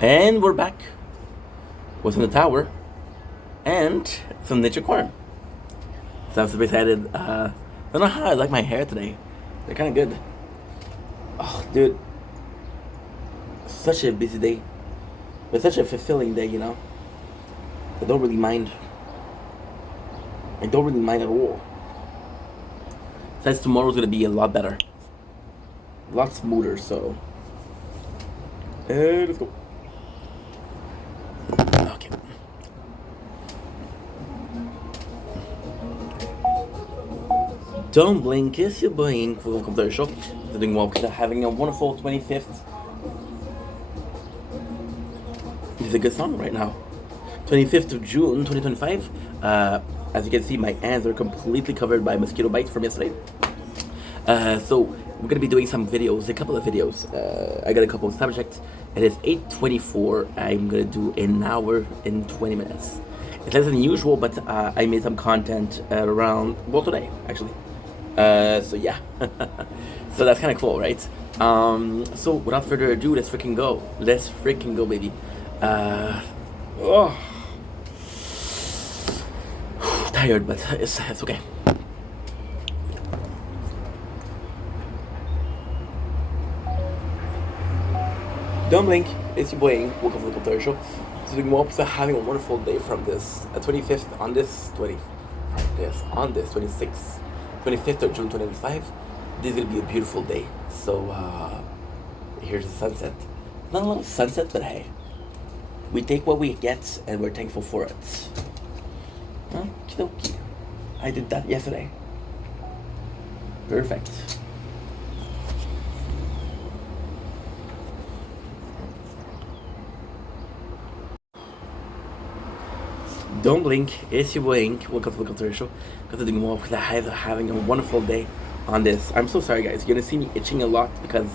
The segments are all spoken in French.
And we're back. What's in the tower? And some nature corn. So I'm super excited. I don't know how I like my hair today. They're kind of good. Oh, dude. Such a busy day. But such a fulfilling day, you know? I don't really mind. I don't really mind at all. Besides, tomorrow's gonna be a lot better. A lot smoother, so. Let's go. Okay. Don't blink, kiss your blink. Welcome to the show. Doing well, having a wonderful 25th. This is a good song right now. 25th of June, 2025. As you can see, my hands are completely covered by mosquito bites from yesterday. So we're gonna be doing some videos, a couple of videos. I got a couple of subjects. It is 8:24. I'm gonna do an hour in 20 minutes. It's less than usual, but I made some content around, well, today actually. So yeah, so that's kind of cool, right? So without further ado, let's freaking go. Let's freaking go, baby. Oh, tired, but it's okay. Don't blink, it's your boy Ink. Welcome to the Culture Show. So doing well, so having a wonderful day from this 25th on this 26th, 25th of June 2025. This is gonna be a beautiful day. So here's the sunset. Not a little sunset, but hey, we take what we get and we're thankful for it. Okie dokie. I did that yesterday. Perfect. Don't blink, it's your boy Ink. Welcome to the Culture Show. Because doing well, having a wonderful day on this. I'm so sorry, guys. You're gonna see me itching a lot because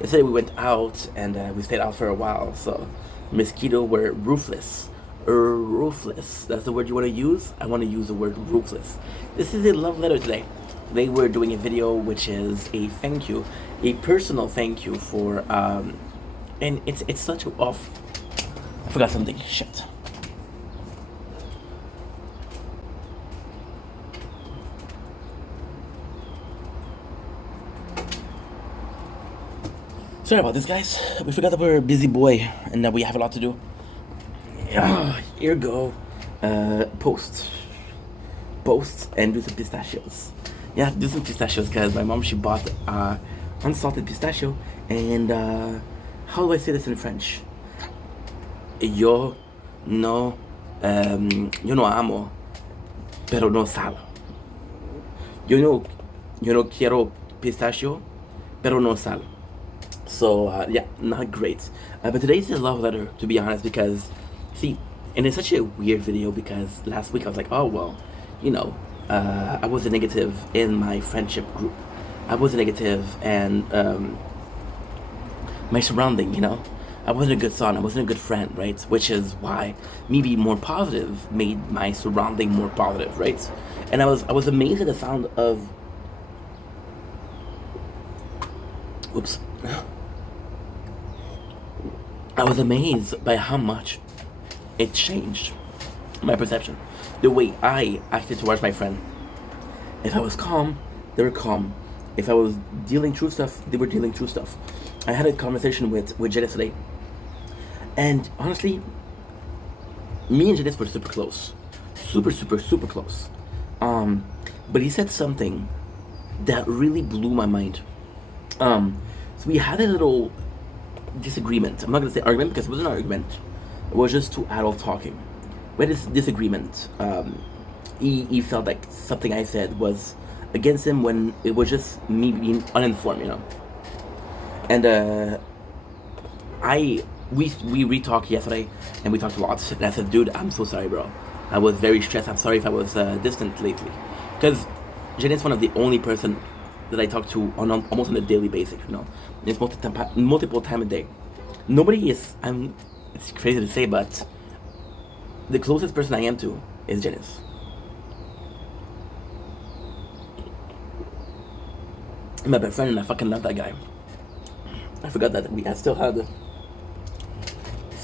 yesterday we went out and we stayed out for a while. So mosquito were ruthless. Ruthless. That's the word you want to use. I want to use the word ruthless. This is a love letter today. Today we're doing a video which is a thank you, a personal thank you for and it's such a off. I forgot something. Shit. Sorry about this, guys. We forgot that we're a busy boy and that we have a lot to do. Here go. Posts and do some pistachios. Yeah, do some pistachios because my mom, she bought unsalted pistachio. And how do I say this in French? Yo no amo, pero no sal. Yo no quiero pistachio, pero no sal. So yeah, not great. But today's a love letter, to be honest, because see, and it's such a weird video because last week I was like, oh well, you know, I was a negative in my friendship group. I was a negative and my surrounding, you know, I wasn't a good son. I wasn't a good friend, right? Which is why me being more positive made my surrounding more positive, right? And I was amazed at the sound of. Oops. I was amazed by how much it changed my perception, the way I acted towards my friend. If I was calm, they were calm. If I was dealing true stuff, they were dealing true stuff. I had a conversation with Janice today, and honestly, me and Janice were super close, super close. But he said something that really blew my mind. So we had a little disagreement. I'm not gonna say argument because it wasn't an argument. It was just two adults talking. We had this disagreement. He felt like something I said was against him when it was just me being uninformed, you know. And we re-talked yesterday, and we talked a lot. And I said, dude, I'm so sorry, bro. I was very stressed. I'm sorry if I was distant lately, because Jenny's one of the only person that I talk to on almost on a daily basis, you know. It's multiple time a day. Nobody is. It's crazy to say, but the closest person I am to is Janice. My best friend, and I fucking love that guy. I forgot that I still had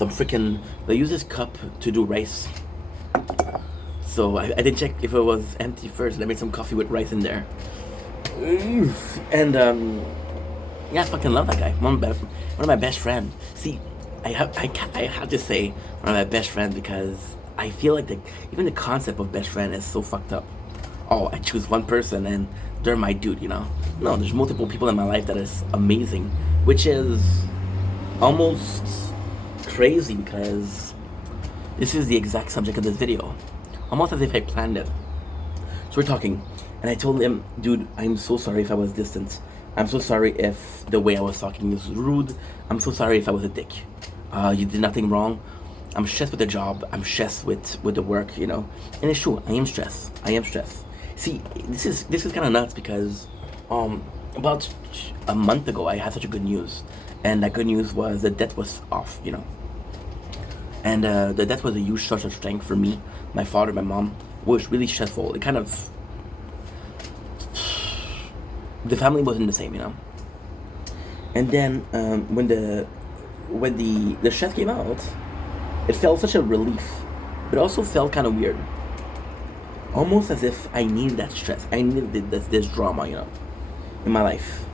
some freaking. They use this cup to do rice. So I did check if it was empty first, and I made some coffee with rice in there. And yeah, I fucking love that guy. One of my best friends. See, I have to say one of my best friends because I feel like even the concept of best friend is so fucked up. Oh, I choose one person and they're my dude, you know? No, there's multiple people in my life that is amazing, which is almost crazy because this is the exact subject of this video. Almost as if I planned it. So we're talking, and I told him, dude, I'm so sorry if I was distant. I'm so sorry if the way I was talking was rude. I'm so sorry if I was a dick. You did nothing wrong. I'm stressed with the job. I'm stressed with the work, you know. And it's true. I am stressed. See, this is kind of nuts because about a month ago I had such a good news, and that good news was the debt was off, you know. And the debt was a huge source of strength for me, my father, my mom. Was really stressful. It kind of the family wasn't the same, you know. And then when the stress came out, it felt such a relief, but it also felt kind of weird. Almost as if I needed that stress. I needed this drama, you know, in my life.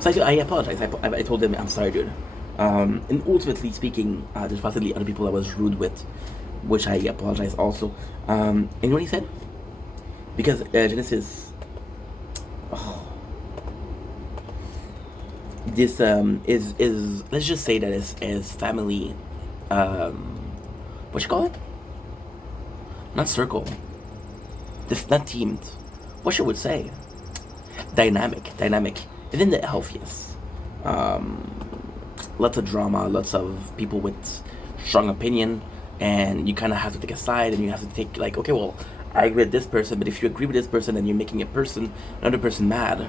So I apologize. I told them, I'm sorry, dude. And ultimately speaking, there's possibly other people I was rude with, which I apologize also. And you know what he said? Because Genesis, this is let's just say that is family, what you call it? Not circle. This not teamed. What you would say? Dynamic. Isn't the healthiest? Lots of drama, lots of people with strong opinion, and you kind of have to take a side, and you have to take like, okay, well, I agree with this person, but if you agree with this person, then you're making another person mad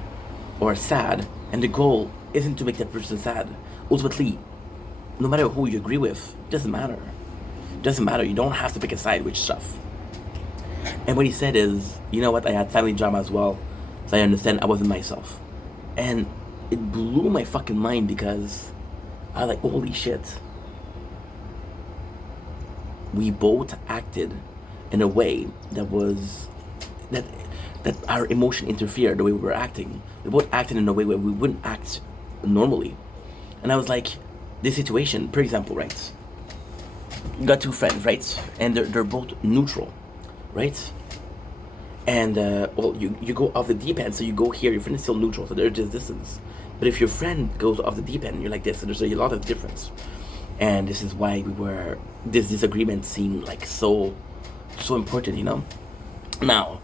or sad, and the goal isn't to make that person sad. Ultimately, no matter who you agree with, it doesn't matter. You don't have to pick a side with stuff. And what he said is, you know what, I had family drama as well, so I understand I wasn't myself. And it blew my fucking mind because I was like, holy shit. We both acted in a way that our emotion interfered the way we were acting. We both acted in a way where we wouldn't act normally. And I was like, this situation, for example, right? You got two friends, right? And they're both neutral, right? And well, you go off the deep end, so you go here. Your friend is still neutral, so there's just distance. But if your friend goes off the deep end, you're like this, so there's a lot of difference. And this is why this disagreement seemed like so important, you know. Now,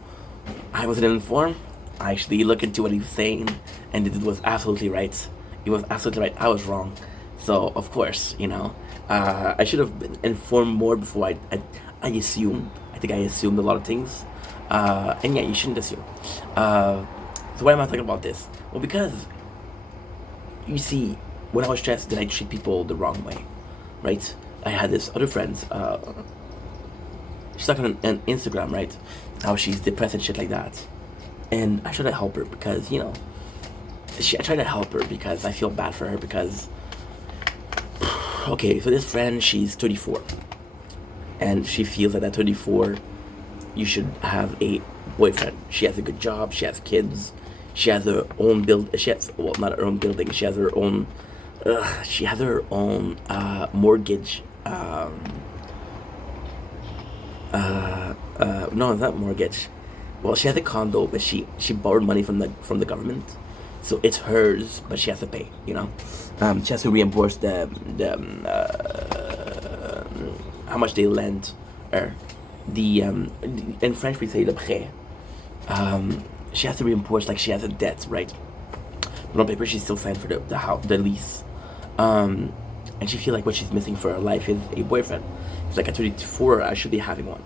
I wasn't informed. I actually looked into what he was saying, and it was absolutely right. It was absolutely right. I was wrong. So of course, you know, I should have been informed more before I assumed. I think I assumed a lot of things. And yeah, you shouldn't assume. So why am I talking about this? Well, because you see, when I was stressed, did I treat people the wrong way, right? I had this other friend. She's talking on Instagram, right? How she's depressed and shit like that. And I tried to help her because, you know, I tried to help her because I feel bad for her because, okay, so this friend, she's 34. And she feels that at 34, you should have a boyfriend. She has a good job, she has kids, she has her own not her own building, she has her own, mortgage, no, it's not mortgage. Well, she has a condo, but she borrowed money from the government, so it's hers, but she has to pay. You know, she has to reimburse the how much they lent her. In French we say le prêt. She has to reimburse, like she has a debt, right? But on paper she's still signed for the house, the lease. And she feels like what she's missing for her life is a boyfriend. It's like at 24, I should be having one.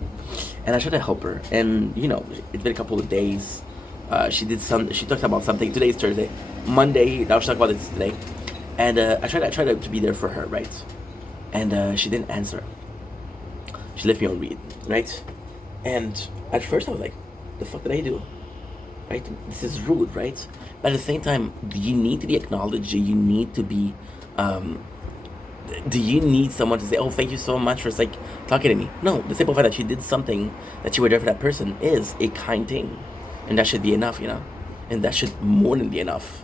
And I tried to help her. And, you know, it's been a couple of days. She talked about something. Today's Thursday. Monday, now she talked about this today. And I tried to be there for her, right? And she didn't answer. She left me on read, right? And at first I was like, the fuck did I do? Right? This is rude, right? But at the same time, you need to be acknowledged. You need to be Do you need someone to say, "Oh, thank you so much for like talking to me"? No, the simple fact that you did something, that you were there for that person, is a kind thing, and that should be enough, and that should more than be enough.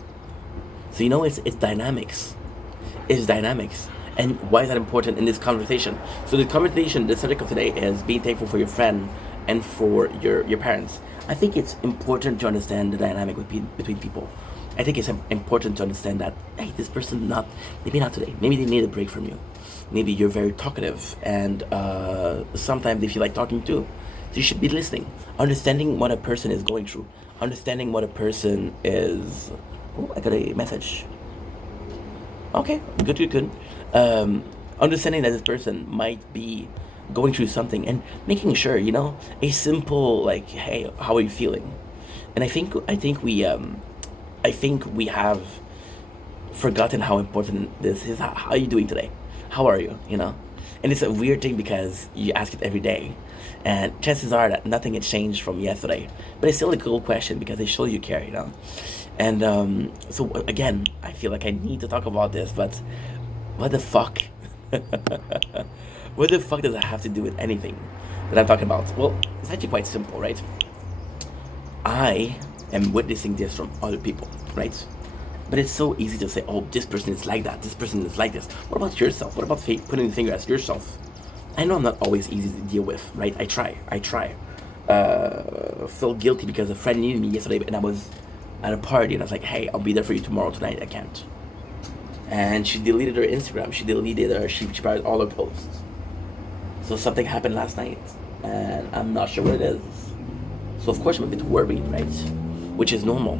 So it's dynamics. It's dynamics. And why is that important in this conversation? So the subject of today is being thankful for your friend and for your parents. I think it's important to understand the dynamic between people. I think it's important to understand that, hey, this person maybe not today. Maybe they need a break from you. Maybe you're very talkative, and sometimes they feel like talking too. So you should be listening, understanding what a person is going through, understanding what a person is. Oh, I got a message. Okay, good, good, good. Understanding that this person might be going through something, and making sure, a simple like, "Hey, how are you feeling?" And I think we have forgotten how important this is. How are you doing today? How are you? And it's a weird thing because you ask it every day, and chances are that nothing had changed from yesterday. But it's still a cool question because it shows you care. And so again, I feel like I need to talk about this, but what the fuck? What the fuck does it have to do with anything that I'm talking about? Well, it's actually quite simple, right? I am witnessing this from other people, right? But it's so easy to say, "Oh, this person is like that. This person is like this." What about yourself? What about putting the finger at yourself? I know I'm not always easy to deal with, right? I try. Feel guilty because a friend needed me yesterday, and I was at a party, and I was like, "Hey, I'll be there for you tomorrow. Tonight, I can't." And she deleted her Instagram. She deleted her. She private all her posts. So something happened last night, and I'm not sure what it is. So of course I'm a bit worried, right? Which is normal.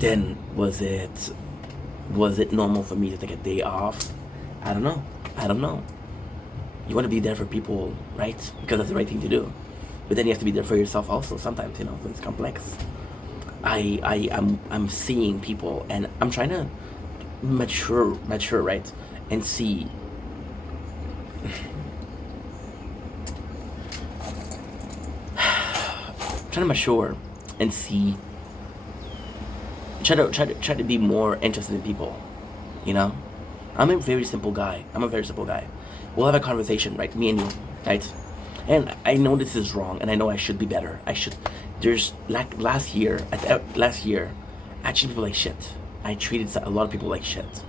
Then was it normal for me to take a day off? I don't know. I don't know. You want to be there for people, right? Because that's the right thing to do. But then you have to be there for yourself also. Sometimes, it's complex. I'm seeing people, and I'm trying to mature, right, and see. Trying to mature and see. Try to be more interested in people. You know, I'm a very simple guy. We'll have a conversation, right? Me and you, right? And I know this is wrong, and I know I should be better. I should. There's like last year, I treated people like shit. I treated a lot of people like shit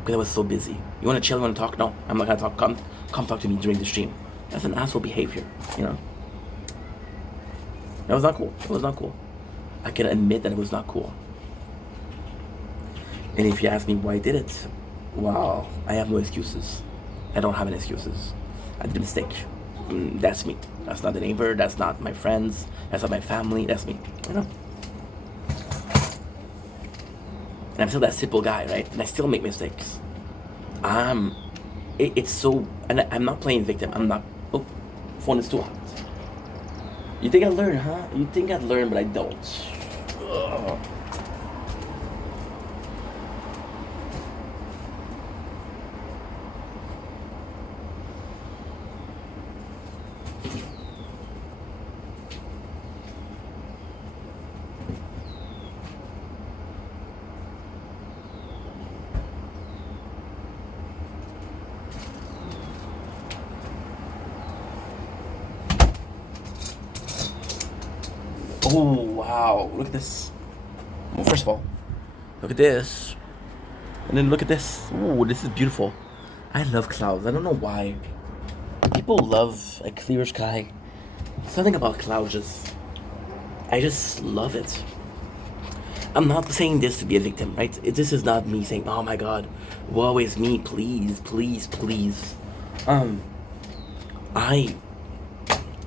because I was so busy. You want to chill? You want to talk? No, I'm not gonna talk. Come talk to me during the stream. That's an asshole behavior. That was not cool. It was not cool. I can admit that it was not cool. And if you ask me why I did it, wow, I have no excuses. I don't have any excuses. I did a mistake. That's me. That's not the neighbor. That's not my friends. That's not my family. That's me. And I'm still that simple guy, right? And I still make mistakes. It's so, and I'm not playing victim. I'm not. Oh, phone is too hot. You think I'd learn, huh? You think I'd learn, but I don't. Ugh. Oh, wow. Look at this. Well, first of all, look at this. And then look at this. Oh, this is beautiful. I love clouds. I don't know why. People love a clear sky. Something about clouds I just love it. I'm not saying this to be a victim, right? This is not me saying, "Oh my God, woe is me, please, please, please."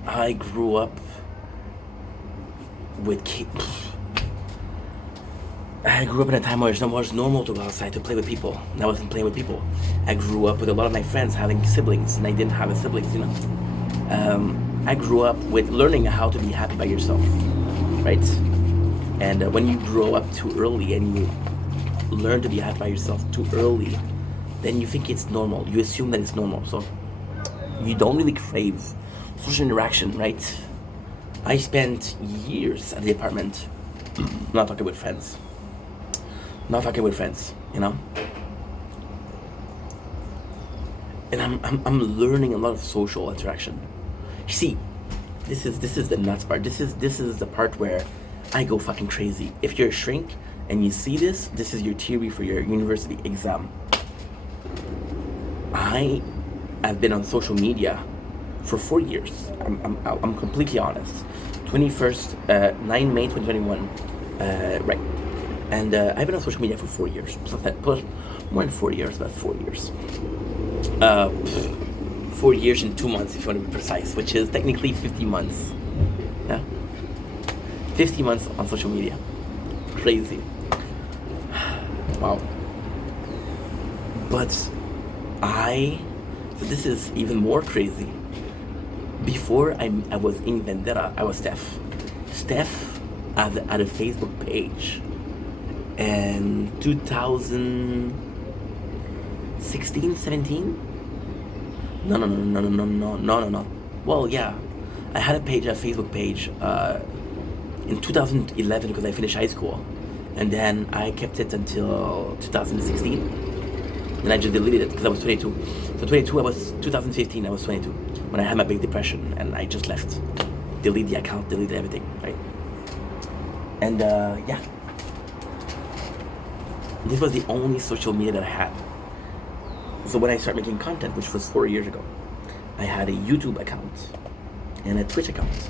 I grew up with I grew up in a time where it was normal to go outside to play with people. And I wasn't playing with people. I grew up with a lot of my friends having siblings, and I didn't have a siblings. I grew up with learning how to be happy by yourself, right? And when you grow up too early and you learn to be happy by yourself too early, then you think it's normal. You assume that it's normal, so you don't really crave social interaction, right? I spent years at the apartment, not talking with friends, and I'm learning a lot of social interaction. You see, this is the nuts part. This is the part where I go fucking crazy. If you're a shrink and you see this, this is your theory for your university exam. I have been on social media for 4 years. I'm completely honest. 9 May 2021, right? And I've been on social media for 4 years. Plus more than 4 years, about 4 years. 4 years and 2 months, if you want to be precise, which is technically 50 months. Yeah, 50 months on social media. Crazy. Wow. But so this is even more crazy. Before I was in Vendetta, I was Steph. Steph had a Facebook page in 2016, 17? No. Well, yeah. I had a Facebook page in 2011 because I finished high school. And then I kept it until 2016. And I just deleted it because I was 22. So 2015, I was 22 when I had my big depression, and I just left. Delete the account, delete everything, right? And yeah. This was the only social media that I had. So when I started making content, which was 4 years ago, I had a YouTube account and a Twitch account.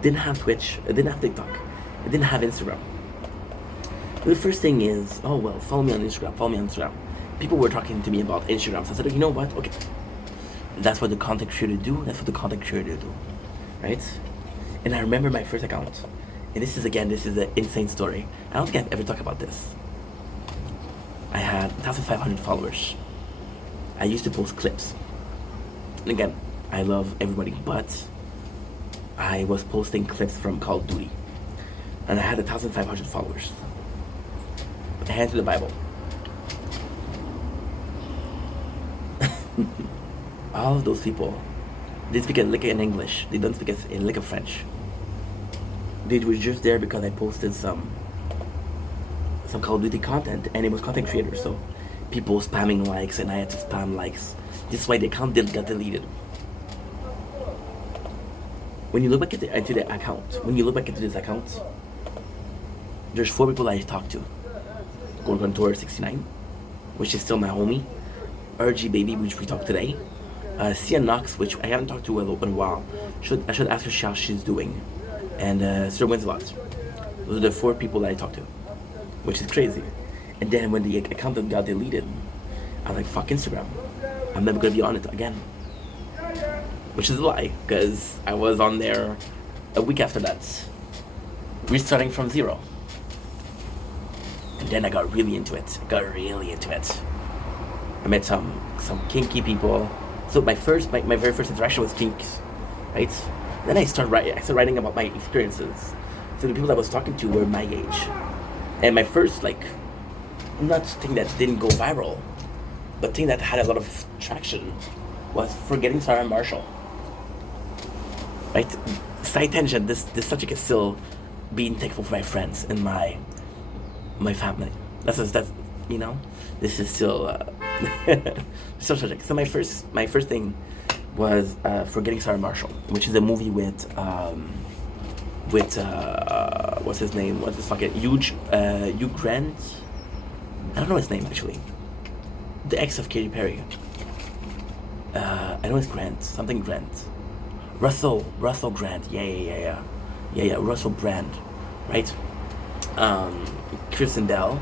Didn't have Twitch, I didn't have TikTok, I didn't have Instagram. The first thing is, oh well, follow me on Instagram. People were talking to me about Instagram, so I said, you know what, okay. That's what the content creator do, right? And I remember my first account, and this is an insane story. I don't think I've ever talked about this. I had 1,500 followers. I used to post clips. And again, I love everybody, but I was posting clips from Call of Duty. And I had 1,500 followers. Hand to the Bible. All of those people, they speak a lick in English. They don't speak a lick of French. They were just there because I posted some Call of Duty content, and it was content creators, so people spamming likes, and I had to spam likes. This is why the account got deleted. When you look back into the account, this account, there's 4 people I talked to. Gorgontor 69, which is still my homie. RG Baby, which we talked today. Sia Knox, which I haven't talked to in a while. I should ask her how she's doing. And Sir Winslow. Those are the 4 people that I talked to, which is crazy. And then when the account got deleted, I was like, fuck Instagram. I'm never gonna be on it again. Which is a lie, because I was on there a week after that, restarting from zero. And then I got really into it. I met some kinky people. So my very first interaction was kinks, right? Then I started writing about my experiences. So the people I was talking to were my age. And my first, not thing that didn't go viral, but thing that had a lot of traction was Forgetting Sarah Marshall. Right? Side tangent, this subject is still being thankful for my friends and my family. That's this is still still subject. So my first thing was Forgetting Sarah Marshall, which is a movie with what's his name? What's his fucking Hugh Grant? I don't know his name actually. The ex of Katy Perry. I know it's Grant. Something Grant. Russell Grant. Yeah. Russell Brand, right? Kristen Bell,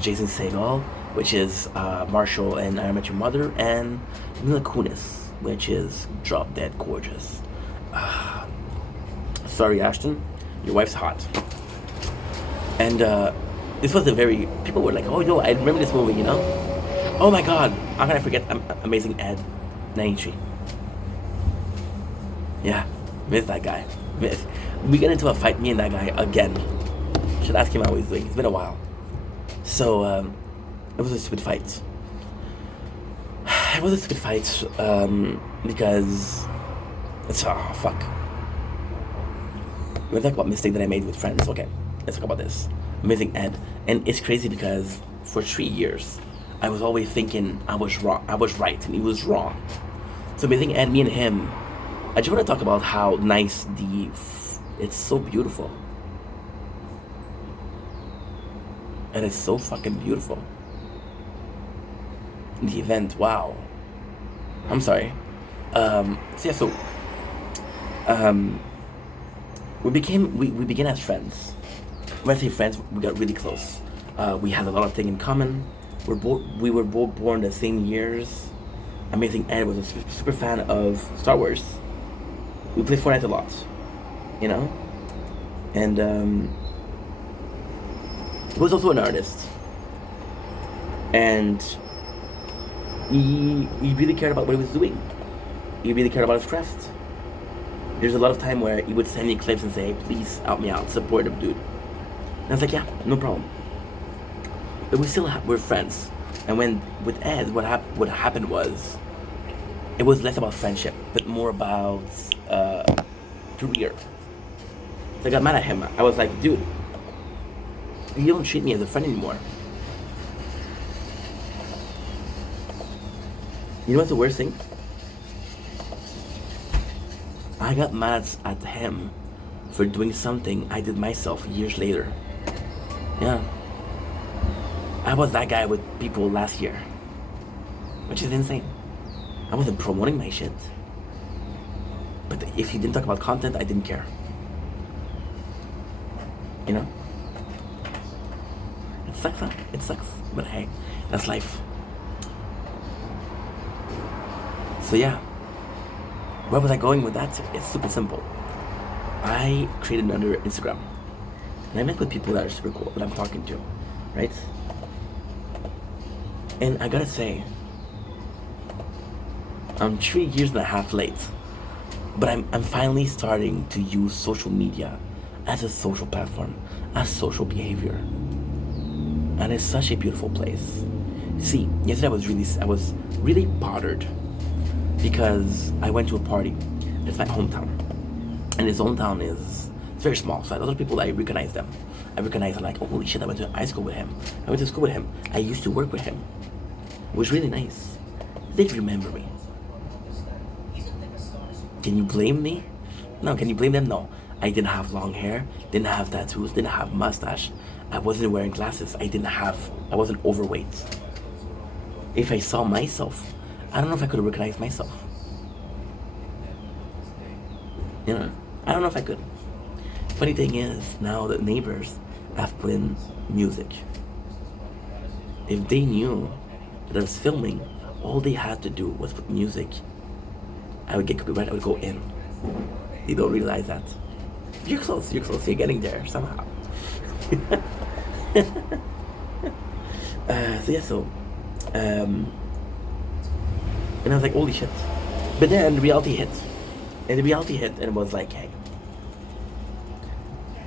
Jason Segel, which is Marshall and I Met Your Mother, and Mila Kunis, which is Drop Dead Gorgeous. Sorry, Ashton, your wife's hot. And this was people were like, oh no, I remember this movie, Oh my god, how can I forget Amazing Ed 93? Yeah, miss that guy. We get into a fight, me and that guy, again. Should ask him how he's doing. It's been a while. So, it was a stupid fight. Because it's, fuck. Let's talk about mistake that I made with friends. Okay, let's talk about this. Amazing Ed. And it's crazy because for 3 years, I was always thinking I was wrong. I was right and he was wrong. So meeting Ed, me and him, I just want to talk about how nice it's so beautiful. And it's so fucking beautiful. The event, wow. I'm sorry. We began as friends. When I say friends, we got really close. We had a lot of things in common. We were both born the same years. Amazing Ed was a super fan of Star Wars. We played Fortnite a lot, you know? And he was also an artist. And he really cared about what he was doing. He really cared about his craft. There's a lot of time where he would send me clips and say, hey, please help me out, support the dude. And I was like, yeah, no problem. But we're friends. And when with Ed, what happened was, it was less about friendship, but more about career. So I got mad at him. I was like, dude, you don't treat me as a friend anymore. You know what's the worst thing? I got mad at him for doing something I did myself years later. Yeah. I was that guy with people last year, which is insane. I wasn't promoting my shit. But if you didn't talk about content, I didn't care. You know? It sucks, huh? It sucks. But hey, that's life. So yeah. Where was I going with that? It's super simple. I created another Instagram. And I met with people that are super cool that I'm talking to. Right? And I gotta say, I'm 3.5 years late. But I'm finally starting to use social media as a social platform, as social behavior. And it's such a beautiful place. See, yesterday I was really bothered because I went to a party. It's my hometown. And his hometown is very small, so a lot of people, I recognize them. I'm like, oh, holy shit, I went to high school with him. I went to school with him. I used to work with him. It was really nice. They remember me. Can you blame me? No, can you blame them? No. I didn't have long hair, didn't have tattoos, didn't have mustache. I wasn't wearing glasses. I wasn't overweight. If I saw myself, I don't know if I could recognize myself. You know, I don't know if I could. Funny thing is, now the neighbors have put in music. If they knew that I was filming, all they had to do was put music. I would get copyright, I would go in. They don't realize that. You're close, you're getting there somehow. And I was like, holy shit. But then the reality hit. And it was like, hey,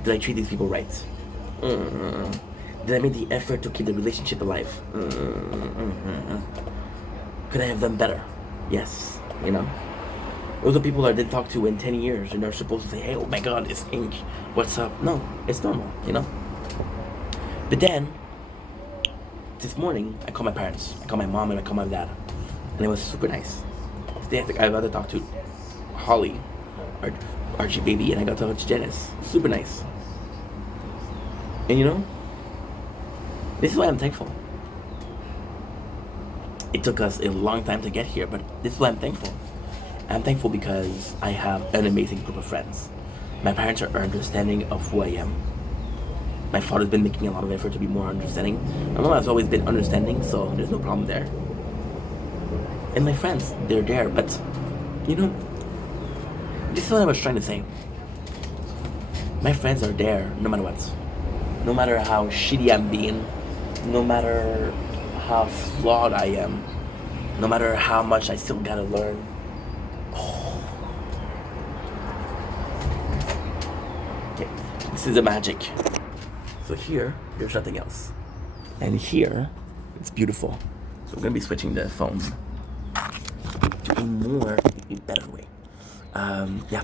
did I treat these people right? Did I make the effort to keep the relationship alive? Could I have done better? Yes, you know? Those are people I didn't talk to in 10 years and they're supposed to say, hey, oh my god, it's Ink. What's up? No, it's normal, you know? But then, this morning, I called my parents. I called my mom and I called my dad. And it was super nice. I got to talk to Holly, Archie baby, and I got to talk to Janice. Super nice. And you know, this is why I'm thankful. It took us a long time to get here, but this is why I'm thankful. I'm thankful because I have an amazing group of friends. My parents are understanding of who I am. My father's been making a lot of effort to be more understanding. My mom has always been understanding, so there's no problem there. And my friends, they're there, but, you know, this is what I was trying to say. My friends are there no matter what. No matter how shitty I'm being, no matter how flawed I am, no matter how much I still gotta learn. Okay, this is the magic. So here, there's nothing else. And here, it's beautiful. So we're gonna be switching the phone to a better way. Yeah.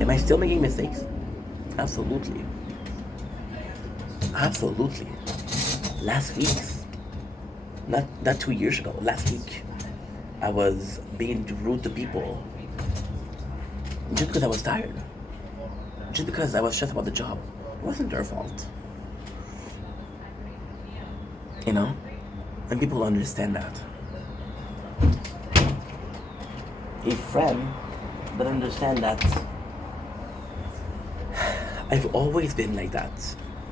Am I still making mistakes? Absolutely. Absolutely. Last week, not 2 years ago, last week, I was being rude to people just because I was tired. Just because I was stressed about the job. It wasn't their fault. You know? And people understand that. A friend that understand that I've always been like that.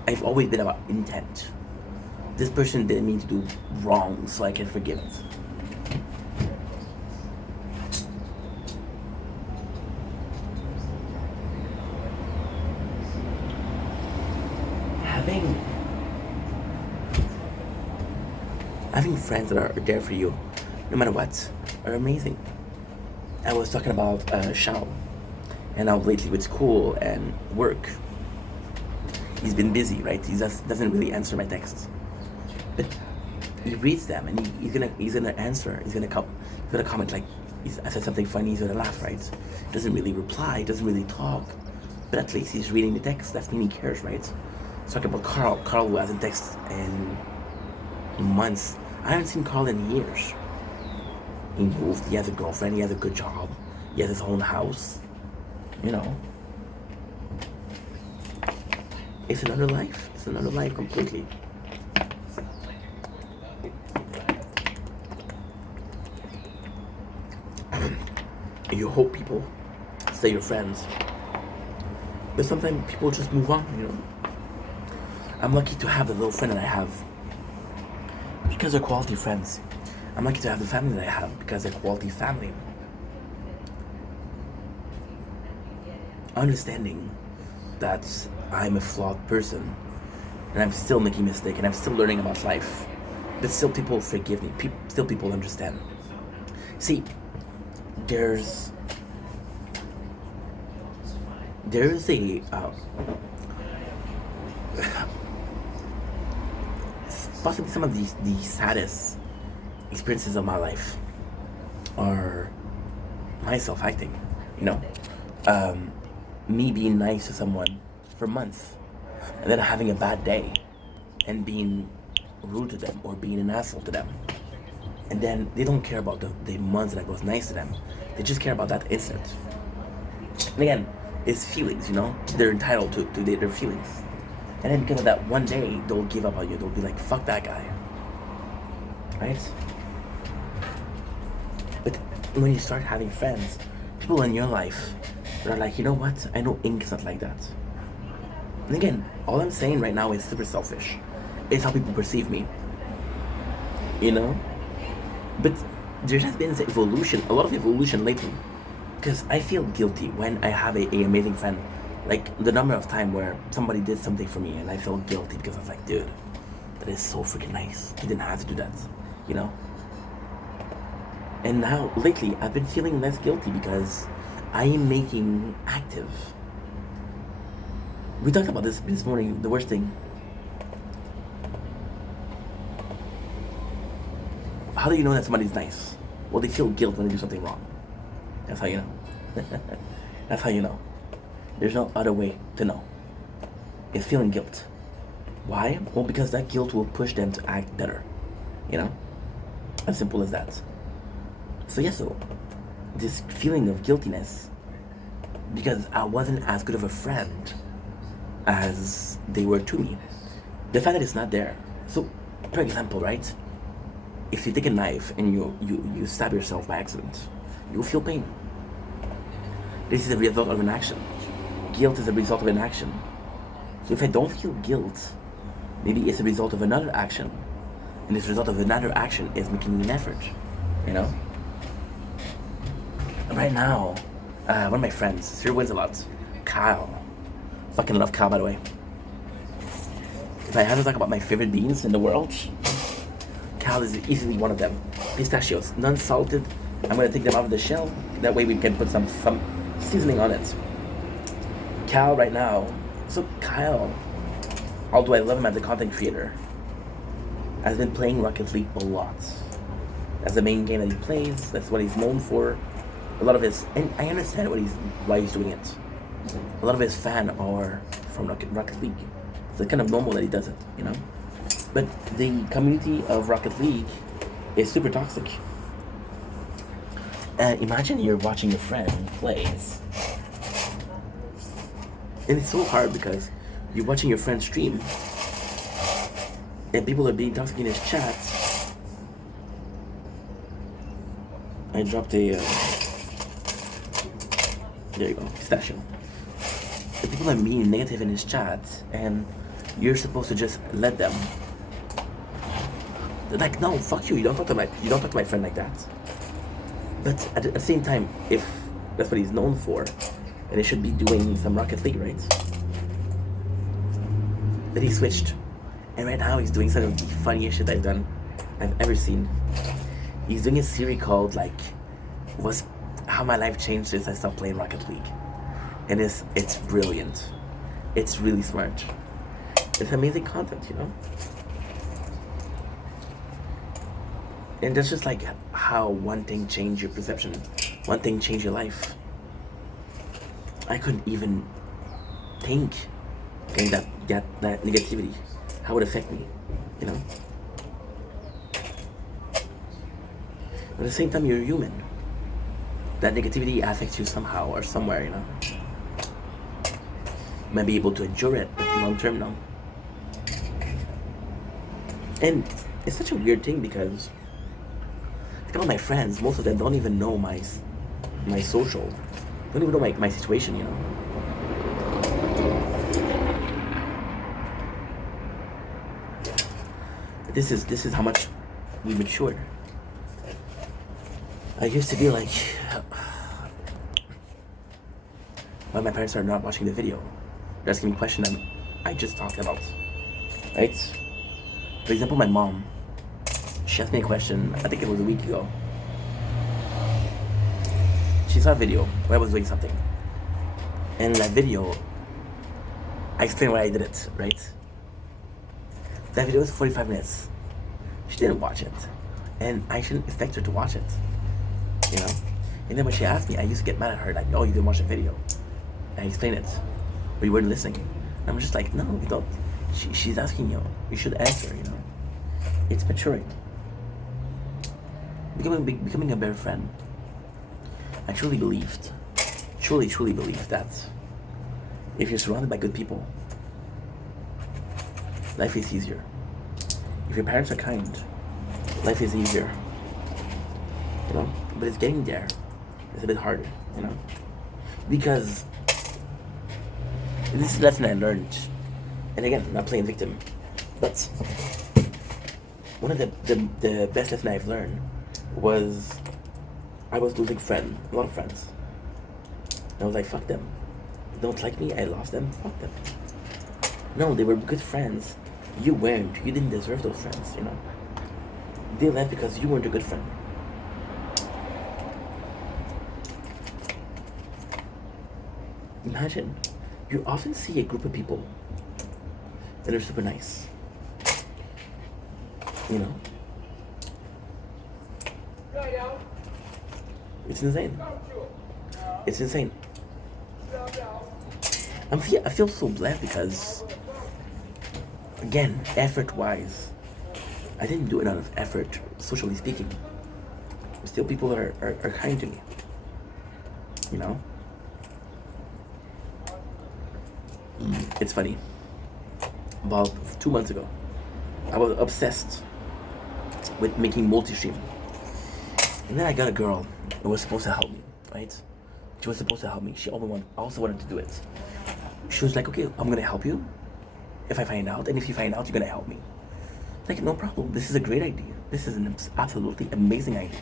I've always been about intent. This person didn't mean to do wrong, so I can forgive it. Having having friends that are there for you, no matter what, are amazing. I was talking about Shao, and now lately with school and work, he's been busy, right? He just doesn't really answer my texts, but he reads them and he's gonna answer. He's gonna comment like I said something funny. He's gonna laugh, right? Doesn't really reply. Doesn't really talk, but at least he's reading the text. That means he cares, right? Talking about Carl. Carl who hasn't texted in months. I haven't seen Carl in years. He moved. He has a girlfriend. He has a good job. He has his own house. You know. It's another life. It's another life completely. You hope people stay your friends, but sometimes people just move on. You know. I'm lucky to have the little friend that I have because they're quality friends. I'm lucky to have the family that I have because they're quality family. Understanding that I'm a flawed person and I'm still making mistakes and I'm still learning about life, but still people forgive me. Still people understand. See, there's a possibly some of the saddest experiences of my life are myself acting, you know, me being nice to someone for months and then having a bad day and being rude to them or being an asshole to them, and then they don't care about the months that I was nice to them. They just care about that instant. And again, it's feelings, you know. They're entitled to their feelings, and then because of that one day they'll give up on you. They'll be like, fuck that guy, right? But when you start having friends, people in your life that are like, you know what, I know Ink's not like that. And again, all I'm saying right now is super selfish. It's how people perceive me, you know. But there has been this evolution, a lot of evolution lately, because I feel guilty when I have a amazing friend. Like the number of time where somebody did something for me and I felt guilty because I was like, dude, that is so freaking nice. He didn't have to do that, you know. And now lately I've been feeling less guilty because I am making active. We talked about this morning. The worst thing. How do you know that somebody's nice? Well, they feel guilt when they do something wrong. That's how you know. That's how you know. There's no other way to know. It's feeling guilt. Why? Well, because that guilt will push them to act better. You know? As simple as that. So yes, so this feeling of guiltiness, because I wasn't as good of a friend as they were to me. The fact that it's not there. So, for example, right? If you take a knife and you stab yourself by accident, you will feel pain. This is a result of an action. Guilt is a result of an action. So if I don't feel guilt, maybe it's a result of another action. And this result of another action is making an effort, you know? Right now, one of my friends, here wins a lot, Kyle. Fucking love Kyle, by the way. If I had to talk about my favorite beans in the world, Kyle is easily one of them. Pistachios, non-salted. I'm gonna take them out of the shell. That way we can put some seasoning on it. Kyle right now. So Kyle, although I love him as a content creator, has been playing Rocket League a lot. That's the main game that he plays. That's what he's known for. A lot of his, and I understand why he's doing it. A lot of his fans are from Rocket League. So it's kind of normal that he does it, you know? But the community of Rocket League is super toxic. Imagine you're watching your friend plays. And it's so hard because you're watching your friend stream and people are being toxic in his chat. I dropped a there you go, pistachio. The people are being negative in his chat and you're supposed to just let them. They're like, no, fuck you, you don't talk to my friend like that. But at the same time, if that's what he's known for, and he should be doing some Rocket League, right? Then he switched. And right now he's doing some of the funniest shit I've ever seen. He's doing a series called like How My Life Changed Since I Stopped Playing Rocket League. And it's brilliant. It's really smart. It's amazing content, you know? And that's just like how one thing changed your perception. One thing changed your life. I couldn't even think that negativity, how it would affect me, you know? But at the same time, you're human. That negativity affects you somehow or somewhere, you know? You might be able to endure it, but long term, no. And it's such a weird thing because think about my friends, most of them don't even know my social. Don't even know my situation, you know. This is how much we matured. I used to be like, why my parents are not watching the video. They're asking me questions I just talked about, right? For example, my mom, she asked me a question, I think it was a week ago. She saw a video where I was doing something. And in that video, I explained why I did it, right? That video was 45 minutes. She didn't watch it. And I shouldn't expect her to watch it, you know? And then when she asked me, I used to get mad at her, like, oh, you didn't watch the video. And I explained it, but you weren't listening. And I'm just like, no, you don't. She's asking you. You should answer, you know? It's maturing. Becoming a better friend. I truly believed that if you're surrounded by good people, life is easier. If your parents are kind, life is easier. You know? But it's getting there. It's a bit harder, you know? Because this is a lesson I learned. And again, I'm not playing victim. But one of the best lessons I've learned was I was losing a lot of friends. And I was like, fuck them. They don't like me, I lost them, fuck them. No, they were good friends. You weren't. You didn't deserve those friends, you know. They left because you weren't a good friend. Imagine, you often see a group of people that are super nice. You know? It's insane. It's insane. I feel so blessed because, again, effort-wise, I didn't do enough effort, socially speaking. Still, people are kind to me. You know? It's funny. About 2 months ago, I was obsessed with making multi-stream. And then I got a girl who was supposed to help me, right? She was supposed to help me. She also wanted to do it. She was like, okay, I'm gonna help you if I find out, and if you find out, you're gonna help me. Like, no problem. This is a great idea. This is an absolutely amazing idea.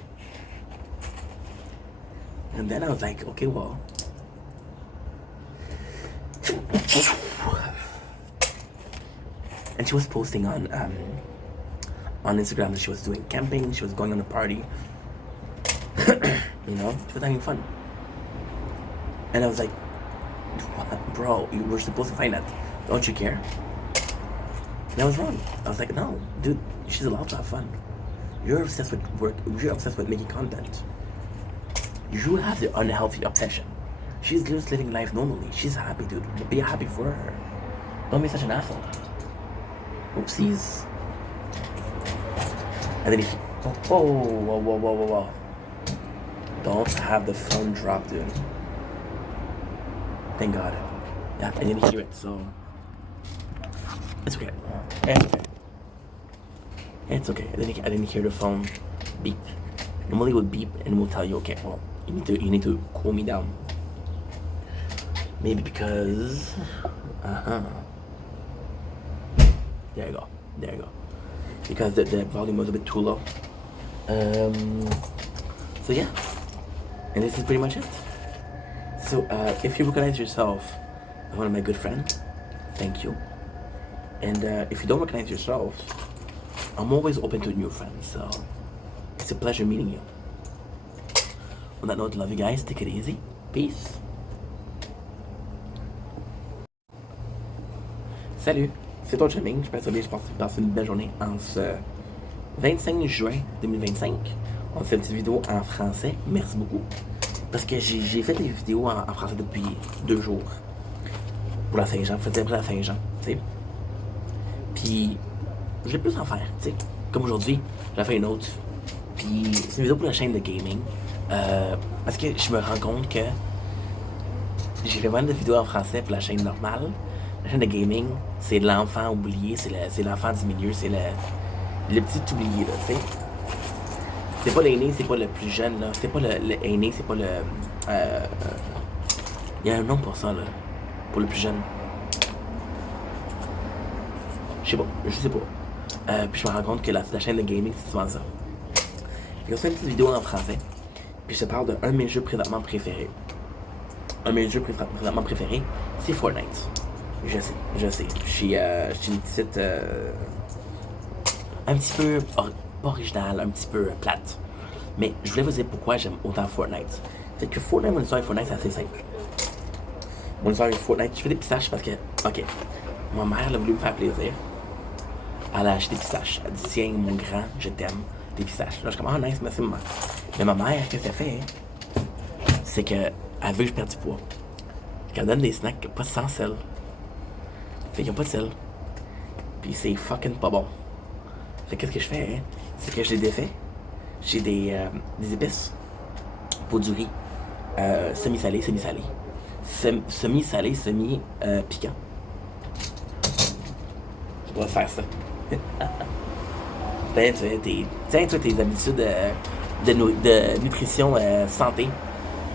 And then I was like, okay, well. And she was posting on Instagram that she was doing camping, she was going on a party. You know, she was having fun. And I was like, bro, you were supposed to find that. Don't you care? And I was wrong. I was like, no, dude, she's allowed to have fun. You're obsessed with work. You're obsessed with making content. You have the unhealthy obsession. She's just living life normally. She's happy, dude. Be happy for her. Don't be such an asshole. Oopsies. And then he... Whoa. Don't have the phone drop, dude. Thank God. Yeah, I didn't hear it, so... It's okay. It's okay. I didn't hear the phone beep. Normally it would beep and we'll tell you, okay, well, you need to cool me down. Maybe because... There you go. Because the volume was a bit too low. So yeah. And this is pretty much it. So if you recognize yourself as one of my good friends, thank you. And if you don't recognize yourself, I'm always open to new friends, so it's a pleasure meeting you. On that note, love you guys, take it easy, peace. Salut, c'est ton Jamming, j'espère que tu passes une belle journée en ce 25 juin 2025. On fait une petite vidéo en français, merci beaucoup. Parce que j'ai fait des vidéos en français depuis 2 jours. Pour la Saint-Jean, pour la Saint-Jean, tu sais. Puis, je vais plus en faire, tu sais. Comme aujourd'hui, j'en fais une autre. Puis, c'est une vidéo pour la chaîne de gaming. Parce que je me rends compte que j'ai fait vraiment de vidéos en français pour la chaîne normale. La chaîne de gaming, c'est l'enfant oublié, c'est l'enfant du milieu, c'est le petit oublié, là, tu sais. C'est pas l'aîné, c'est pas le plus jeune, là. C'est pas le aîné, c'est pas le... Il y a un nom pour ça, là. Pour le plus jeune. Je sais pas. Puis je me rends compte que la chaîne de gaming, c'est souvent ça. Puis on fait une petite vidéo en français. Puis je te parle d'un de mes jeux présentement préférés. Un de mes jeux présentement préférés, c'est Fortnite. Je sais. Je suis une petite... un petit peu... pas originale, un petit peu plate. Mais je voulais vous dire pourquoi j'aime autant Fortnite. C'est que mon histoire avec Fortnite, c'est assez simple. Mon histoire avec Fortnite, je fais des pistaches parce que... Ok. Ma mère, elle a voulu me faire plaisir. Elle a acheté des pistaches. Elle dit, tiens, mon grand, je t'aime. Des pistaches. Là, je suis comme, nice, merci, maman. Mais ma mère, qu'est-ce qu'elle fait? C'est qu'elle veut que je perde du poids. Qu'elle me donne des snacks pas sans sel. Fait qu'ils ont pas de sel. Puis c'est fucking pas bon. Fait que qu'est-ce que je fais? C'est que je les défais. J'ai des épices. Pour du riz. Semi-salé. Semi-salé, semi-piquant. Je dois faire ça. Tiens, tes habitudes de nutrition santé.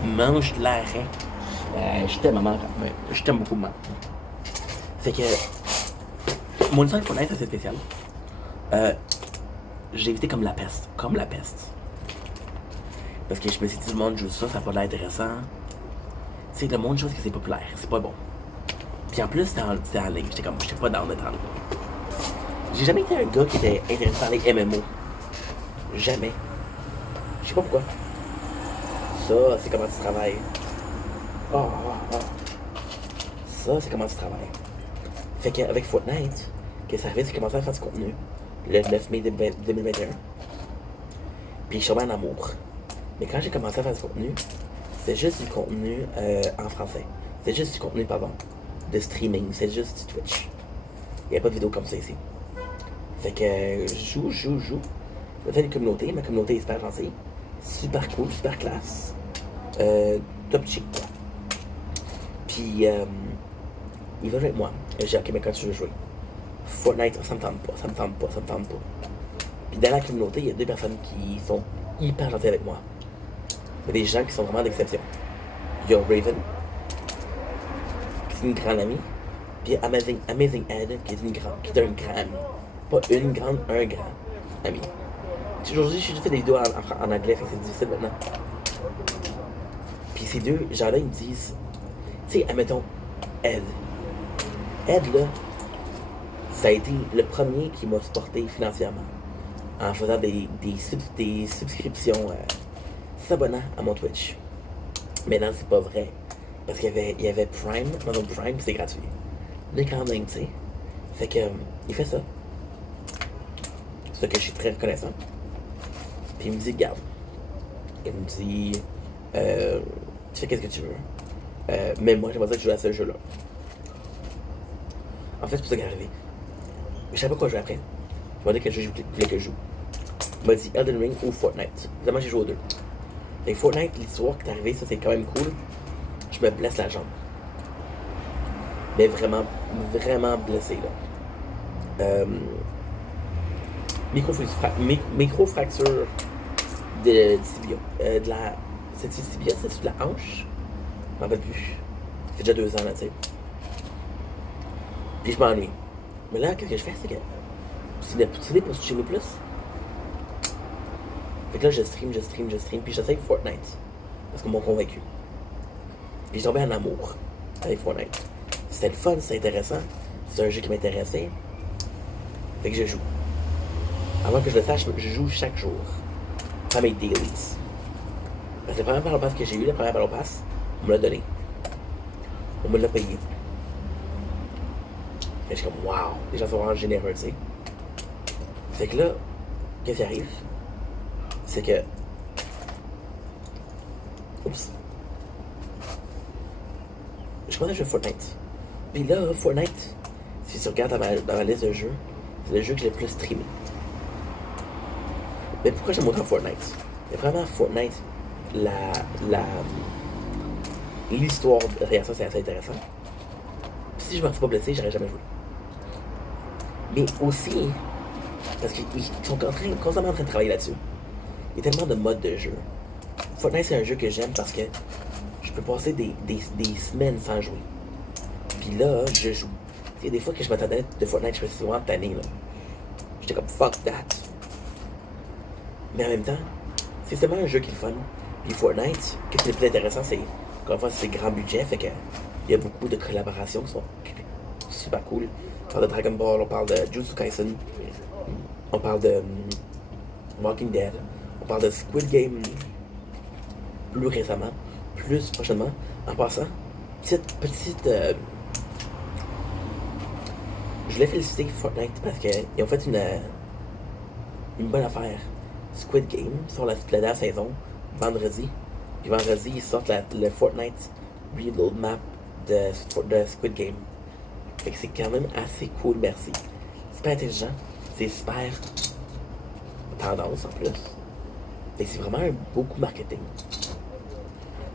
Mange de l'arrêt. Je t'aime, maman. Je t'aime beaucoup, maman. Fait que... Mon histoire Fortnite, c'est assez spécial. J'ai évité comme la peste. Parce que je me suis dit, tout le monde joue ça, ça n'a pas l'air intéressant. Tu sais, le monde joue parce que c'est populaire, c'est pas bon. Puis en plus, c'était en ligne. J'étais pas down d'être en ligne. J'ai jamais été un gars qui était intéressé par les MMO. Jamais. Je sais pas pourquoi. Ça, c'est comment tu travailles. Ça, c'est comment tu travailles. Fait qu'avec Fortnite, que ça arrive, c'est commencé à faire du contenu. Le 9 mai 2021. Puis je suis tombé en amour. Mais quand j'ai commencé à faire du contenu, c'est juste du contenu en français. C'est juste du contenu, de streaming. C'est juste du Twitch. Il n'y a pas de vidéo comme ça ici. Fait que je joue. Je fais une communauté. Ma communauté est super gentille. Super cool, super classe. Top chic, quoi. Puis, il va jouer avec moi. J'ai dit, ok, mais quand tu veux jouer? Fortnite, ça me tente pas. Puis dans la communauté, il y a 2 personnes qui sont hyper gentilles avec moi. Il y a des gens qui sont vraiment d'exception. Il y a Raven, qui est une grande amie. Puis Amazing Ed, qui est un grand ami. Pas une grande, un grand ami. Aujourd'hui, j'ai fait des vidéos en anglais, fait que c'est difficile maintenant. Puis ces 2 gens-là, ils me disent, tu sais, admettons, Ed, là, ça a été le premier qui m'a supporté financièrement en faisant des subscriptions, s'abonnant à mon Twitch. Mais non, c'est pas vrai. Parce qu'il y avait Prime, Amazon Prime, c'est gratuit. Mais quand même, tu sais. Fait que, il fait ça. C'est ça que je suis très reconnaissant. Puis il me dit, regarde. Il me dit, tu fais qu'est-ce que tu veux. Mais moi, j'aimerais ça que je joue à ce jeu-là. En fait, c'est pour ça qu'il est arrivé. Je savais pas quoi jouer après. Je me demandais quel jeu je voulais que je joue. Il m'a dit Elden Ring ou Fortnite. Évidemment, j'ai joué aux deux. Et Fortnite, l'histoire qui est arrivée, ça c'est quand même cool. Je me blesse la jambe. Mais vraiment, vraiment blessé là. Micro-fracture de tibia. De la. C'est tibia, c'est de la hanche? Je m'en rappelle plus. Ça fait déjà 2 ans là, tu sais. Puis je m'ennuie. Mais là, qu'est-ce que je fais, c'est que. Tu sais, pour streamer plus. Fait que là, je stream, puis j'essaye Fortnite. Parce qu'on m'a convaincu. Puis j'ai tombé en amour avec Fortnite. C'était le fun, c'était intéressant. C'est un jeu qui m'intéressait. Fait que je joue. Avant que je le sache, je joue chaque jour. Pas mes dailies. Parce que le premier Battle Pass que j'ai eu, le premier Battle Pass, on me l'a donné. On me l'a payé. Fait que je suis comme, waouh, les gens sont vraiment généreux, tu sais. Fait que là, qu'est-ce qui arrive? C'est que. Oups. Je commence à jouer Fortnite. Puis là, Fortnite, si tu regardes dans ma liste de jeux, c'est le jeu que j'ai le plus streamé. Mais pourquoi j'aime autant Fortnite? Mais vraiment, Fortnite, l'histoire derrière ça, c'est assez intéressant. Puis si je me suis pas blessé, j'aurais jamais joué. Mais aussi, parce qu'ils sont constamment en train de travailler là-dessus. Il y a tellement de modes de jeu. Fortnite, c'est un jeu que j'aime parce que je peux passer des semaines sans jouer. Puis là, je joue. Il y a des fois que je m'attendais de Fortnite, je me suis vraiment tanné, là. J'étais comme, fuck that. Mais en même temps, c'est tellement un jeu qui est fun. Puis Fortnite, qu'est-ce qui est le plus intéressant, c'est, encore une fois, c'est grand budget, fait que il y a beaucoup de collaborations qui sont super cool. On parle de Dragon Ball, on parle de Jujutsu Kaisen, on parle de Walking Dead, on parle de Squid Game plus récemment, plus prochainement. En passant, petite je voulais féliciter Fortnite parce qu'ils ont fait une bonne affaire. Squid Game sort la dernière saison, vendredi. Puis vendredi, ils sortent le Fortnite Reload Map de Squid Game. Fait que c'est quand même assez cool, merci. C'est super intelligent, c'est super tendance en plus. Fait que c'est vraiment un beau coup marketing.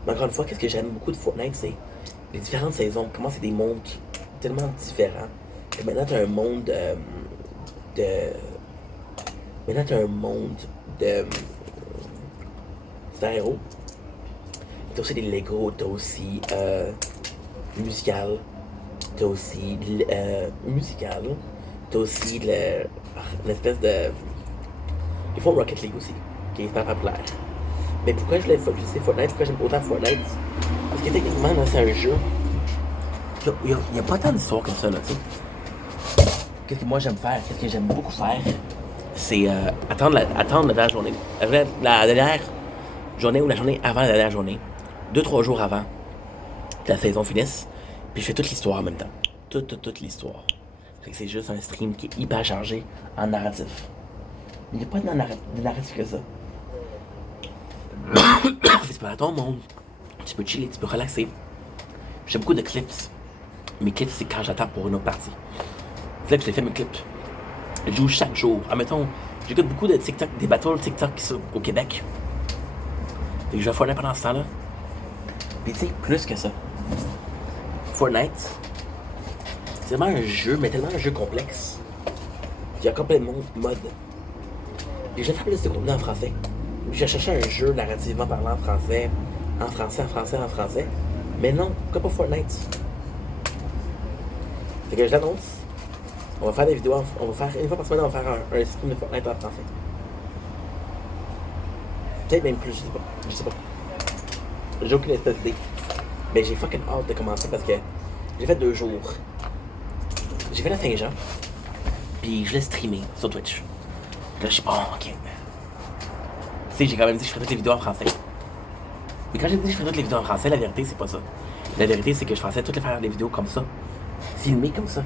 Mais encore une fois, qu'est-ce que j'aime beaucoup de Fortnite, c'est les différentes saisons, comment c'est des mondes tellement différents. Et maintenant, t'as un monde Maintenant, t'as un monde de super-héros. T'as aussi des Lego, t'as aussi musical. T'as aussi musical. T'as aussi l'espèce de. Ils font Rocket League aussi, qui est super populaire. Mais pourquoi je sais Fortnite, pourquoi j'aime autant Fortnite? Parce que techniquement, là, c'est un jeu. Il n'y a pas tant d'histoire comme ça, là, tu sais. Qu'est-ce que moi j'aime faire? Qu'est-ce que j'aime beaucoup faire? C'est attendre la dernière journée. La dernière journée ou la journée avant la dernière journée. 2-3 jours avant que la saison finisse. Puis je fais toute l'histoire en même temps. Toute l'histoire. Fait que c'est juste un stream qui est hyper chargé en narratif. Il n'y a pas de narratif que ça. Tu peux aller à ton monde. Tu peux chiller, tu peux relaxer. J'ai beaucoup de clips. Mes clips, c'est quand j'attends pour une autre partie. C'est là que je les fais mes clips. Je joue chaque jour. Admettons, j'écoute beaucoup de TikTok, des battles TikTok qui sont au Québec. Fait que je vais Fortnite pendant ce temps-là. Puis tu sais, plus que ça. Fortnite, c'est vraiment un jeu, mais tellement un jeu complexe. Il y a complètement de modes. Puis j'ai fait plus de contenu en français. Puis j'ai cherché un jeu narrativement parlant en français. En français. Mais non, pourquoi pas Fortnite? Fait que je l'annonce. On va faire des vidéos, on va faire une fois par semaine, on va faire un stream de Fortnite en français. Peut-être même plus, je sais pas. J'ai aucune espèce d'idée. Mais j'ai fucking hâte de commencer parce que j'ai fait 2 jours. J'ai fait la Saint-Jean. Puis je l'ai streamé sur Twitch. Là, je suis bon, ok. Tu sais, j'ai quand même dit que je ferais toutes les vidéos en français. Mais quand j'ai dit que je ferais toutes les vidéos en français, la vérité, c'est pas ça. La vérité, c'est que je faisais toutes les vidéos comme ça. Filmées comme ça.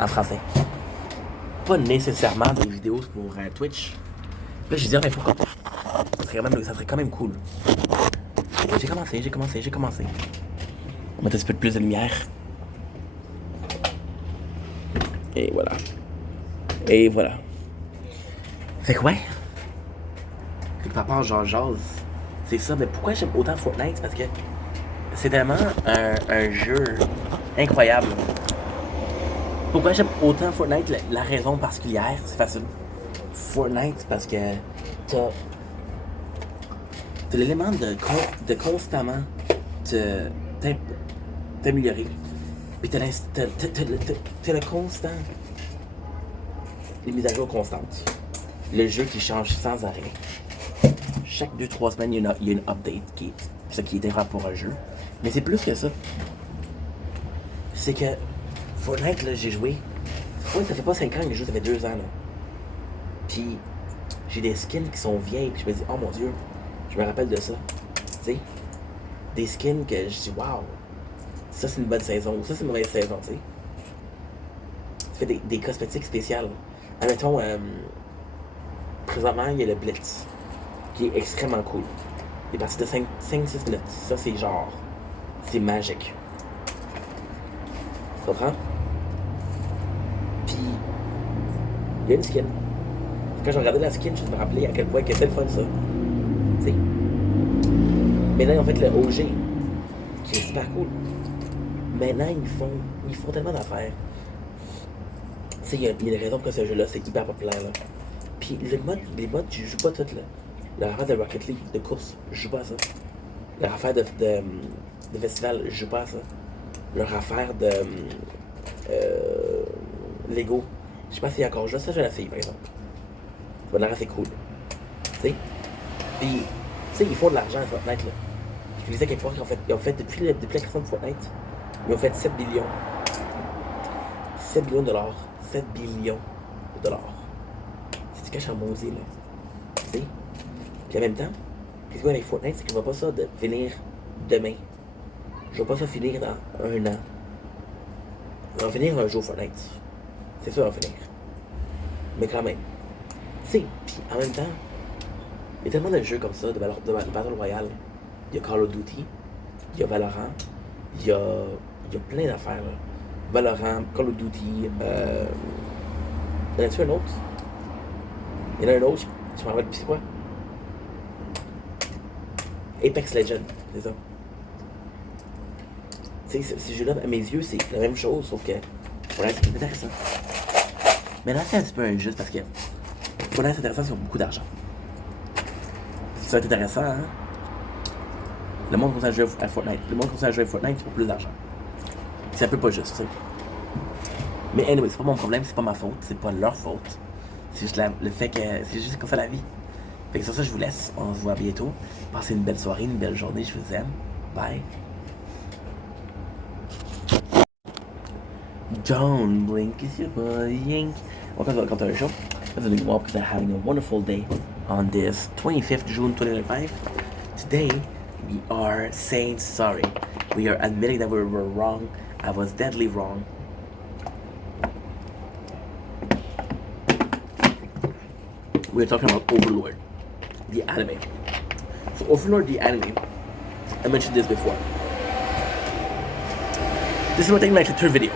En français. Pas nécessairement des vidéos pour Twitch. Là, j'ai dit, mais pourquoi pas? Ça serait quand même cool. J'ai commencé. On va mettre un petit peu plus de lumière. Et voilà. Et voilà. Fait que ouais. Fait que papa, genre jase. C'est ça, mais pourquoi j'aime autant Fortnite? Parce que c'est tellement un jeu incroyable. Pourquoi j'aime autant Fortnite? La raison particulière, c'est facile. Fortnite, parce que t'as l'élément de constamment t'améliorer. Puis t'as le constant. Les mises à jour constantes. Le jeu qui change sans arrêt. Chaque 2-3 semaines, il y a une update qui est incroyable pour un jeu. Mais c'est plus que ça. C'est que Fortnite, là, j'ai joué. Ouais, ça fait pas 5 ans que j'ai joué, ça fait 2 ans. Là. Puis j'ai des skins qui sont vieilles. Puis je me dis, oh mon dieu, je me rappelle de ça. Tu sais, des skins que je dis, waouh, ça c'est une bonne saison. Ou ça c'est une mauvaise saison, tu sais. Tu fais des cosmétiques spéciales. Admettons, présentement, il y a le Blitz, qui est extrêmement cool. Il est parti de 5-6 minutes. Ça, c'est genre. C'est magique. Tu comprends? Puis, il y a une skin. Quand j'ai regardé la skin, je me rappelais à quel point c'était le fun, ça. Tu sais. Mais là, en fait, le OG, qui est super cool. Maintenant, ils font tellement d'affaires. Tu sais, il y a une raison pour ce jeu-là, c'est hyper populaire, là. Puis, les modes, je joue pas toutes, là. Leur affaire de Rocket League, de course, je joue pas à ça. Leur affaire de festival, je joue pas à ça. Leur affaire de Lego, je sais pas s'il y a encore juste ça, je la fille par exemple. Ça va l'air assez cool. Tu sais? Puis, tu sais, ils font de l'argent à Fortnite là. Je disais quelque part qu'ils ont fait depuis la création de Fortnite, ils ont fait 7 billions. 7 billions de dollars. 7 billions de dollars. C'est du cash en maudit là. Tu sais? Puis en même temps, qu'est-ce qu'on a avec Fortnite, c'est qu'on voit pas ça de finir demain. Je vois pas ça finir dans 1 an. On va finir un jour Fortnite. C'est sûr, on va finir. Mais quand même. Tu sais, puis en même temps, il y a tellement de jeux comme ça, de Battle Royale. Il y a Call of Duty, il y a Valorant, il y a plein d'affaires là. Valorant, Call of Duty, y en a-tu un autre? Il y en a un autre, je me rappelle plus c'est quoi? Apex Legends, c'est ça. Tu sais, ces jeux-là, à mes yeux, c'est la même chose, sauf que Fortnite, c'est intéressant. Mais là, c'est un petit peu injuste parce que Fortnite, c'est intéressant, c'est beaucoup d'argent. Ça va être intéressant, hein? Le monde commence à jouer à Fortnite. Le monde commence à jouer à Fortnite, c'est pour plus d'argent. C'est un peu pas juste, tu sais. Mais anyway, c'est pas mon problème, c'est pas ma faute, c'est pas leur faute. C'est juste le fait que c'est juste comme ça la vie. Fait que sur ça, je vous laisse. On se voit bientôt. Passez une belle soirée, une belle journée. Je vous aime. Bye. Don't blink, it's your boy Yink. Welcome to our show. This is doing well because I'm having a wonderful day on this 25th June 2025. Today, we are saying sorry. We are admitting that we were wrong. I was deadly wrong. We're talking about Overlord, the anime. So Overlord, the anime, I mentioned this before. This is my thing, like the third video.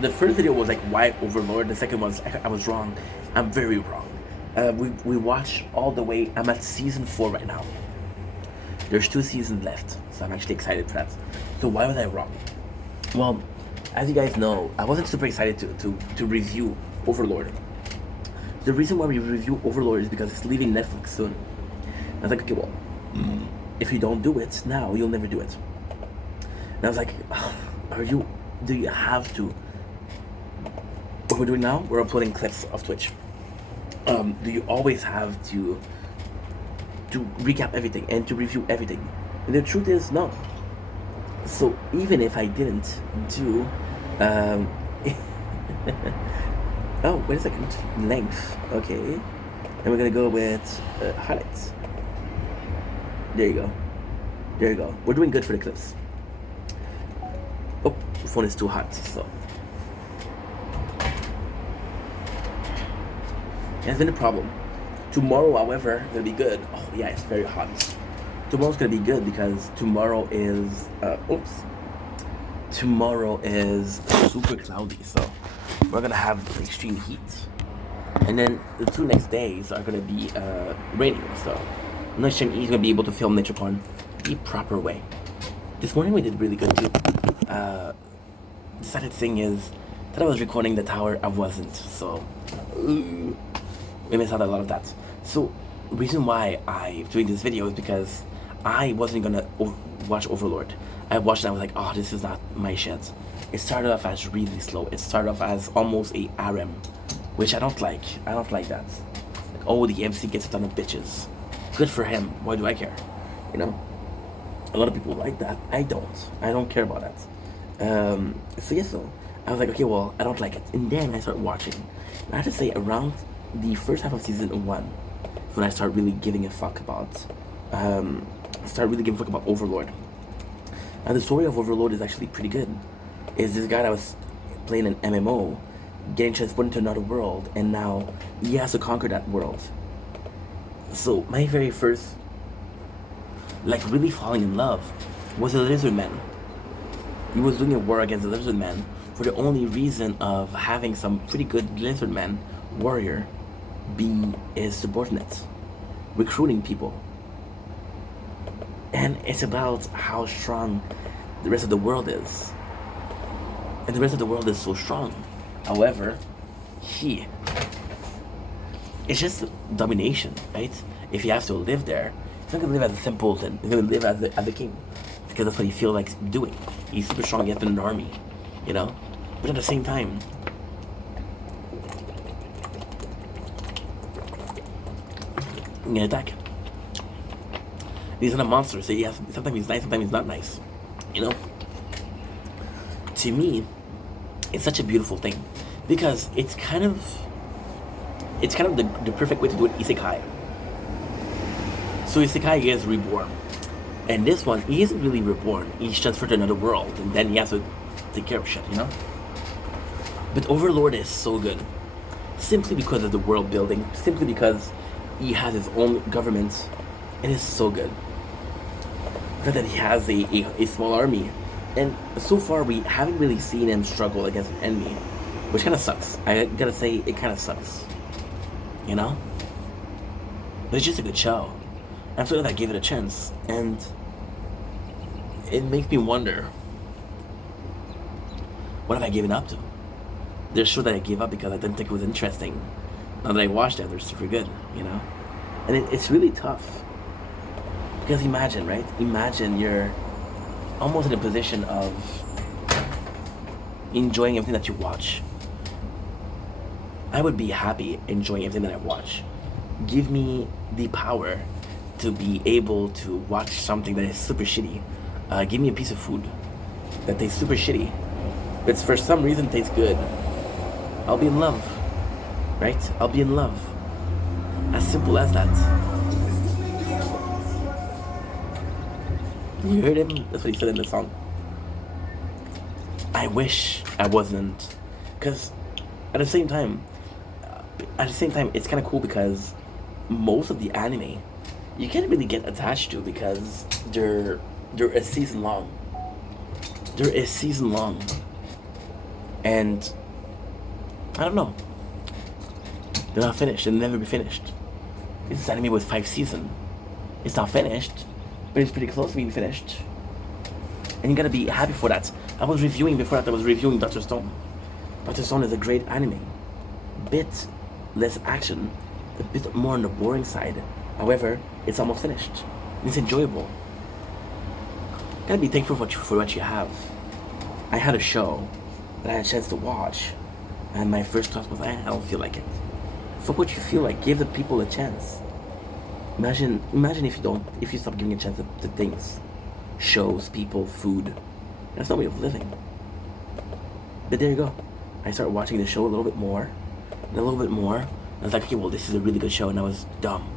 The first video was like why Overlord. The second was I was wrong. I'm very wrong. We watched all the way. I'm at season 4 right now. There's 2 seasons left, so I'm actually excited for that. So why was I wrong? Well, as you guys know, I wasn't super excited to review Overlord. The reason why we review Overlord is because it's leaving Netflix soon. I was like, okay, well, if you don't do it now, you'll never do it. And I was like, do you have to? What we're doing now, we're uploading clips of Twitch. Do you always have to recap everything and to review everything? And the truth is, no. So even if I didn't do, oh, wait a second, length, okay, and we're gonna go with highlights. There you go. We're doing good for the clips. Oh, the phone is too hot, so. That's been a problem. Tomorrow, however, gonna be good. Oh yeah, it's very hot. Tomorrow's gonna be good because tomorrow is super cloudy, so we're gonna have extreme heat, and then the 2 next days are gonna be raining. So I'm not sure he's gonna be able to film NatureCon the proper way. This morning we did really good too. The sad thing is that I was recording the tower. I wasn't, so we missed out a lot of that. So the reason why I'm doing this video is because I wasn't gonna watch Overlord. I watched it and I was like, oh, this is not my shit. It started off as really slow. It started off as almost a harem, which I don't like. I don't like that. Like, oh, the MC gets a ton of bitches. Good for him. Why do I care? You know? A lot of people like that. I don't. I don't care about that. So yeah, so I was like, okay, well, I don't like it. And then I started watching. And I have to say, around the first half of season 1, when I started really giving a fuck about, Overlord. And the story of Overlord is actually pretty good. Is this guy that was playing an MMO, getting transported into another world, and now he has to conquer that world. So my very first, like, really falling in love was a lizard man. He was doing a war against the lizard man for the only reason of having some pretty good lizard man warrior be his subordinate, recruiting people. And it's about how strong the rest of the world is. And the rest of the world is so strong. However, it's just domination, right? If he has to live there, he's not gonna live as a simpleton. He's gonna live as a king, because that's what he feels like doing. He's super strong. He has been in an army, you know. But at the same time, he's gonna attack. He's not a monster, so yeah, sometimes he's nice, sometimes he's not nice, you know? To me, it's such a beautiful thing, because it's kind of the perfect way to do an isekai. So isekai is reborn, and this one, he isn't really reborn, he's transferred to another world, and then he has to take care of shit, you know? But Overlord is so good, simply because of the world building, simply because he has his own government. It is so good. The fact that he has a small army, and so far we haven't really seen him struggle against an enemy, which kind of sucks. I gotta say, it kind of sucks, you know? But it's just a good show. I'm so glad I gave it a chance, and it makes me wonder, what have I given up to? There's shows that I gave up because I didn't think it was interesting. Now that I watched it, they're super good, you know? And it's really tough. Because imagine, right? Imagine you're almost in a position of enjoying everything that you watch. I would be happy enjoying everything that I watch. Give me the power to be able to watch something that is super shitty. Give me a piece of food that tastes super shitty, but for some reason tastes good. I'll be in love, right? I'll be in love. As simple as that. You heard him? That's what he said in the song. I wish I wasn't, because at the same time, it's kind of cool because most of the anime you can't really get attached to because they're a season long. They're a season long, and I don't know. They're not finished. They'll never be finished. This anime was 5 seasons. It's not finished, but it's pretty close to being finished. And you gotta be happy for that. I was reviewing Dr. Stone. Dr. Stone is a great anime. Bit less action, a bit more on the boring side. However, it's almost finished. It's enjoyable. You gotta be thankful for what you have. I had a show that I had a chance to watch, and my first thought was, I don't feel like it. Fuck what you feel like. Give the people a chance. Imagine if you stop giving a chance to things, shows, people, food. That's no way of living. But there you go. I started watching the show a little bit more, and a little bit more. I was like, okay, well, this is a really good show, and I was dumb.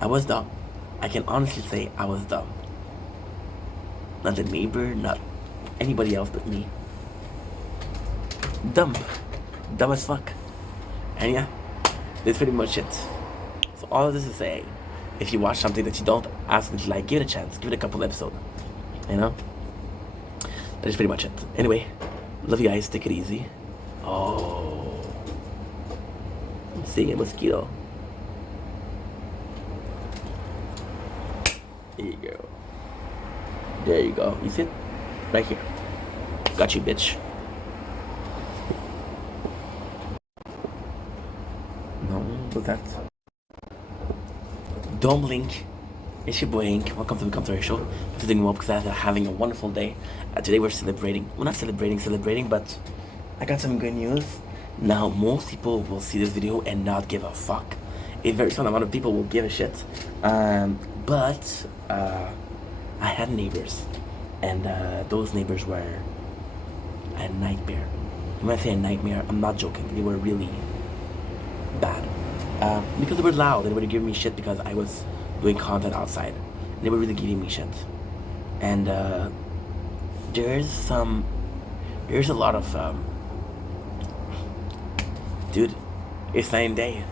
I can honestly say I was dumb. Not the neighbor, not anybody else but me. Dumb as fuck. And yeah, that's pretty much it. So all of this is say, if you watch something that you don't absolutely like, give it a chance. Give it a couple episodes. You know? That is pretty much it. Anyway, love you guys. Take it easy. Oh. seeing a mosquito. There you go. There you go. You see it? Right here. Got you, bitch. No, what's that? Don't blink. It's your boy Ink. Welcome to the Come to Our Show. I'm doing well because I'm having a wonderful day. Today we're celebrating. Well, not celebrating, but I got some good news. Now, most people will see this video and not give a fuck. A very small amount of people will give a shit. But I had neighbors, and those neighbors were a nightmare. When I say a nightmare, I'm not joking. They were really bad. Because they were loud and they were giving me shit because I was doing content outside. And they were really giving me shit. And there's a lot of dude, it's night and day.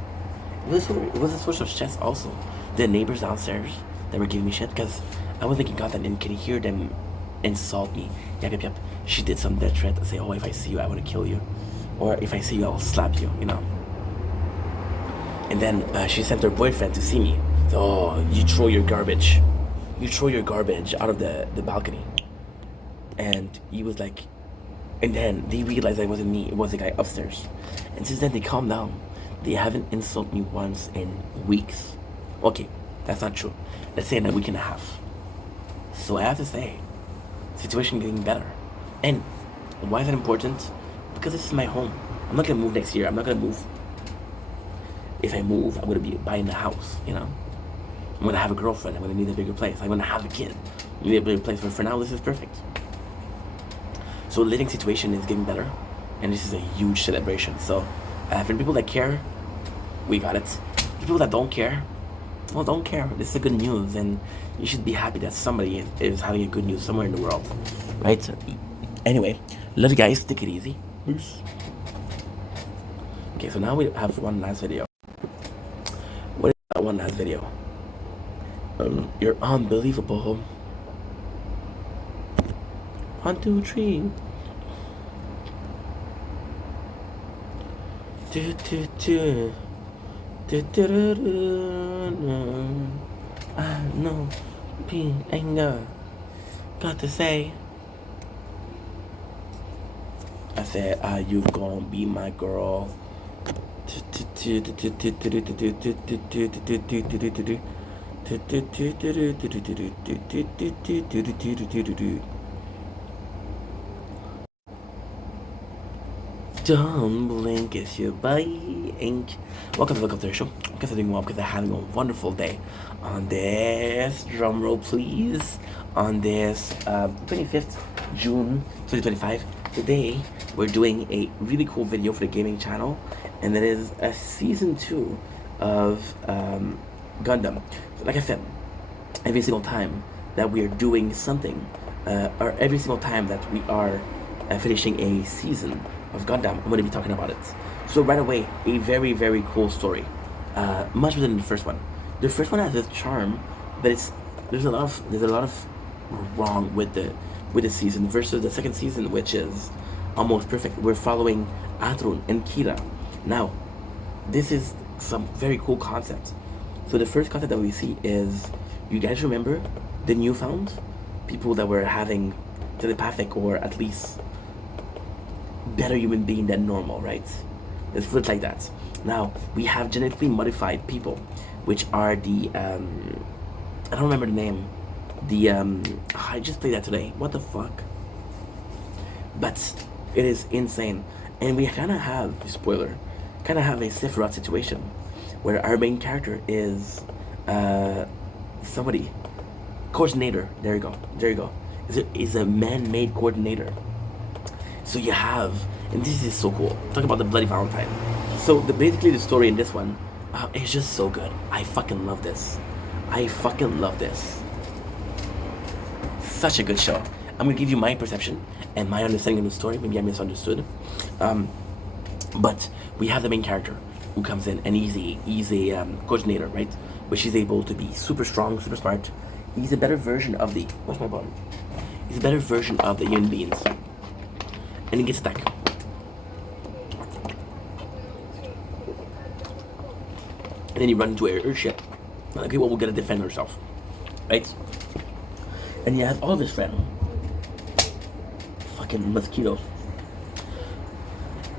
It was a source of stress also. The neighbors downstairs that were giving me shit because I was making content and can hear them insult me. Yep. She did some death threat and say, oh, if I see you, I want to kill you. Or if I see you, I will slap you, you know. And then she sent her boyfriend to see me. So, oh, you throw your garbage. You throw your garbage out of the balcony. And he was like, and then they realized that it wasn't me, it was the guy upstairs. And since then they calmed down. They haven't insulted me once in weeks. Okay, that's not true. Let's say in a week and a half. So I have to say, situation getting better. And why is that important? Because this is my home. I'm not gonna move next year. I'm not gonna move. If I move, I'm gonna be buying a house, you know? I'm gonna have a girlfriend. I'm gonna need a bigger place. I'm gonna have a kid. I need a bigger place. But for now, this is perfect. So the living situation is getting better. And this is a huge celebration. So for the people that care, we got it. The people that don't care, well, don't care. This is a good news. And you should be happy that somebody is having a good news somewhere in the world. Right? Anyway, love you guys. Take it easy. Peace. Okay, so now we have one last video. What is that one last video? You're unbelievable. 1, 2, 3. I know pain, anger. Got to say. I said, are you gonna be my girl? Don't blink, it's your boy Ink. Welcome to the show. Because I'm doing well because I'm having a wonderful day. On this, drum roll please, on this 25th June 2025. Today, we're doing a really cool video for the gaming channel, and that is a season 2 of Gundam. So like I said, every single time that we are doing something, or every single time that we are finishing a season of Gundam, I'm going to be talking about it. So right away, a very, very cool story. Much better than the first one. The first one has this charm, but there's a lot of wrong with the season versus the second season, which is almost perfect. We're following Atrun and Kira. Now, this is some very cool concept. So the first concept that we see is, you guys remember the newfound people that were having telepathic, or at least better human being than normal, right? Let's put it like that. Now, we have genetically modified people, which are the, I don't remember the name. The, I just played that today. What the fuck? But it is insane. And we kind of have, spoiler, kind of have a Sephiroth situation, where our main character is, somebody, coordinator, there you go. Is a man-made coordinator. So you have, and this is so cool, talk about the Bloody Valentine. So basically the story in this one is just so good. I fucking love this. Such a good show. I'm gonna give you my perception and my understanding of the story. Maybe I misunderstood. But we have the main character who comes in, and he's a coordinator, right? But she's able to be super strong, super smart. He's a better version of the, where's my button? He's a better version of the human beings. And he gets stuck. and then you run into an airship. Like, okay, well, we're gonna defend ourselves, right? And he has all of his friends, fucking mosquitoes,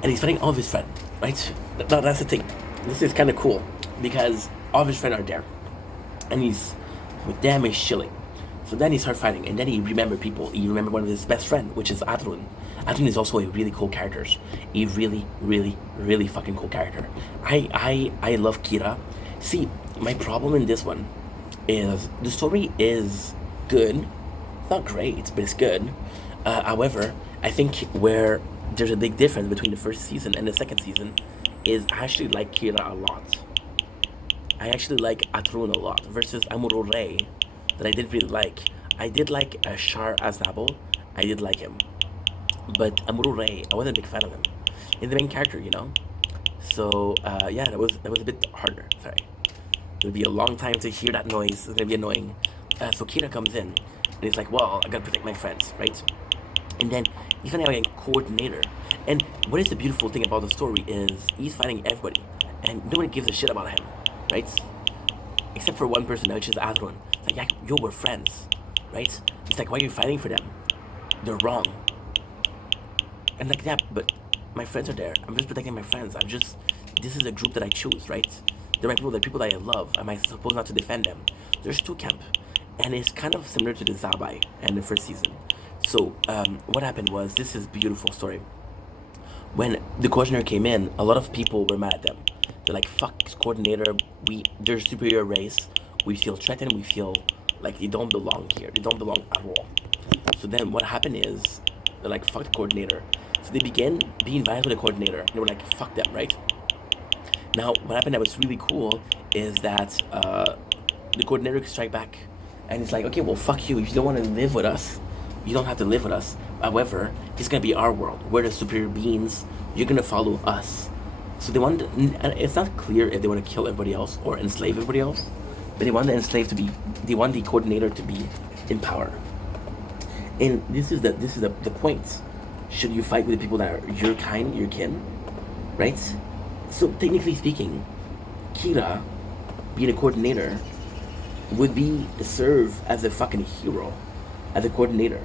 and he's fighting all of his friends, right? Now that's the thing. This is kind of cool because all of his friends are there, and he's with them. He's chilling. So then he starts fighting, and then he remember people. He remember one of his best friend, which is Adrun. Adrun is also a really cool character. A really, really, really fucking cool character. I love Kira. See, my problem in this one is the story is good. It's not great, but it's good. However, I think where there's a big difference between the first season and the second season is I actually like Kira a lot. I actually like Adrun a lot versus Amuro Rei that I didn't really like. I did like Shar Aznable. I did like him. But Amuro Rei, I wasn't a big fan of him. He's the main character, you know? So, yeah, that was a bit harder. Sorry. It would be a long time to hear that noise. It's gonna be annoying. So Kira comes in, and he's like, well, I gotta protect my friends, right? And then he's fighting a coordinator. And what is the beautiful thing about the story is he's fighting everybody. And nobody gives a shit about him, right? Except for one person, which is Adrun. It's like, yeah, yo, we're friends, right? It's like, why are you fighting for them? They're wrong. And like, yeah, but my friends are there. I'm just protecting my friends. This is a group that I choose, right? They're my people, they're people that I love. Am I supposed not to defend them? There's two camps. And it's kind of similar to the Zabai and the first season. So, what happened was, this is a beautiful story. When the coordinator came in, a lot of people were mad at them. They're like, fuck this coordinator, they're a superior race. We feel threatened, we feel like they don't belong here. They don't belong at all. So then what happened is, they're like, fuck the coordinator. So they began being violent with the coordinator. And they were like, fuck them, right? Now, what happened that was really cool is that the coordinator could strike back. And it's like, okay, well, fuck you. If you don't want to live with us, you don't have to live with us. However, it's going to be our world. We're the superior beings. You're going to follow us. So they want to, and it's not clear if they want to kill everybody else or enslave everybody else, but they want they want the coordinator to be in power. And this is the point. Should you fight with the people that are your kind, your kin, right? So technically speaking, Kira, being a coordinator, would be serve as a fucking hero, as a coordinator,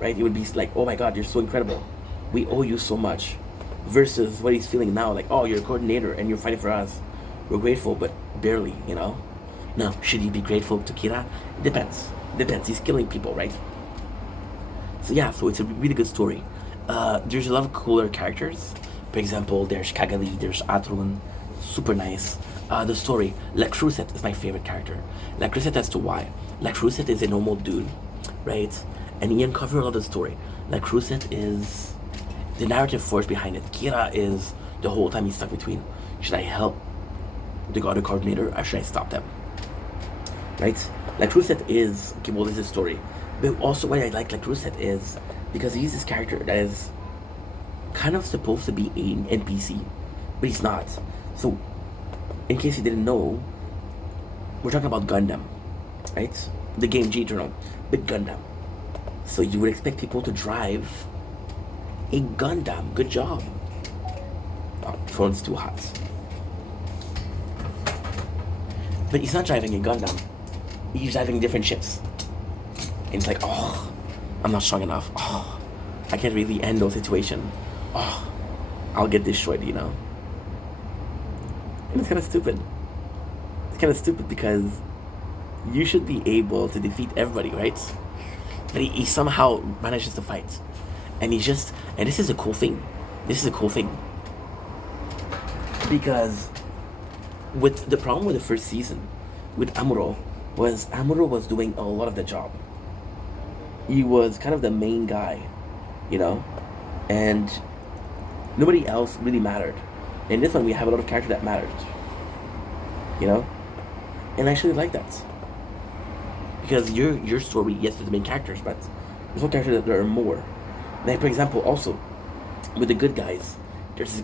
right? It would be like, oh my god, you're so incredible. We owe you so much. Versus what he's feeling now, like, oh, you're a coordinator and you're fighting for us. We're grateful, but barely, you know? Now, should he be grateful to Kira? Depends. He's killing people, right? So yeah, so it's a really good story. There's a lot of cooler characters. For example, there's Kagali, there's Adrun. Super nice. The story, La Crusette is my favorite character. La Crusette as to why. La Crusette is a normal dude, right? And he uncovered a lot of the story. La Crusette is the narrative force behind it. Kira is the whole time he's stuck between, should I help the god coordinator or should I stop them? Right? La Crusette is, okay, well, this is a story. But also why I like La Crusette is because he's this character that is kind of supposed to be an NPC, but he's not. So, in case you didn't know, we're talking about Gundam, right? The game G Journal, but Gundam. So you would expect people to drive a Gundam. Good job. Oh, phone's too hot. But he's not driving a Gundam. He's driving different ships. And it's like, oh, I'm not strong enough. Oh, I can't really handle the situation. Oh, I'll get destroyed, you know? And it's kind of stupid. It's kind of stupid because you should be able to defeat everybody, right? But he somehow manages to fight. And he's just, and this is a cool thing. Because with the problem with the first season, with Amuro was doing a lot of the job. He was kind of the main guy, you know? And nobody else really mattered. In this one, we have a lot of characters that mattered, you know? And I actually like that. Because your story, yes, there's the main characters, but there's no characters that there are more. Like, for example, also, with the good guys, there's this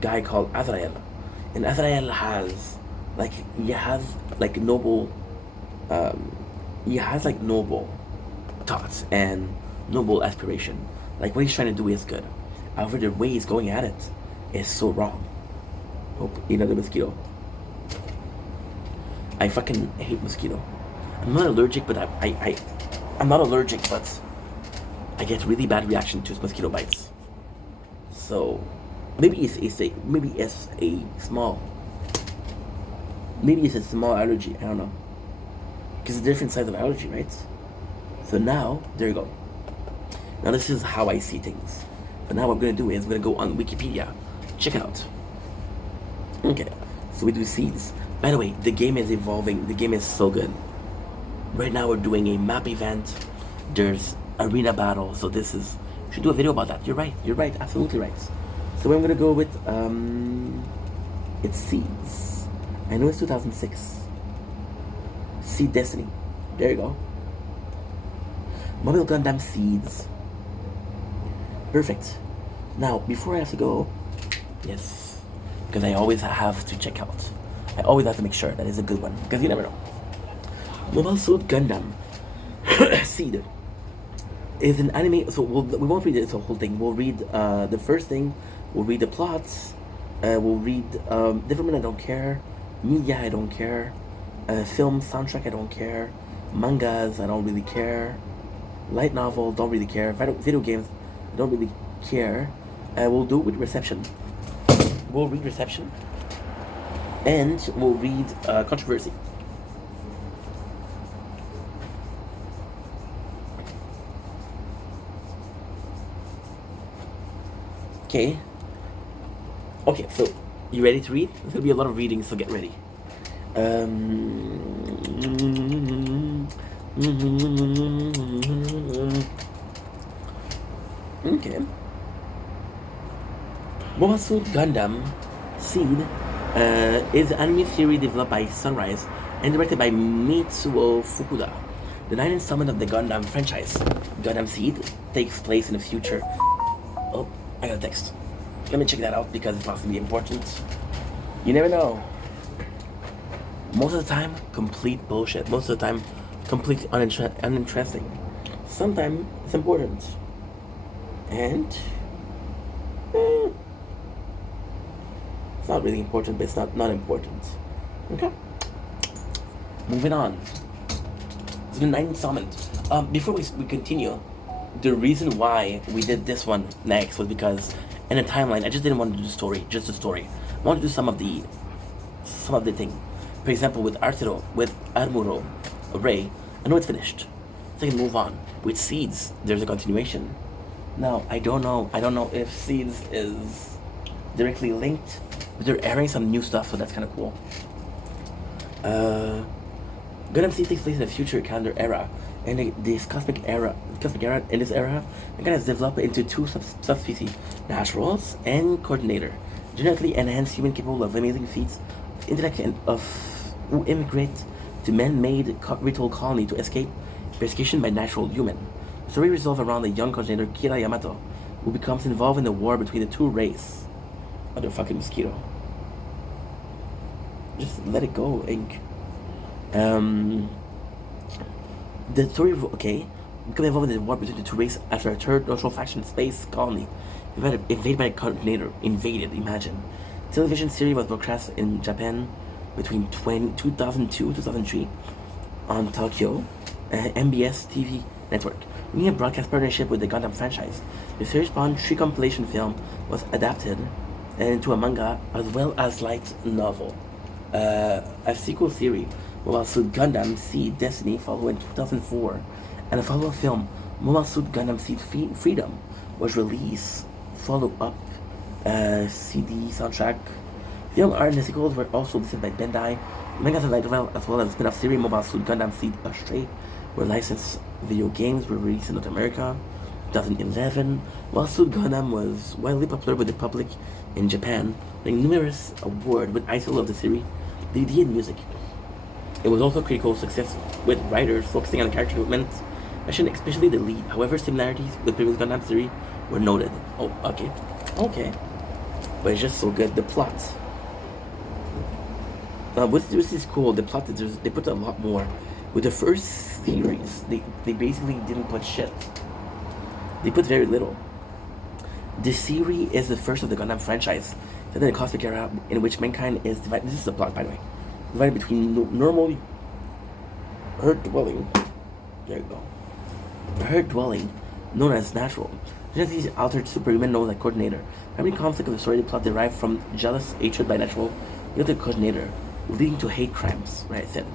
guy called Azrael. And Azrael has, noble thoughts and noble aspiration. Like, what he's trying to do is good. However, the way he's going at it is so wrong. Oh, another mosquito. I fucking hate mosquito. I'm not allergic, but I'm not allergic, but I get really bad reaction to mosquito bites. So maybe it's a small allergy. I don't know, because it's a different size of allergy, right? So now there you go. Now this is how I see things. But now what I'm gonna do is I'm gonna go on Wikipedia, check out. Okay, so we do seeds. By the way, the game is evolving. The game is so good. Right now we're doing a map event. There's arena battle. So this is, should do a video about that. You're right. You're right. Absolutely right. So I'm gonna go with it's Seeds. I know it's 2006. Seed Destiny. There you go. Mobile Gundam Seeds. Perfect. Now before I have to go, yes, because I always have to check out. I always have to make sure that is a good one, because you never know. Mobile Suit Gundam Seed is an anime. So we won't read the whole thing. We'll read the first thing. We'll read the plots. We'll read development. I don't care. Media. I don't care. Film soundtrack. I don't care. Mangas. I don't really care. Light novel. Don't really care. Video games. I don't really care. We'll do it with reception. We'll read reception. And we'll read controversy. Okay. Okay, so you ready to read? There's gonna be a lot of reading, so get ready. Okay. Mobile Suit Gundam Seed is an anime series developed by Sunrise and directed by Mitsuo Fukuda. The 9th installment of the Gundam franchise, Gundam Seed, takes place in the future. Oh, I got a text. Let me check that out because it's possibly important. You never know. Most of the time, complete bullshit. Most of the time, completely uninteresting. Sometimes it's important. And it's not really important, but it's not important. Okay. Moving on. It's the 9th installment. Before we continue, the reason why we did this one next was because in a timeline, I just didn't want to do the story, just the story. I wanted to do some of the thing. For example, with Arturo, with Armuro, Ray, I know it's finished. So I can move on. With Seeds, there's a continuation. Now, I don't know if Seeds is directly linked, but they're airing some new stuff, so that's kind of cool. Gundam Seed takes place in the future calendar era, and this cosmic era, in this era, Gundam has developed into two subspecies, Naturals and Coordinator, genetically enhanced human capable of amazing feats, intellect and who immigrate to man-made ritual colony to escape persecution by natural human. The story revolves around the young Coordinator Kira Yamato, who becomes involved in the war between the two races. Motherfucking mosquito. Just let it go, Ink. The story become involved in the war between the two races after a third neutral faction space colony invaded by a Coordinator. Imagine. Television series was broadcast in Japan between 2002-2003 on Tokyo MBS TV network. In a broadcast partnership with the Gundam franchise, the series spawned 3 compilation film was adapted into a manga as well as light novel. A sequel series, Mobile Suit Gundam Seed Destiny, followed in 2004, and a follow-up film, Mobile Suit Gundam Seed Freedom, was released. Follow-up CD soundtrack. Film art and the sequels were also listed by Bandai. Mangas and light novel, as well as spin-off series Mobile Suit Gundam Seed Astray, were licensed video games were released in North America. 2011, Mobile Suit Gundam was widely popular with the public in Japan, winning numerous awards with ISO of the series, DVD and music. It was also a critical success with writers focusing on character development, especially the lead. However, similarities with previous Gundam series were noted. Oh, okay. But it's just so good. The plot. This is cool. The plot, they put a lot more. With the first series, they basically didn't put shit. They put very little. This series is the first of the Gundam franchise, set in the cosmic era in which mankind is divided. This is the plot, by the way. divided between normal Earth dwelling. There you go. Earth dwelling, known as natural. Genetically altered superhuman known as coordinator. Primary conflict of the story plot derived from jealous hatred by natural the coordinator, leading to hate crimes, right? I said.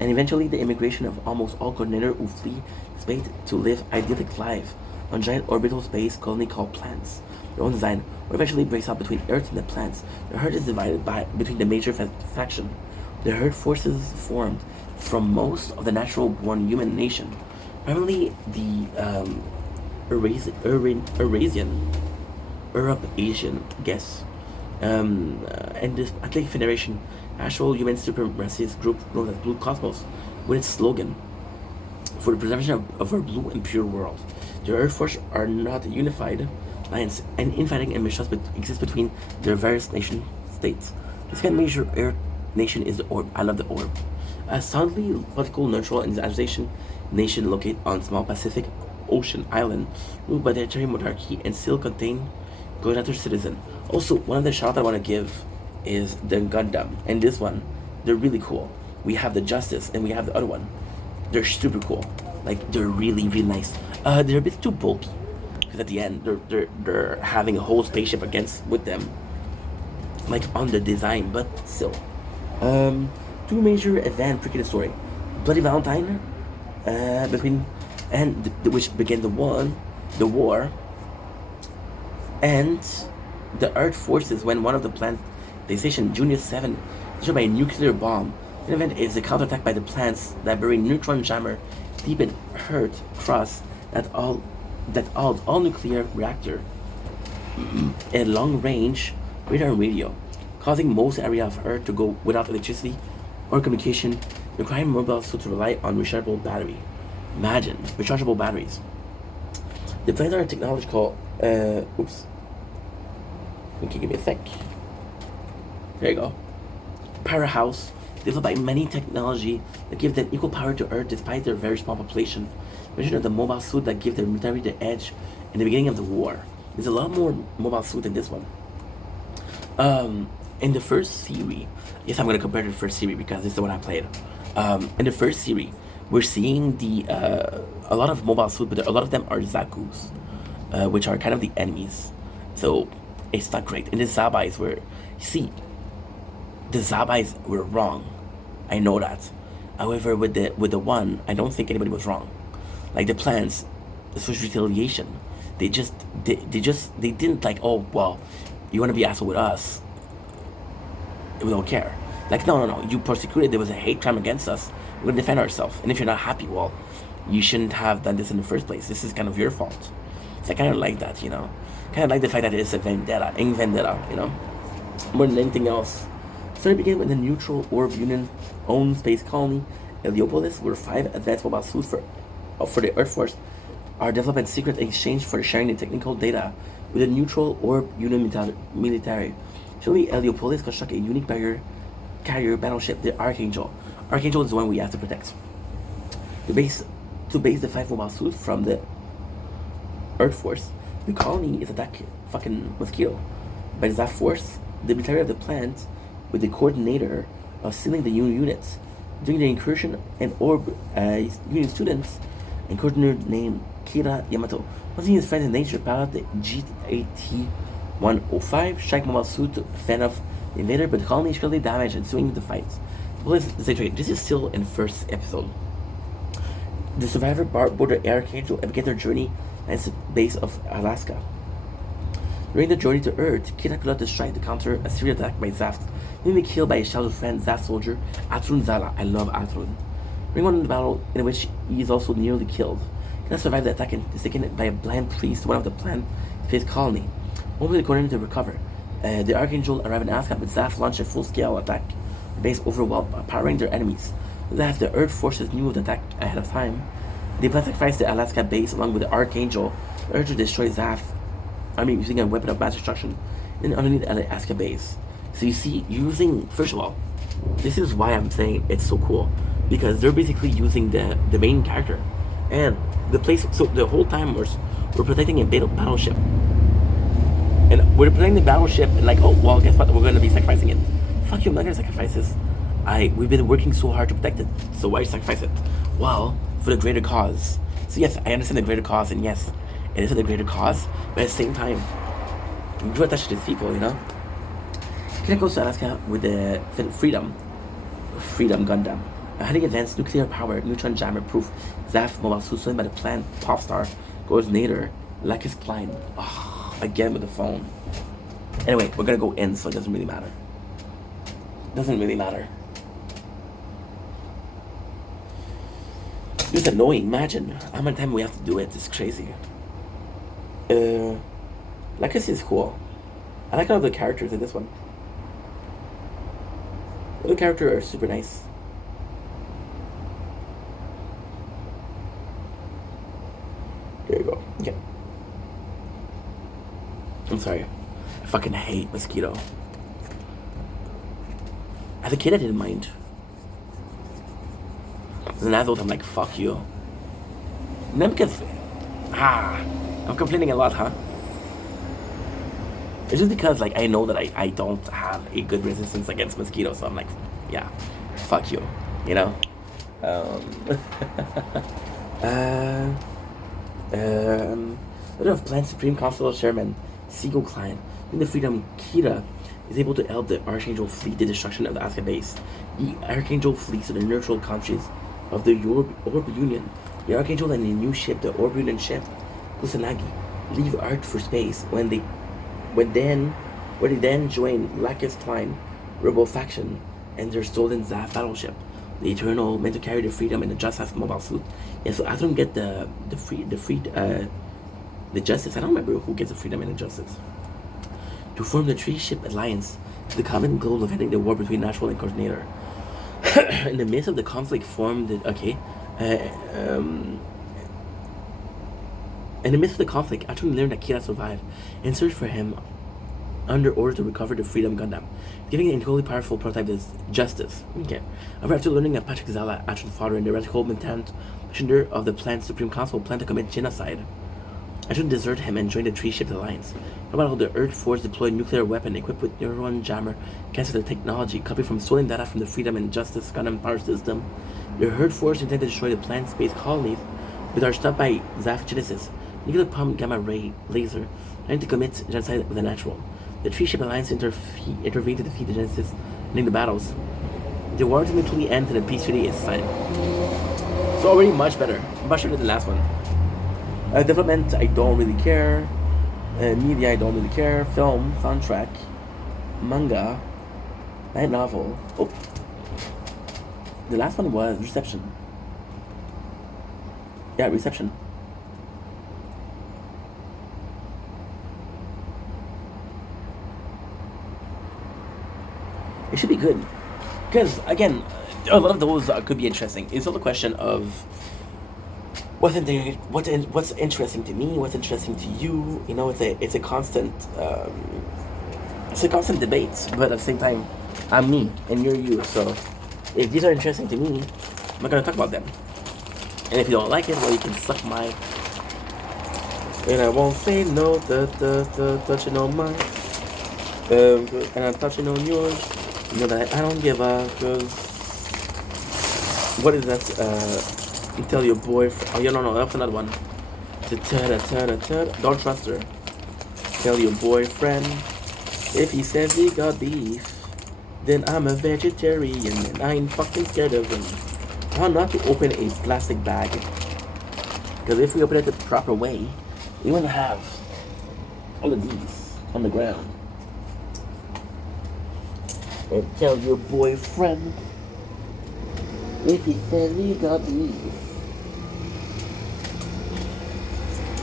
And eventually the immigration of almost all coordinator who flee space to live idyllic life on giant orbital space colony called plants. Their own design will eventually breaks out between Earth and the plants. The herd is divided between the major faction. The herd forces formed from most of the natural-born human nation, primarily the Eurasian guess, and this Atlantic Federation, actual human supremacist group known as Blue Cosmos, with its slogan, "For the preservation of our blue and pure world." The Earth Force are not unified alliance, and infighting and mistrust exist between their various nation states. The second major Earth nation is the Orb. I love the Orb. A soundly political, neutral, and association nation located on small Pacific Ocean island, ruled by the hereditary monarchy and still contain Gonator citizen. Also, one of the shout I want to give is the Gundam, and this one, they're really cool. We have the Justice, and we have the other one. They're super cool. Like, they're really, really nice. They're a bit too bulky, because at the end, they're having a whole spaceship with them, like on the design, but still. Two major events precede the story: Bloody Valentine, which began the war, and the Earth forces when one of the plants, the station Junius 7, is destroyed by a nuclear bomb. The event is a counterattack by the plants that bury neutron jammer deep in Earth crust that all nuclear reactor a long range radar and radio, causing most area of Earth to go without electricity or communication, requiring mobile suits to rely on rechargeable battery. Imagine rechargeable batteries. The plans are technological. Oops. Okay, give me a sec. There you go. Powerhouse, developed by many technology that give them equal power to Earth despite their very small population. Mention of the mobile suit that give their military the edge in the beginning of the war. There's a lot more mobile suit than this one. In the first series, yes, I'm gonna compare to the first series because this is the one I played. In the first series, we're seeing a lot of mobile suit, but a lot of them are Zaku's, which are kind of the enemies. So it's not great. And the Zabais were, the Zabais were wrong. I know that. However, with the one, I don't think anybody was wrong. Like the plans, this was retaliation. They didn't like, oh well, you want to be asshole with us, we don't care. Like no, you persecuted, there was a hate crime against us, we're gonna defend ourselves, and if you're not happy, well, you shouldn't have done this in the first place, this is kind of your fault. So I kind of like that, you know, kind of like the fact that it's a vendetta, you know, more than anything else. So it began with the neutral Orb Union owned space colony Heliopolis, where 5 advanced mobile suits for the Earth Force are developed in secret exchange for sharing the technical data with the neutral Orb Union military. Surely Heliopolis construct a unique carrier battleship, the Archangel. Archangel is the one we have to protect. To base the 5 mobile suits from the Earth Force, the colony is attacked fucking mosquito. By that force, the military of the plant with the coordinator of sealing the Union units. During the incursion, an Orb Union students and coordinator named Kira Yamato was his friend in nature pilot the GAT-105 strike mobile suit to fend off the invader, but the colony is greatly damaged ensuing the fights. This is still in the first episode. The survivor boarded Archangel and began their journey at the base of Alaska. During the journey to Earth, Kira could not strike to counter a serious attack by Zaft, nearly killed by his childhood friend Zaft soldier Atrun Zala. I love Atrun. During one of the battle in which he is also nearly killed, Kira survived the attack and is taken by a blind priest to one of the planned phase colony. Only the coordinator to recover. The Archangel arrived in Alaska, but Zaft launched a full-scale attack. The base overwhelmed, powering their enemies. Zaft, the Earth forces knew of the attack ahead of time. They planned to sacrifice the Alaska base along with the Archangel in order to destroy Zaft. Using a weapon of mass destruction in underneath the Alaska base. So you see, first of all, this is why I'm saying it's so cool, because they're basically using the main character and the place. So the whole time we're protecting a battleship, and we're protecting the battleship, and like, oh well, guess what? We're going to be sacrificing it. Fuck you, I'm not going to sacrifice this. We've been working so hard to protect it, so why sacrifice it? Well, for the greater cause. So yes, I understand the greater cause, and yes, it is for the greater cause, but at the same time, you attach to these people, you know? Kira goes to Alaska with the Freedom Gundam. A highly advanced nuclear-powered neutron jammer proof Zaf mobile suit stolen by the planned pop star coordinator Lakis Klein. Oh, again with the phone. Anyway, we're gonna go in, so it doesn't really matter. Doesn't really matter. It's annoying. Imagine how many times we have to do it. It's crazy. Lakis is cool. I like all the characters in this one. All the characters are super nice. There you go. Okay. I'm sorry. I fucking hate Mosquito. As a kid, I didn't mind. As an adult, I'm like, fuck you. And then because... I'm complaining a lot, huh? It's just because, like, I know that I don't have a good resistance against Mosquito, so I'm like, yeah, fuck you, you know? Leader of Plan Supreme Council Chairman Siegel Klein in the Freedom Kira is able to help the Archangel fleet the destruction of the Asuka base. The Archangel fleets are the neutral countries of the Orb Union. The Archangel and the new ship, the Orb Union ship, Kusanagi, leave Earth for space when they then join Lakis Klein rebel faction and their stolen Zaf battleship. The Eternal meant to carry the Freedom and the Justice mobile suit. Yeah, so I don't get the Justice. I don't remember who gets the Freedom and the Justice. To form the three-ship alliance, the common goal of ending the war between Natural and Coordinator. In the midst of the conflict formed, in the midst of the conflict, Atron learned that Kira survived and searched for him under order to recover the Freedom Gundam, giving an incredibly powerful prototype as Justice. Okay. After learning that Patrick Zala, Atron's father, and the radical militant leader of the planned Supreme Council planned to commit genocide, Atron deserted him and joined the three-ship alliance. About how the Earth Force deployed nuclear weapon equipped with Neuron Jammer, canceled the technology, copied from stolen data from the Freedom and Justice Gundam power system. The Earth Force intended to destroy the planned space colonies, but are stopped by Zaf Genesis, nuclear pump gamma ray laser, trying to commit genocide with the Natural. The three-ship alliance intervened to defeat the Genesis, ending the battles. The war ultimately ends and a peace treaty is signed. So already much better than the last one. Development, I don't really care. Media, I don't really care. Film, soundtrack, manga, light novel. Oh, the last one was Reception. Yeah, Reception. It should be good, because again, a lot of those could be interesting. It's all a question of what's interesting to me, what's interesting to you. You know, it's a constant debate. But at the same time, I'm me and you're you. So if these are interesting to me, I'm not gonna talk about them. And if you don't like it, well, you can suck my. And I won't say no. Touching on mine. And I'm touching on yours. You know that I don't give a, cause what is that? Tell your boyfriend. Oh, yeah, no, that's another one. Don't trust her. Tell your boyfriend if he says he got beef, then I'm a vegetarian and I ain't fucking scared of him. How not to open a plastic bag? Because if we open it the proper way, we wouldn't have all of these on the ground. And tell your boyfriend if he says he got beef.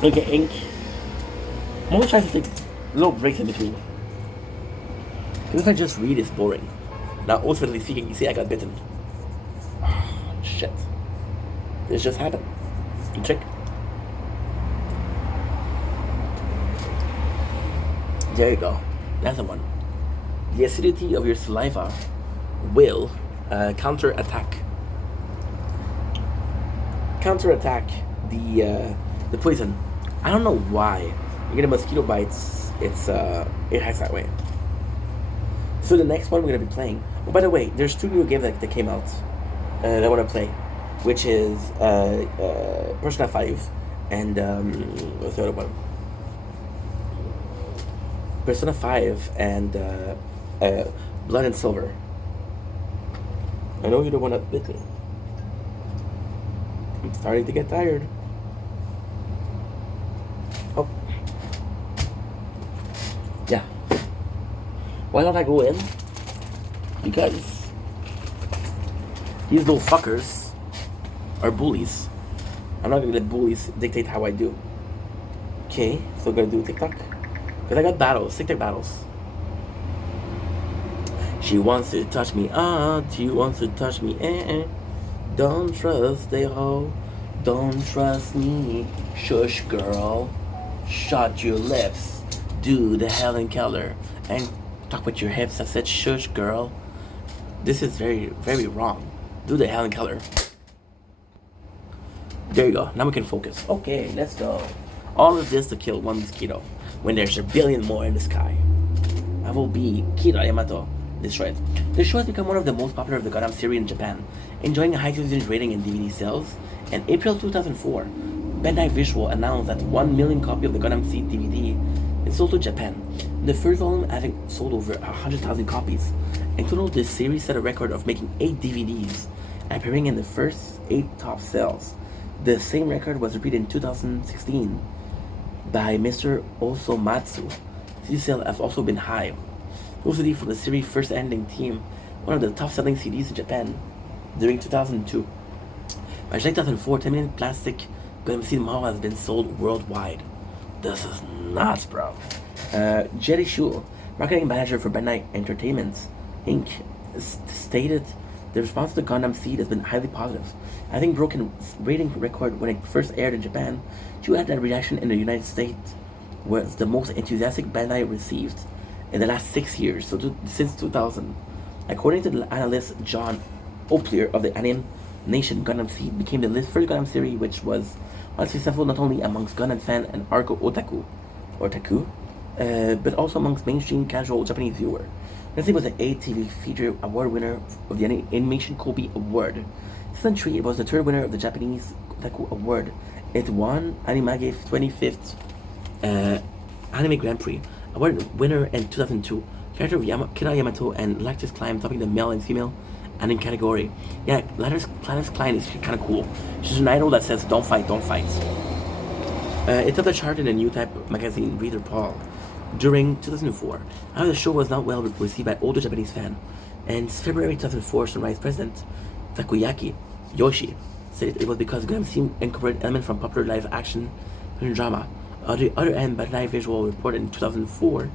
Okay, ink. I'm always trying to take little breaks in between. Because if I just read, it's boring. Now, ultimately speaking, you see I got bitten. Oh, shit. This just happened. You check. There you go. That's the one. The acidity of your saliva will counterattack the poison. I don't know why. You get a mosquito bites, it acts that way. So the next one we're gonna be playing. Oh, by the way, there's two new games that came out that I want to play, which is Persona 5 and what's the other one? Persona 5 and Blood and Silver. I know you don't want to admit me. I'm starting to get tired. Oh. Yeah. Why don't I go in? Because these little fuckers are bullies. I'm not gonna let bullies dictate how I do. Okay, so I'm gonna do TikTok. Because I got battles, TikTok battles. She wants to touch me, she wants to touch me, Don't trust the hoe, don't trust me. Shush, girl, shut your lips. Do the Helen Keller and talk with your hips. I said, shush, girl. This is very, very wrong. Do the Helen Keller. There you go. Now we can focus. Okay, let's go. All of this to kill one mosquito when there's a billion more in the sky. I will be Kira Yamato. Destroyed. The show has become one of the most popular of the Gundam series in Japan, enjoying a high television rating and DVD sales. In April 2004, Bandai Visual announced that 1 million copies of the Gundam Seed DVD is sold to Japan, the first volume having sold over 100,000 copies. In total, this series set a record of making 8 DVDs, appearing in the first 8 top sales. The same record was repeated in 2016 by Mr. Osomatsu. These sales have also been high. Mostly from the series' first ending team, one of the top-selling CDs in Japan during 2002. By July 2004, 10 million plastic Gundam Seed model has been sold worldwide. This is nuts, bro. Jerry Shu, marketing manager for Bandai Entertainment Inc., stated the response to Gundam Seed has been highly positive. Having broken rating record when it first aired in Japan, Shu had that reaction in the United States was the most enthusiastic Bandai received in the last 6 years, so since 2000. According to the analyst John Opler of the Anime Nation, Gundam Seed became the first Gundam series which was successful not only amongst Gundam fan and Arco otaku, but also amongst mainstream casual Japanese viewer. Gundam Seed was an ATV feature award winner of the Animation Kobe Award. Season 3, it was the third winner of the Japanese Otaku Award. It won Animage's 25th Anime Grand Prix. Award winner in 2002. Character of Kira Yamato and Lactus Climb topping the male and female anime category. Yeah, Lactus Climb is kind of cool. She's an idol that says, don't fight, don't fight. It topped the chart in the New Type magazine Reader Paul during 2004. However, the show was not well received by older Japanese fans. And February 2004, Sunrise president Takuyaki Yoshi said it was because Gundam Seed incorporated elements from popular live action drama. On the other end, Bandai Visual reported in 2004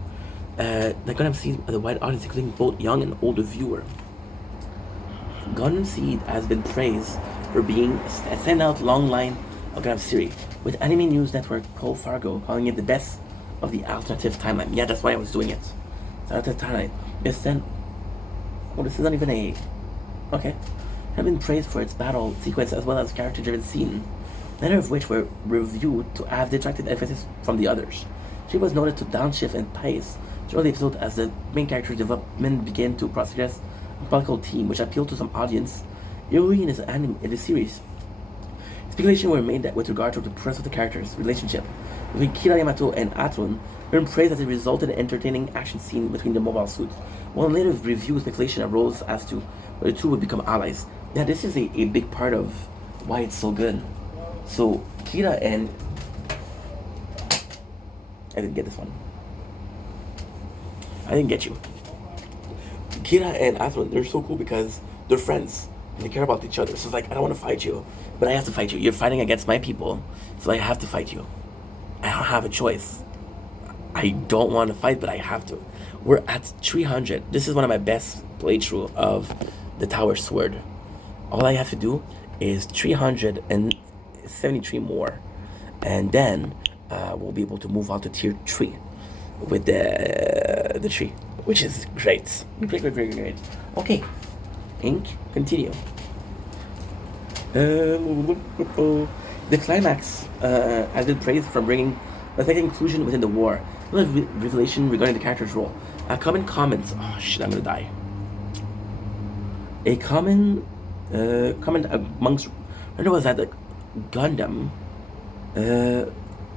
that Gundam Seed has a wide audience, including both young and older viewers. Gundam Seed has been praised for being a standout long line of Gundam series, with Anime News Network Pro Fargo calling it the best of the alternative timeline. Yeah, that's why I was doing it. It's alternative timeline. It's then. Oh, this is not even a. Okay. Have been praised for its battle sequence as well as character-driven scene, neither of which were reviewed to have detracted emphasis from the others. She was noted to downshift and pace throughout the episode as the main character's development began to progress a political theme which appealed to some audience early in the series. Speculation were made that with regard to the progress of the characters' relationship between Kira Yamato and Atron, earned praise as it resulted in an entertaining action scene between the mobile suits, while in later review speculation arose as to whether the two would become allies. Yeah, this is a big part of why it's so good. So, Kira and... I didn't get this one. I didn't get you. Kira and Atron, they're so cool because they're friends. They care about each other. So it's like, I don't want to fight you, but I have to fight you. You're fighting against my people, so I have to fight you. I don't have a choice. I don't want to fight, but I have to. We're at 300. This is one of my best playthrough of the Tower Sword. All I have to do is 373 more, and then we'll be able to move on to tier 3 with the tree, which is great. Great. Okay, Ink, continue. The climax has been praised for bringing reflecting inclusion within the war. Another revelation regarding the character's role. A common comment. Oh shit, I'm gonna die. A comment amongst I was that the Gundam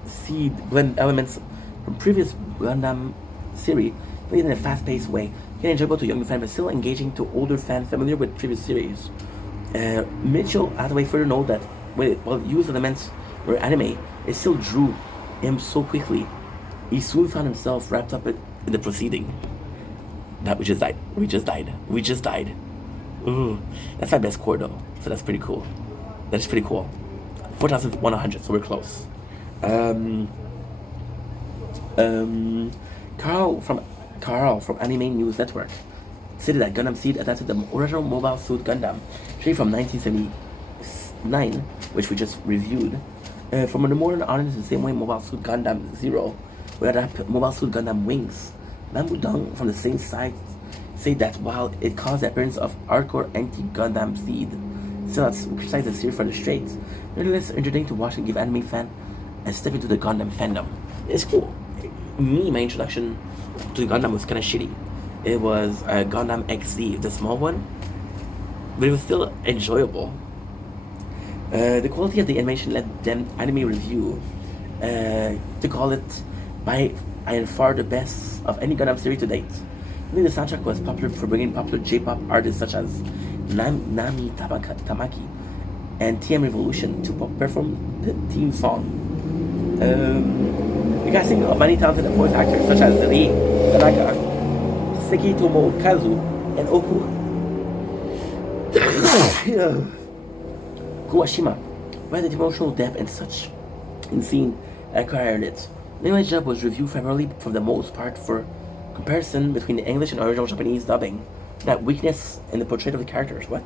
seed blend elements from previous Gundam series, played in a fast-paced way, can enjoyable to younger fans but still engaging to older fans familiar with previous series. Mitchell Hathaway further noted that while used elements were anime, it still drew him so quickly. He soon found himself wrapped up in the proceeding. That we just died. We just died. We just died. Ooh, that's my best score though, so that's pretty cool. That's pretty cool. 4,100, so we're close. Um, um, Carl from Anime News Network stated that Gundam Seed adapted the original Mobile Suit Gundam, straight from 1979, which we just reviewed, from a modern audience in the same way Mobile Suit Gundam Zero would adapt Mobile Suit Gundam Wings. Bamboo Dong from the same site say that while it caused the appearance of hardcore anti-Gundam Seed, still has criticized the series for the straights, nevertheless entertaining to watch and give anime fan a step into the Gundam fandom. It's cool. My introduction to Gundam was kind of shitty. It was Gundam XZ, the small one, but it was still enjoyable. The quality of the animation led them Anime Review to call it by and far the best of any Gundam series to date. I think the soundtrack was popular for bringing popular J-pop artists such as Nami Tamaki and TM Revolution to perform the theme song. The casting of many talented voice actors such as Rei Tanaka, Seki Tomokazu, and Oku Kuwashima provided emotional depth and such insane acquired it. The English dub was reviewed favorably for the most part for comparison between the English and original Japanese dubbing. That weakness in the portrait of the characters. What?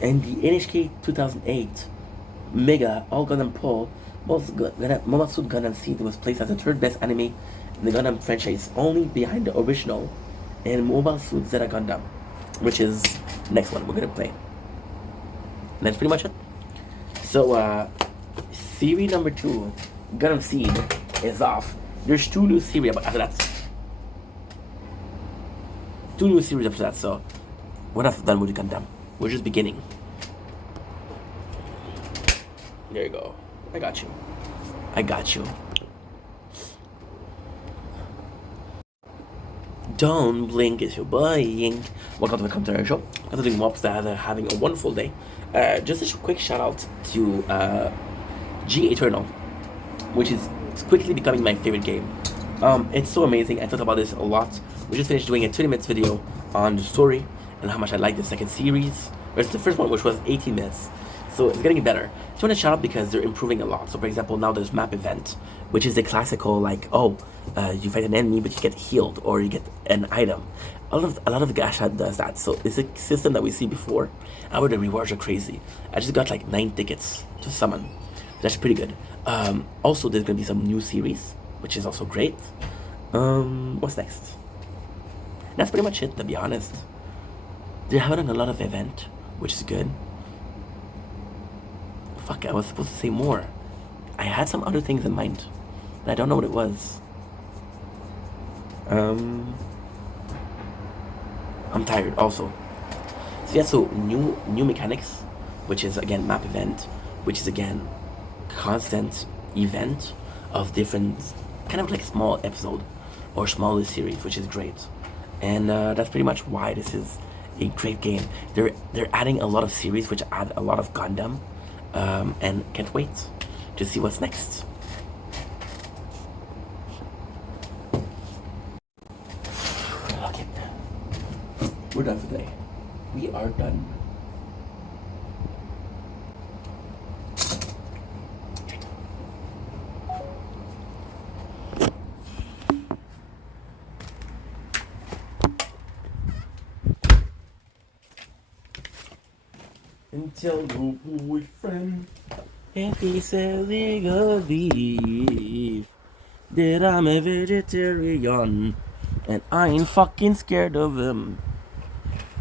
In the NHK 2008 Mega All Gundam Poll, Mobile Suit Gundam Seed was placed as the third best anime in the Gundam franchise, only behind the original and Mobile Suit Zeta Gundam, which is the next one we're gonna play. And that's pretty much it. So, series number 2, Gundam Seed, is off. There's 2 new series after that. 2 new series after that, so we're not done with the Gundam. We're just beginning. There you go. I got you. I got you. Don't blink, it's your boy Ying. Welcome to the Commentary Show. I'm doing mobs that are having a wonderful day. Just a quick shout out to G Eternal, which is quickly becoming my favorite game. It's so amazing. I thought about this a lot. We just finished doing a 20 minutes video on the story and how much I like the second series versus the first one, which was 18 minutes. So it's getting better. I just want to shout out because they're improving a lot. So for example, now there's map event, which is the classical like, you fight an enemy but you get healed or you get an item. A lot of Gacha does that. So it's a system that we see before. However, the rewards are crazy. I just got like 9 tickets to summon. That's pretty good. Also, there's gonna be some new series, which is also great. What's next? That's pretty much it, to be honest. They're having a lot of event, which is good. Fuck, I was supposed to say more. I had some other things in mind, but I don't know what it was. I'm tired also. So yeah, so new mechanics, which is again map event, which is again constant event of different kind of like small episode or smaller series, which is great. And that's pretty much why this is a great game. They're adding a lot of series which add a lot of Gundam, and can't wait to see what's next. Okay, we're done for today. We are done. Tell your boyfriend if he's illegally that I'm a vegetarian and I ain't fucking scared of him.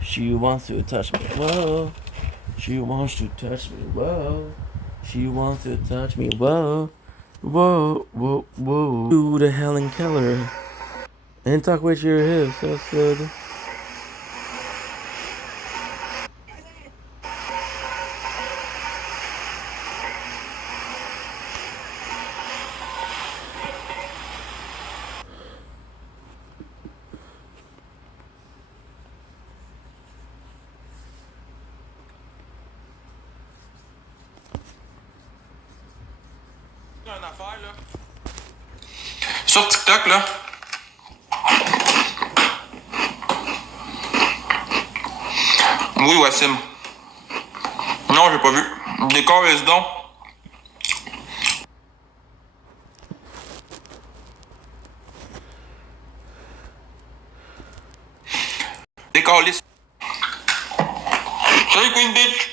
She wants to touch me, whoa. She wants to touch me, whoa. She wants to touch me, whoa. Whoa, whoa, whoa. To the Helen Keller and talk with your hips, that's good. une affaire, là. Sur TikTok, là. Oui, Wassim. Non, j'ai pas vu. Décor résident. Décor liste. Salut Queen Bitch.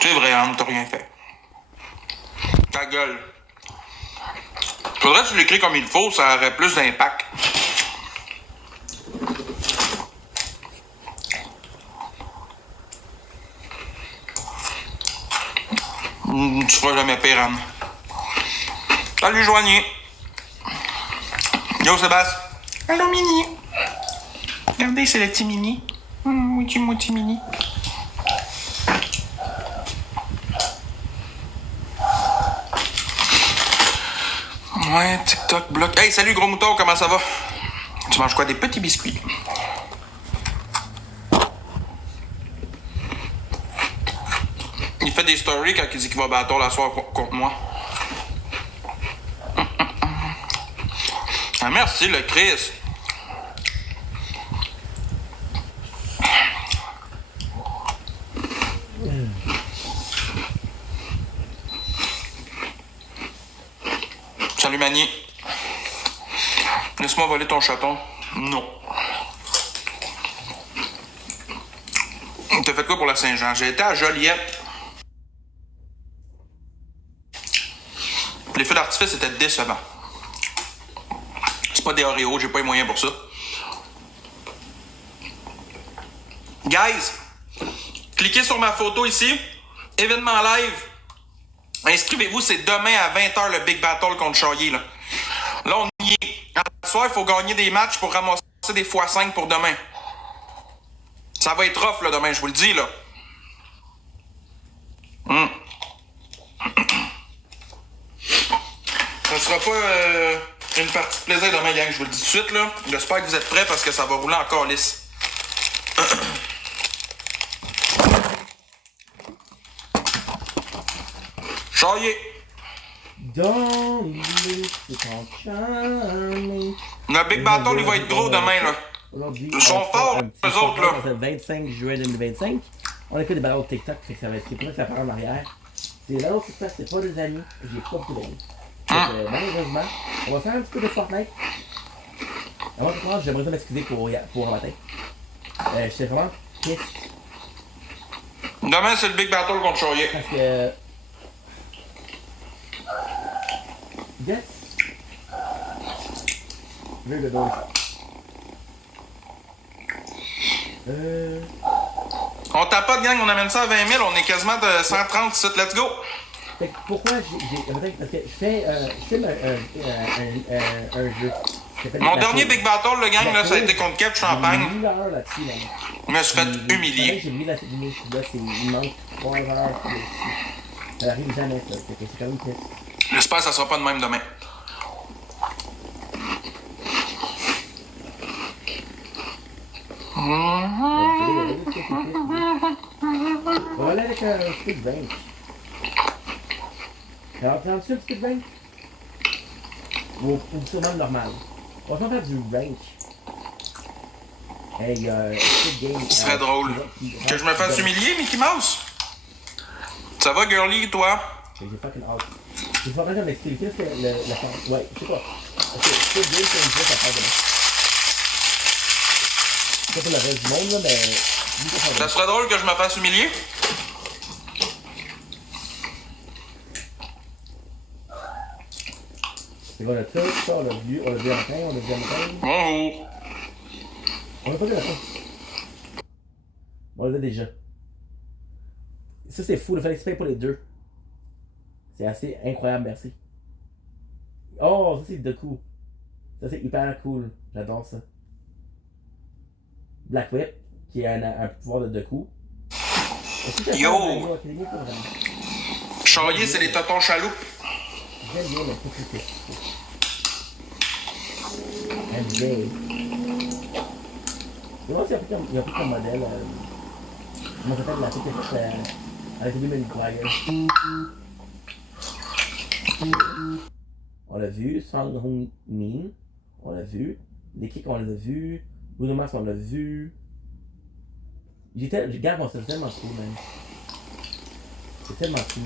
C'est vrai, hein, t'as rien fait. Ta gueule. Faudrait que tu l'écris comme il faut, ça aurait plus d'impact. Tu feras jamais pire, Anne. Salut Joigny. Yo Sébastien. Allô Mini. Regardez, c'est le petit Mini. Moitié Mini. Ouais, TikTok, bloc. Hey, salut gros mouton, comment ça va? Tu manges quoi? Des petits biscuits. Il fait des stories quand il dit qu'il va battre la soirée contre moi. Ah, merci le Chris. Salut Mani. Laisse-moi voler ton chaton. Non. T'as fait quoi pour la Saint-Jean? J'ai été à Joliette. Les feux d'artifice étaient décevants. C'est pas des Oreos, j'ai pas les moyens pour ça. Guys, cliquez sur ma photo ici. Événement live. Inscrivez-vous, c'est demain à 20h le Big Battle contre Charrier. Là on y est. Ce soir, il faut gagner des matchs pour ramasser des x5 pour demain. Ça va être rough là, demain, je vous le dis. Là. Ça sera pas une partie de plaisir demain, gang, je vous le dis tout de suite. Là. J'espère que vous êtes prêts parce que ça va rouler encore lisse. Charrier. Le Big Battle, il va être gros demain, là. Ils sont forts, eux autres, là. Le 25 juillet 2025. On a fait des balades TikTok, fait que ça va être pour ça que ça part en arrière. Les balades TikTok, c'est pas des amis. J'ai pas beaucoup d'amis. Malheureusement, on va faire un petit peu de Fortnite. Avant de commencer, j'aimerais m'excuser pour un matin. Je sais vraiment triste. Demain, c'est le Big Battle contre Charrier. Parce que. Yes! Veux le dos. On tape pas de gang, on amène ça à 20 000, on est quasiment de 130 sites, let's go! Fait que pourquoi parce que je fais un jeu. Mon dernier Big Battle, le gang, là, ça a été contre Kev Champagne. J'ai mis l'heure là-dessus, là. Je me suis fait humilier. J'ai mis la limite là, il manque 3 heures. Ça arrive jamais, ça. C'est quand même triste. J'espère que ça sera pas de même demain. On va aller avec un speed range. Alors, prends-tu un speed range? Ou sûrement le normal. On va faire du range. Hey, speed game. Ce serait drôle. Que je me fasse humilier, Mickey Mouse? Ça va, girly, toi? J'ai fucking hâte. Il faut vraiment m'expliquer ce que la forme. Ouais, je sais pas. Ok, speed game, c'est une chose à faire demain. C'est pas pour le reste du monde, là, mais. Ça serait drôle que je me fasse humilier? C'est quoi le truc, ça, on l'a vu un matin, on l'a vu un matin. Bonjour. On l'a pas vu la fin. On l'a déjà. Ça, c'est fou, le fait que tu payes pour les deux. C'est assez incroyable, merci. Oh, ça, c'est Deku. Ça, c'est hyper cool. J'adore ça. Black Whip, qui a un pouvoir de Deku. Yo! Charrier, c'est les totons chaloupes. J'aime bien le petit MJ. Je vois s'il y a pris comme modèle. Comment ça s'appelle la fille qui a fait avec les Multipliers. On l'a vu. Song Hong Min, on l'a vu. L'équipe, on l'a vu. Bruno Mars, on l'a vu. Regarde, on s'est tellement cool, man. C'est tellement cool.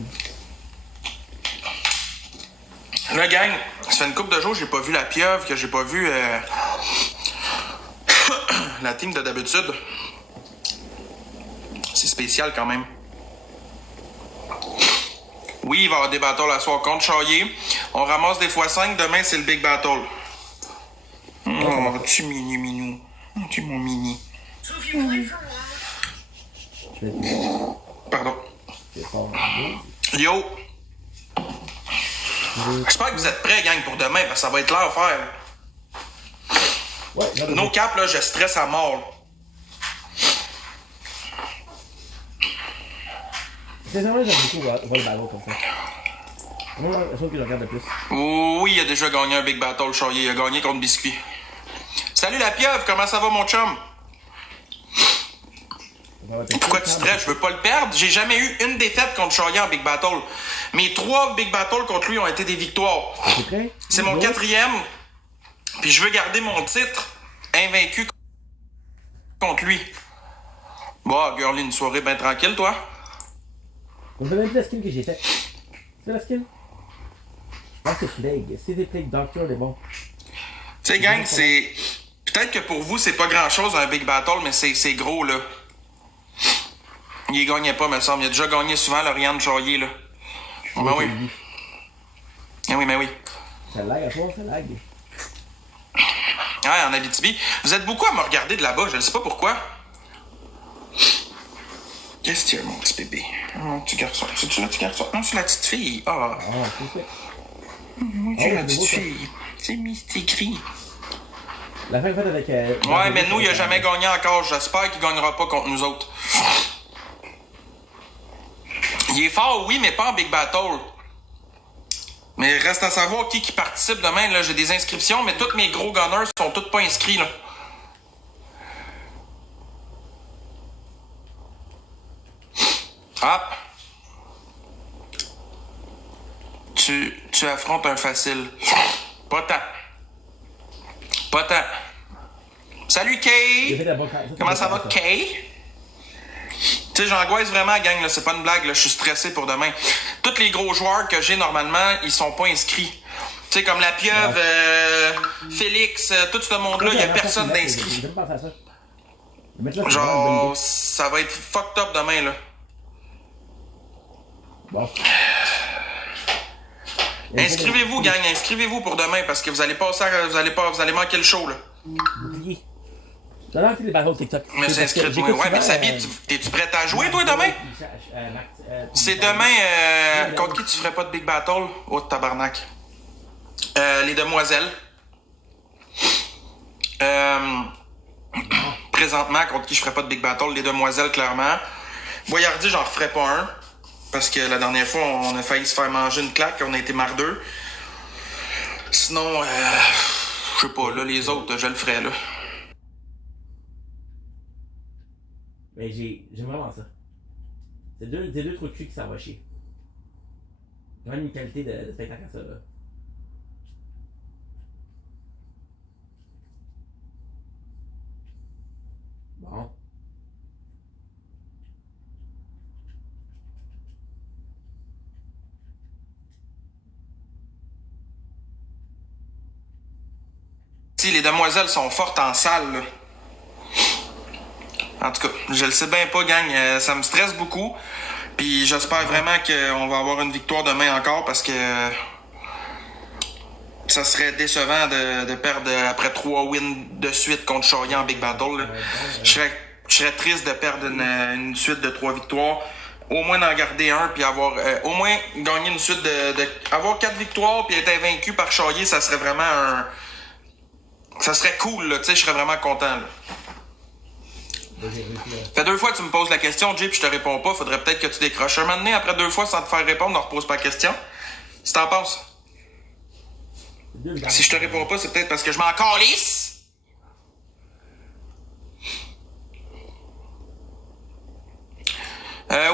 Là, gang, ça fait une couple de jours que j'ai pas vu la pieuvre, que j'ai pas vu la team de d'habitude. C'est spécial quand même. Oui, il va y avoir des battles à soir contre Chaillé. On ramasse des x5. Demain, c'est le Big Battle. Oh, tu minou. Oh, tu mon mini. Pardon. Yo. J'espère que vous êtes prêts, gang, pour demain, parce que ça va être l'enfer. Ouais, no cap, là, je stresse à mort. Sincèrement, j'aime beaucoup voir le battle comme ça. Moi, la chose que je regarde le plus. Oui, il a déjà gagné un Big Battle, Chaillé. Il a gagné contre Biscuit. Salut la pieuvre, comment ça va, mon chum? Pourquoi tu stresses? Je veux pas le perdre. J'ai jamais eu une défaite contre Chaillé en Big Battle. Mes 3 Big Battle contre lui ont été des victoires. C'est mon 4e. Puis je veux garder mon titre invaincu contre lui. Bon, girlie, une soirée bien tranquille, toi? On me demande la skin que j'ai fait. C'est la skin? Je pense que c'est Plague. C'est des Plague Doctor, les bons. Tu sais, gang, c'est... Peut-être que pour vous, c'est pas grand-chose un Big Battle, mais c'est gros, là. Il gagnait pas, me semble. Il a déjà gagné souvent, Lauriane Chaillé, là. Ben oui. Ah oui, ben oui. Ça lag à toi, ça lag. Ouais, en Abitibi. Vous êtes beaucoup à me regarder de là-bas, je ne sais pas pourquoi. Qu'est-ce que tu as, mon petit bébé? Mon petit garçon. C'est-tu le petit garçon? Non, c'est la petite fille. Ah. C'est ça. C'est la petite fille. C'est écrit. La fin faite avec... ouais, mais nous, il a jamais gagné encore. J'espère qu'il gagnera pas contre nous autres. Il est fort, oui, mais pas en Big Battle. Mais reste à savoir qui participe demain. Là, j'ai des inscriptions, mais tous mes gros gunners sont tous pas inscrits. Là. Ah! Tu affrontes un facile. Pas tant. Pas tant. Salut, Kay! Comment ça va, Kay? Tu sais, j'angoisse vraiment, gang, là, c'est pas une blague, là, je suis stressé pour demain. Tous les gros joueurs que j'ai normalement, ils sont pas inscrits. Tu sais, comme la pieuvre, Félix, tout ce monde-là, il y a personne d'inscrit. Genre, ça va être fucked up demain, là. Bon. Inscrivez-vous, gang, inscrivez-vous pour demain, parce que vous allez manquer le show, là. Bouclier. Non, c'est les battles TikTok. Mais c'est inscrit, ouais, mais Sabi, t'es-tu prête à jouer, toi, demain? C'est demain, contre qui tu ferais pas de Big Battle? Oh, tabarnak. Les demoiselles. Présentement, contre qui je ferais pas de Big Battle? Les demoiselles, clairement. Boyardi, j'en referais pas un. Parce que la dernière fois, on a failli se faire manger une claque, on a été mardeux. Sinon, je sais pas, là, les autres, je le ferais, là. Mais j'aime vraiment ça. C'est deux trous de cul qui s'en va chier. Il y a une qualité de spectacle à ça, là. Bon. Si les demoiselles sont fortes en salle, là. En tout cas, je le sais bien pas, gang. Ça me stresse beaucoup. Puis j'espère vraiment qu'on va avoir une victoire demain encore parce que ça serait décevant de perdre après 3 wins de suite contre Chaillé en Big Battle. Là. Je serais triste de perdre une suite de 3 victoires. Au moins d'en garder un puis avoir au moins gagner une suite avoir 4 victoires puis être invaincu par Chaillé, ça serait vraiment ça serait cool, là, tu sais, je serais vraiment content. Là. Fait 2 fois que tu me poses la question, Jay, puis je te réponds pas. Faudrait peut-être que tu décroches un moment donné, après 2 fois sans te faire répondre, ne repose pas la question. Si t'en penses. Si je te réponds pas, c'est peut-être parce que je m'en calisse.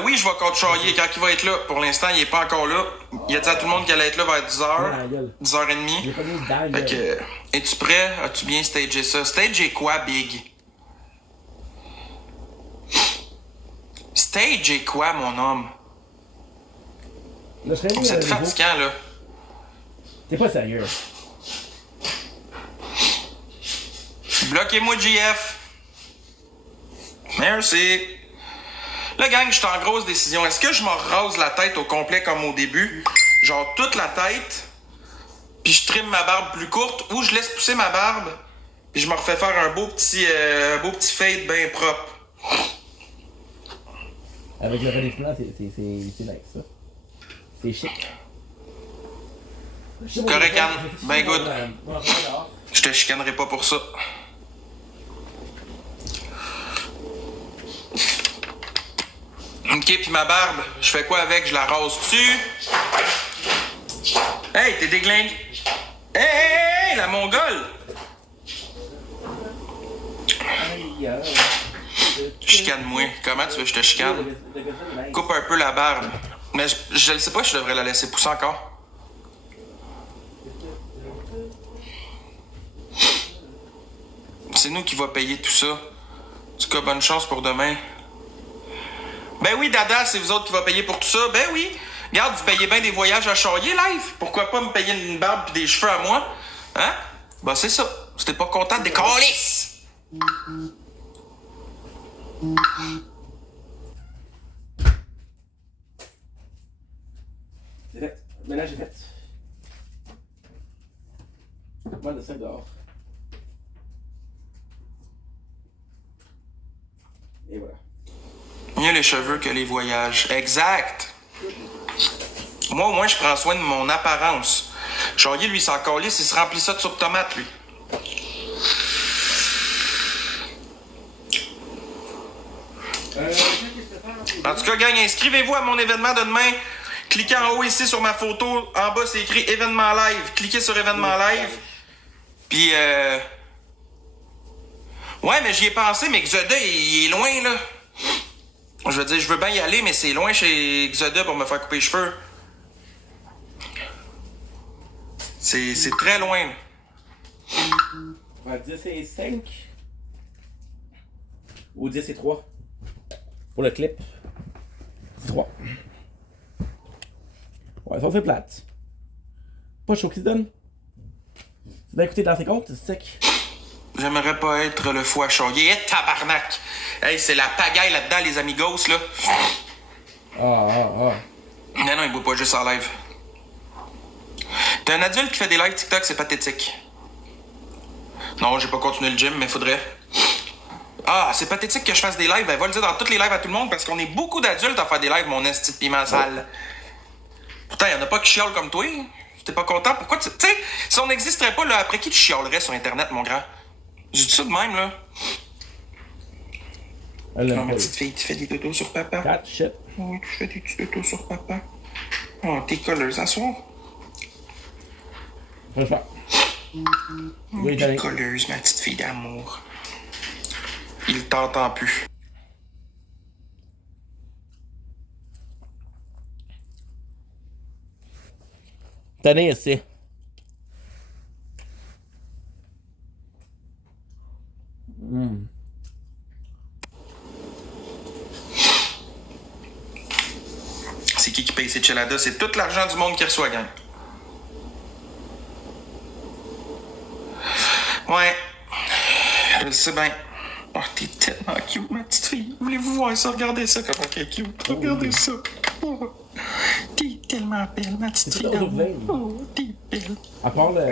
Oui, je je vais coacher quand il va être là. Pour l'instant, il est pas encore là. Il a dit à tout le monde qu'il allait être là vers 10h, 10h30. Fait que, es-tu prêt? As-tu bien stagé ça? Stagé quoi, Big? Stagé quoi, mon homme? Là, Vous êtes fatigant, là. T'es pas sérieux. Bloquez-moi, JF. Merci. Là, gang, je suis en grosse décision. Est-ce que je me rase la tête au complet comme au début? Genre toute la tête, puis je trime ma barbe plus courte, ou je laisse pousser ma barbe, puis je me refais faire un beau petit fade bien propre. Avec le redéfilant, c'est nice, ça. C'est chic. Correct, Anne. Ben good. Je te chicanerai pas pour ça. Ok, puis ma barbe, je fais quoi avec? Je la rase-tu? Hey, t'es déglingue! Hey, la mongole! Chicane-moi. Comment tu veux que je te chicane? Coupe un peu la barbe. Mais je ne sais pas si je devrais la laisser pousser encore. C'est nous qui va payer tout ça. En tout cas, bonne chance pour demain. Ben oui, Dada, c'est vous autres qui va payer pour tout ça. Ben oui. Regarde, vous payez bien des voyages à Charrier live. Pourquoi pas me payer une barbe et des cheveux à moi? Hein? Ben c'est ça. Si t'es pas content, des câlisses! C'est fait. Maintenant, j'ai fait. Moi, de ça dehors. Et voilà. Mieux les cheveux que les voyages. Exact! Moi, au moins, je prends soin de mon apparence. Charrier, lui, s'en calisse, il se remplit ça de soupe tomate, lui. En tout cas, gang, inscrivez-vous à mon événement de demain. Cliquez en haut ici sur ma photo. En bas, c'est écrit événement live. Cliquez sur événement live. Puis, ouais, mais j'y ai pensé, mais Xoda, il est loin, là. Je veux dire, je veux bien y aller, mais c'est loin chez Xoda pour me faire couper les cheveux. C'est très loin. Ouais, 10 et 5. Ou 10 et 3. Pour le clip. C'est 3. Ouais, ça fait plate. Pas chaud qui se donne. Tu dois écouter dans ses comptes, c'est sec. J'aimerais pas être le foie Charrier. Eh, tabarnak! Hey, c'est la pagaille là-dedans, les amigos, là. Ah. Non, il boit pas juste en live. T'es un adulte qui fait des lives TikTok, c'est pathétique. Non, j'ai pas continué le gym, mais faudrait. Ah, c'est pathétique que je fasse des lives. Ben, va le dire dans tous les lives à tout le monde, parce qu'on est beaucoup d'adultes à faire des lives, mon esti de piment sale. Pourtant, y'en a pas qui chiolent comme toi. T'es pas content? Pourquoi tu... Tu sais, si on n'existerait pas, là, après qui tu chialerais sur Internet, mon grand? J'ai dit ça de même, là. Oh, ma petite fille, tu fais des dodos sur papa? Cat shit. Oui, tu fais des petits dodos sur papa. Oh, t'es colleuse à soir. Franchement. Oui, T'es colleuse, ma petite fille d'amour. Il t'entend plus. Tenez ici. C'est qui paye ces cheladas? C'est tout l'argent du monde qui reçoit, gang. Ouais. Je le sais bien. Oh, t'es tellement cute, ma petite fille. Voulez-vous voir ça? Regardez ça, comment elle est cute. Regardez ça. Oh. T'es tellement belle, ma petite fille d'amour. Oh, t'es belle. À part le...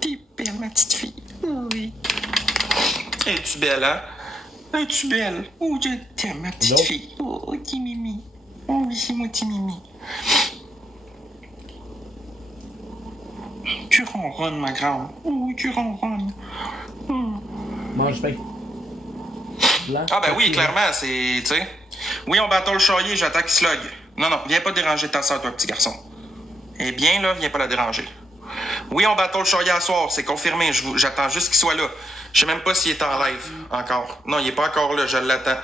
T'es belle, ma petite fille. Oh, oui. Es-tu belle, hein? Es-tu belle? Oh, je t'aime, ma petite fille. Oh, petit mimi. Oh, oui, c'est mon petit mimi. Tu ronronnes, ma grande. Oh, tu ronronnes. Mange pain. Blanc, Ah ben oui, clairement, c'est... Tu sais. Oui, on battle le Charrier, j'attaque Slug. Non, viens pas déranger ta soeur, toi, petit garçon. Eh bien, là, viens pas la déranger. Oui, on battle le Charrier à soir, c'est confirmé. J'attends juste qu'il soit là. Je sais même pas s'il est en live, encore. Non, il est pas encore là, je l'attends.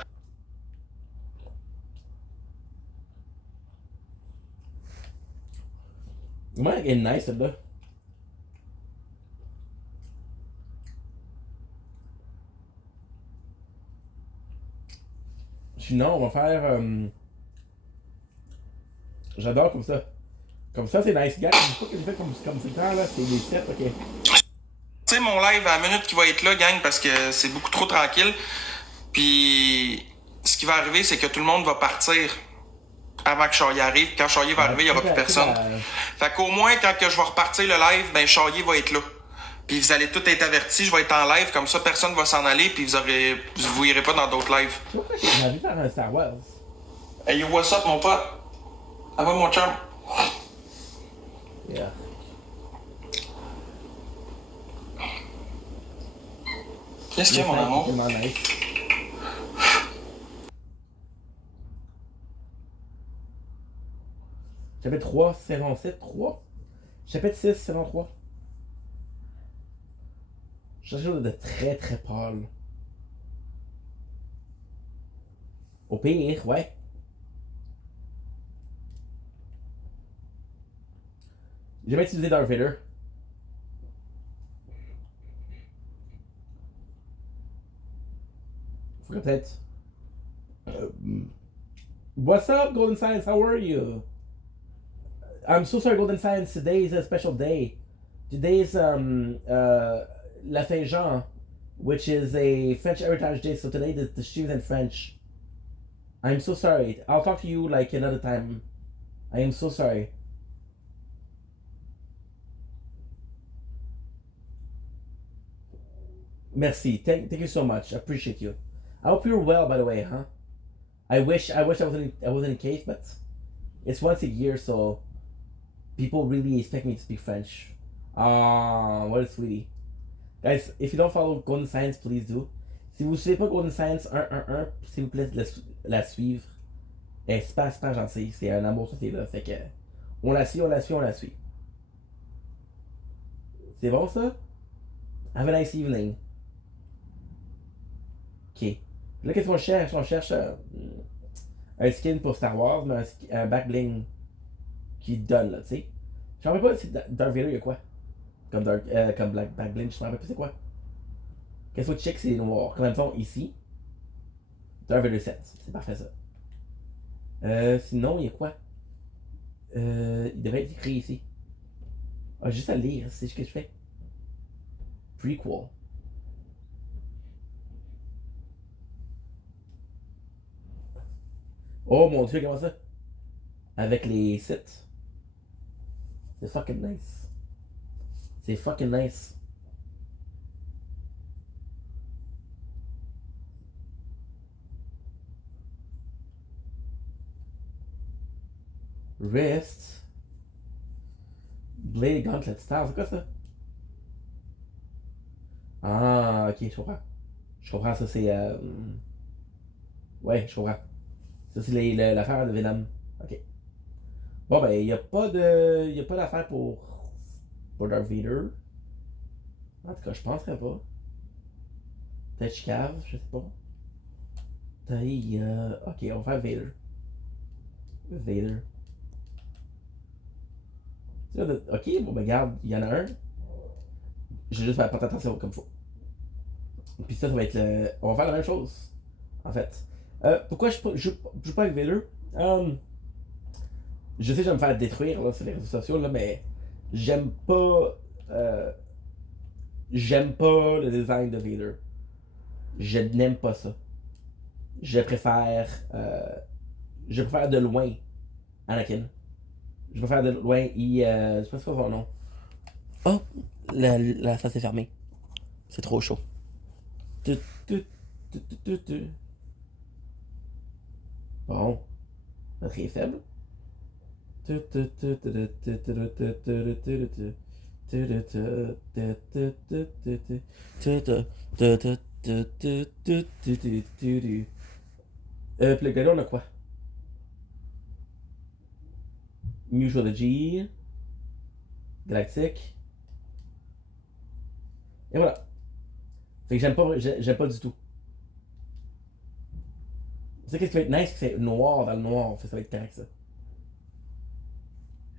Ouais, elle est nice celle-là. Sinon, on va faire. J'adore comme ça. Comme ça, c'est nice, gars. Je sais pas que je fais comme c'est le temps, là. C'est les 7, ok. Tu sais, mon live à la minute qui va être là, gang, parce que c'est beaucoup trop tranquille. Puis, ce qui va arriver, c'est que tout le monde va partir avant que Charrier arrive. Quand Charrier va arriver, il n'y aura plus personne. Fait qu'au moins, quand que je vais repartir le live, ben Charrier va être là. Puis vous allez tous être avertis, je vais être en live, comme ça personne va s'en aller, puis vous irez pas dans d'autres lives. Pourquoi j'ai envie de faire un Star Wars? Hey yo, what's up mon pote? Ah ouais mon chum? Yeah. Qu'est-ce qu'il y a mon amour? C'est tellement nice. Chapitre 3, saison 7, 3. Chapitre 6, saison 3. Je cherche quelque chose de très très pâle. Au pire, ouais. J'ai jamais utilisé Darth Vader. Faudrait peut-être. What's up, Golden Science? How are you? I'm so sorry, Golden Science. Today is a special day. Today is La Saint-Jean, which is a French Heritage Day. So today the stream is in French. I'm so sorry. I'll talk to you like another time. I am so sorry. Merci. Thank you so much. I appreciate you. I hope you're well, by the way, huh? I wish I wasn't in case, but it's once a year, so people really expect me to speak French. Ah, what a sweetie. Guys, if you don't follow Golden Science, please do. Si vous ne suivez pas Golden Science 111, s'il vous plaît, la suivre. Elle est super, super gentille. C'est un amour, ça, c'est là. Fait que, on la suit, on la suit, on la suit. C'est bon, ça? Have a nice evening. Ok. Là, qu'est-ce qu'on cherche? On cherche un skin pour Star Wars, mais un back bling qui donne, là, tu sais. Je me rappelle pas si Darth Vader, il y a quoi? Comme Black back bling, je me rappelle pas c'est quoi. Qu'est-ce qu'il faut check, c'est noir. Comme même fond, ici. Darth Vader 7. C'est parfait, ça. Sinon, il y a quoi? Il devrait être écrit ici. Ah, juste à lire, c'est ce que je fais. Prequel. Oh mon dieu, comment ça? Avec les sites. C'est fucking nice. C'est fucking nice. Wrist. Blade Gauntlet Star, c'est quoi ça? Ah, ok, je comprends. Je comprends, ça c'est. Ouais, je comprends. Ça c'est l'affaire de Venom. Ok. Bon ben, il n'y a pas de. Il a pas d'affaire pour Darth Vader. En tout cas, je penserais pas. Peut-être je cave, je sais pas. Ok, on va faire Vader. Vader. Ok, bon ben regarde, il y en a un. Je vais juste faire porter attention comme faut. Puis ça va être le. On va faire la même chose. En fait. Pourquoi je joue pas avec Vader? Je sais que je vais me faire détruire là, sur les réseaux sociaux, là, mais j'aime pas. J'aime pas le design de Vader. Je n'aime pas ça. Je préfère. Je préfère de loin Anakin. Je préfère de loin. Je sais pas c'est quoi son nom. Oh! Ça s'est fermé. C'est trop chaud. Bon. Batterie est faible. Puis le gars on a quoi? Mutuology. Galactique. Et voilà. Fait que j'aime pas du tout. Tu sais qu'est-ce qui va être nice? C'est noir dans le noir. Ça va être correct ça.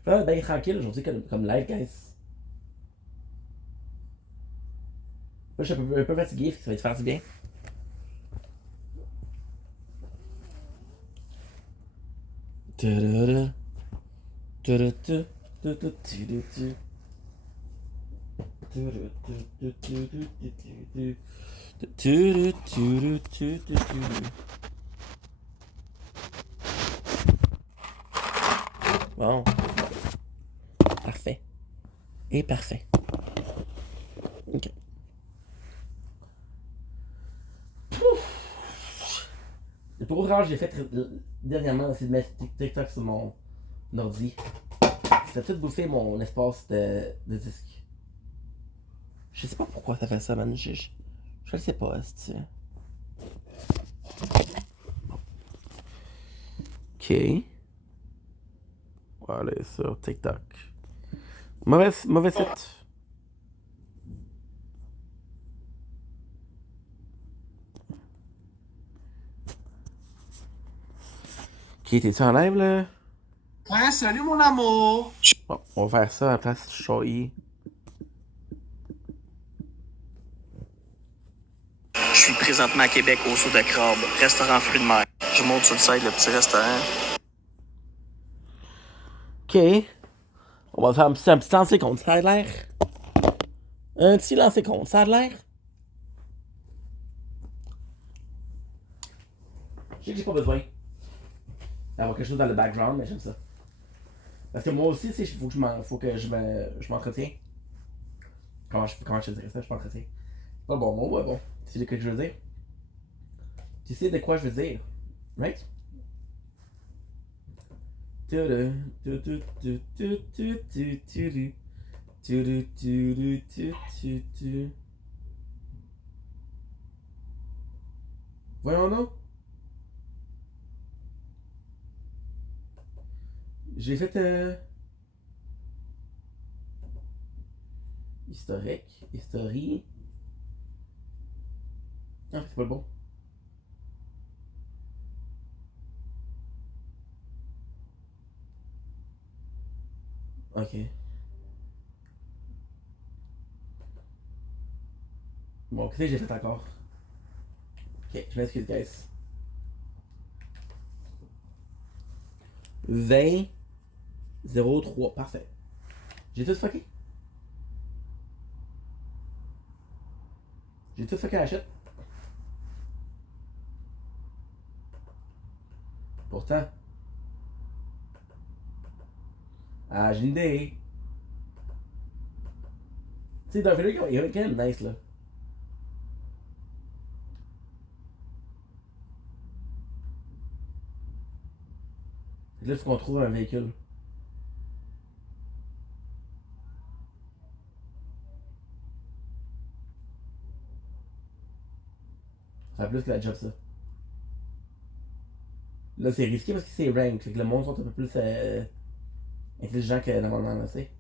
Ben tranquille aujourd'hui comme live, guys. Moi, je suis un peu fatigué, ça va te faire du bien. Bon. Parfait. Et parfait. Ok. Le plus gros erreur que j'ai fait dernièrement, c'est de mettre TikTok sur mon ordi. Ça a tout bouffé mon espace de disque. Je sais pas pourquoi ça fait ça, man. Je le sais pas, c'est. Ok. On va aller sur TikTok. Mauvais site. Ok, t'es-tu en live là? Ouais, salut mon amour! Bon, on va faire ça à la place de choyer. Je suis présentement à Québec au Saut de Crabe, restaurant fruits de mer. Je monte sur le site, le petit restaurant. Ok. On va faire un petit lancer compte, ça a l'air. Un petit lancer compte, ça a l'air. Je sais que j'ai pas besoin d'avoir quelque chose dans le background, mais j'aime ça. Parce que moi aussi, il faut que je m'entretiens. Comment je te dirais ça, je m'entretiens. C'est pas le bon mot, mais bon. Tu sais ce que je veux dire? Tu sais de quoi je veux dire? Right? Voyons donc. J'ai fait historique. Ah, c'est pas le bon. Ok. Bon, qu'est-ce que j'ai fait encore? Ok, je m'excuse, guys. 20 03, parfait. J'ai tout fucké. J'ai tout fucké à la chute. Pourtant. Ah, j'ai une idée. Tu sais, dans le vidéo, il est quand même nice là. Là, il faut qu'on trouve un véhicule. Ça fait plus que la job, ça. Là, c'est risqué parce que c'est rank. Fait que le monde sont un peu plus intelligents que normalement, là, tu sais.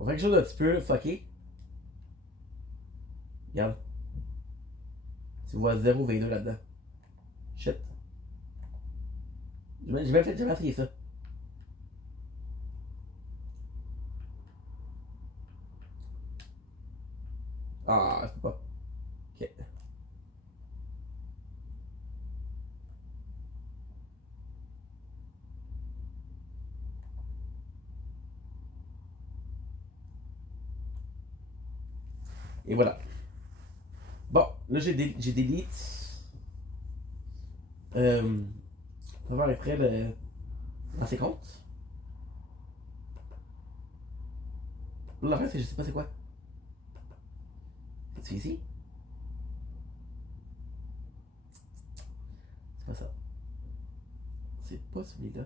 On fait quelque chose d'un petit peu fucké. Regarde. Tu vois 0 V2 là-dedans. Shit. J'ai même essayé ça. Ah, je peux pas. Ok. Et voilà. Bon, là j'ai delete. On va faire exprès dans ses comptes. Là, le reste, je sais pas c'est quoi. C'est ici? C'est pas ça. C'est pas celui-là.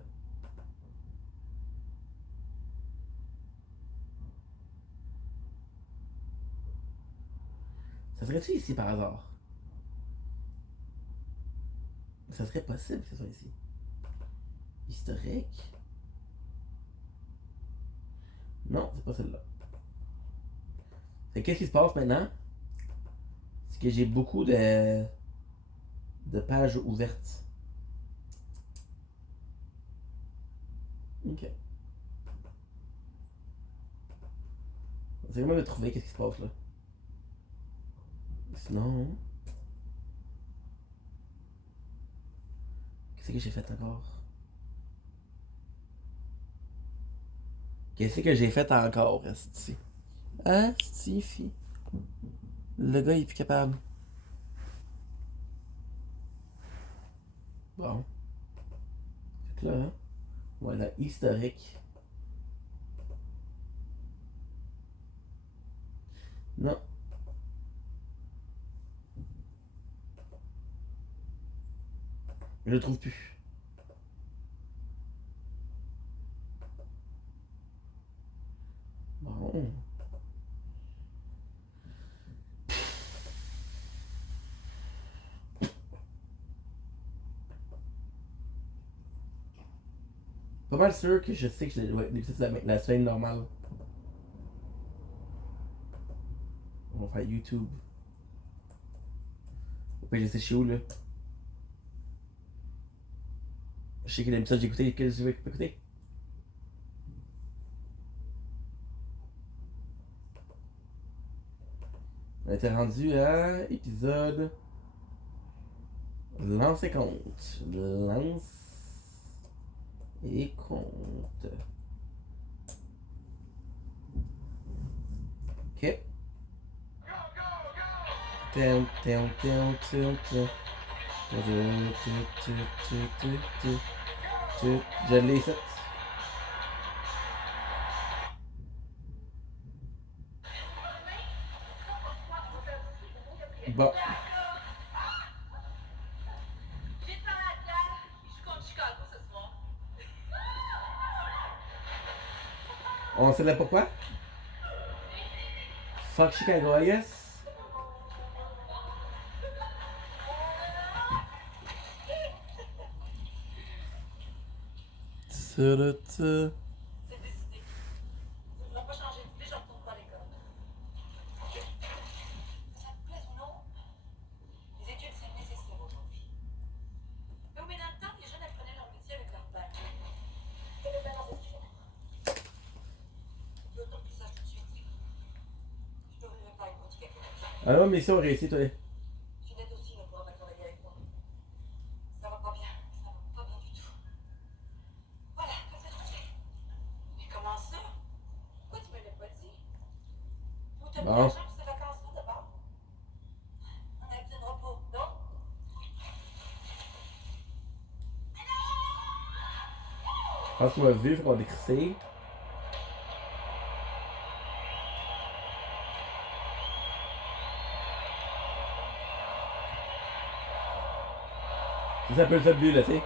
Ça serait-tu ici par hasard? Ça serait possible que ce soit ici. Historique? Non, c'est pas celle-là. Fait qu'est-ce qui se passe maintenant? C'est que j'ai beaucoup de pages ouvertes. Ok. C'est vraiment de trouver qu'est-ce qui se passe là. Sinon. Qu'est-ce que j'ai fait encore? Qu'est-ce que j'ai fait encore, esti? Esti, fi. Le gars, il est plus capable. Bon. Fait que là, hein, voilà, historique. Non. Je le trouve plus. Bon. Pas mal sûr que je sais que je l'ai. Ouais, c'est la scène normale. On va faire YouTube. Ouais, je sais chez où là. Je sais quel épisode j'ai écouté, quel je vais écouter. On était rendu à épisode. Lance et compte. Lance et compte. Ok. Tiens, tiens, tiens, tiens, tiens. Je l'ai fait. Bon. On sait là pourquoi? Fuck Chicago, I guess. C'est décidé. Ils ne vont pas changer d'idée, je ne retourne pas à l'école. Ok. Ça te plaise ou non? Les études, c'est nécessaire aujourd'hui. Mais dans le temps, les jeunes apprenaient leur métier avec leur bac. T'avais pas dans cette fenêtre. Il y a autant que ça tout de suite. Je t'ouvrirai pas une boutique à Québec. Alors, mais ça, on réussit, toi. Ginette aussi va pouvoir travailler avec moi. Ça va pas bien. Ça va pas bien du tout. Voilà, comme ça, tu sais. Mais comment ça? Pourquoi tu me l'as pas dit? Où t'as mis Bon. l'argent pour ces vacances-là d'abord? On a besoin de repos, non? Je pense qu'on m'a vu, faut qu'on décrissé. C'est un peu le but, là, tu sais.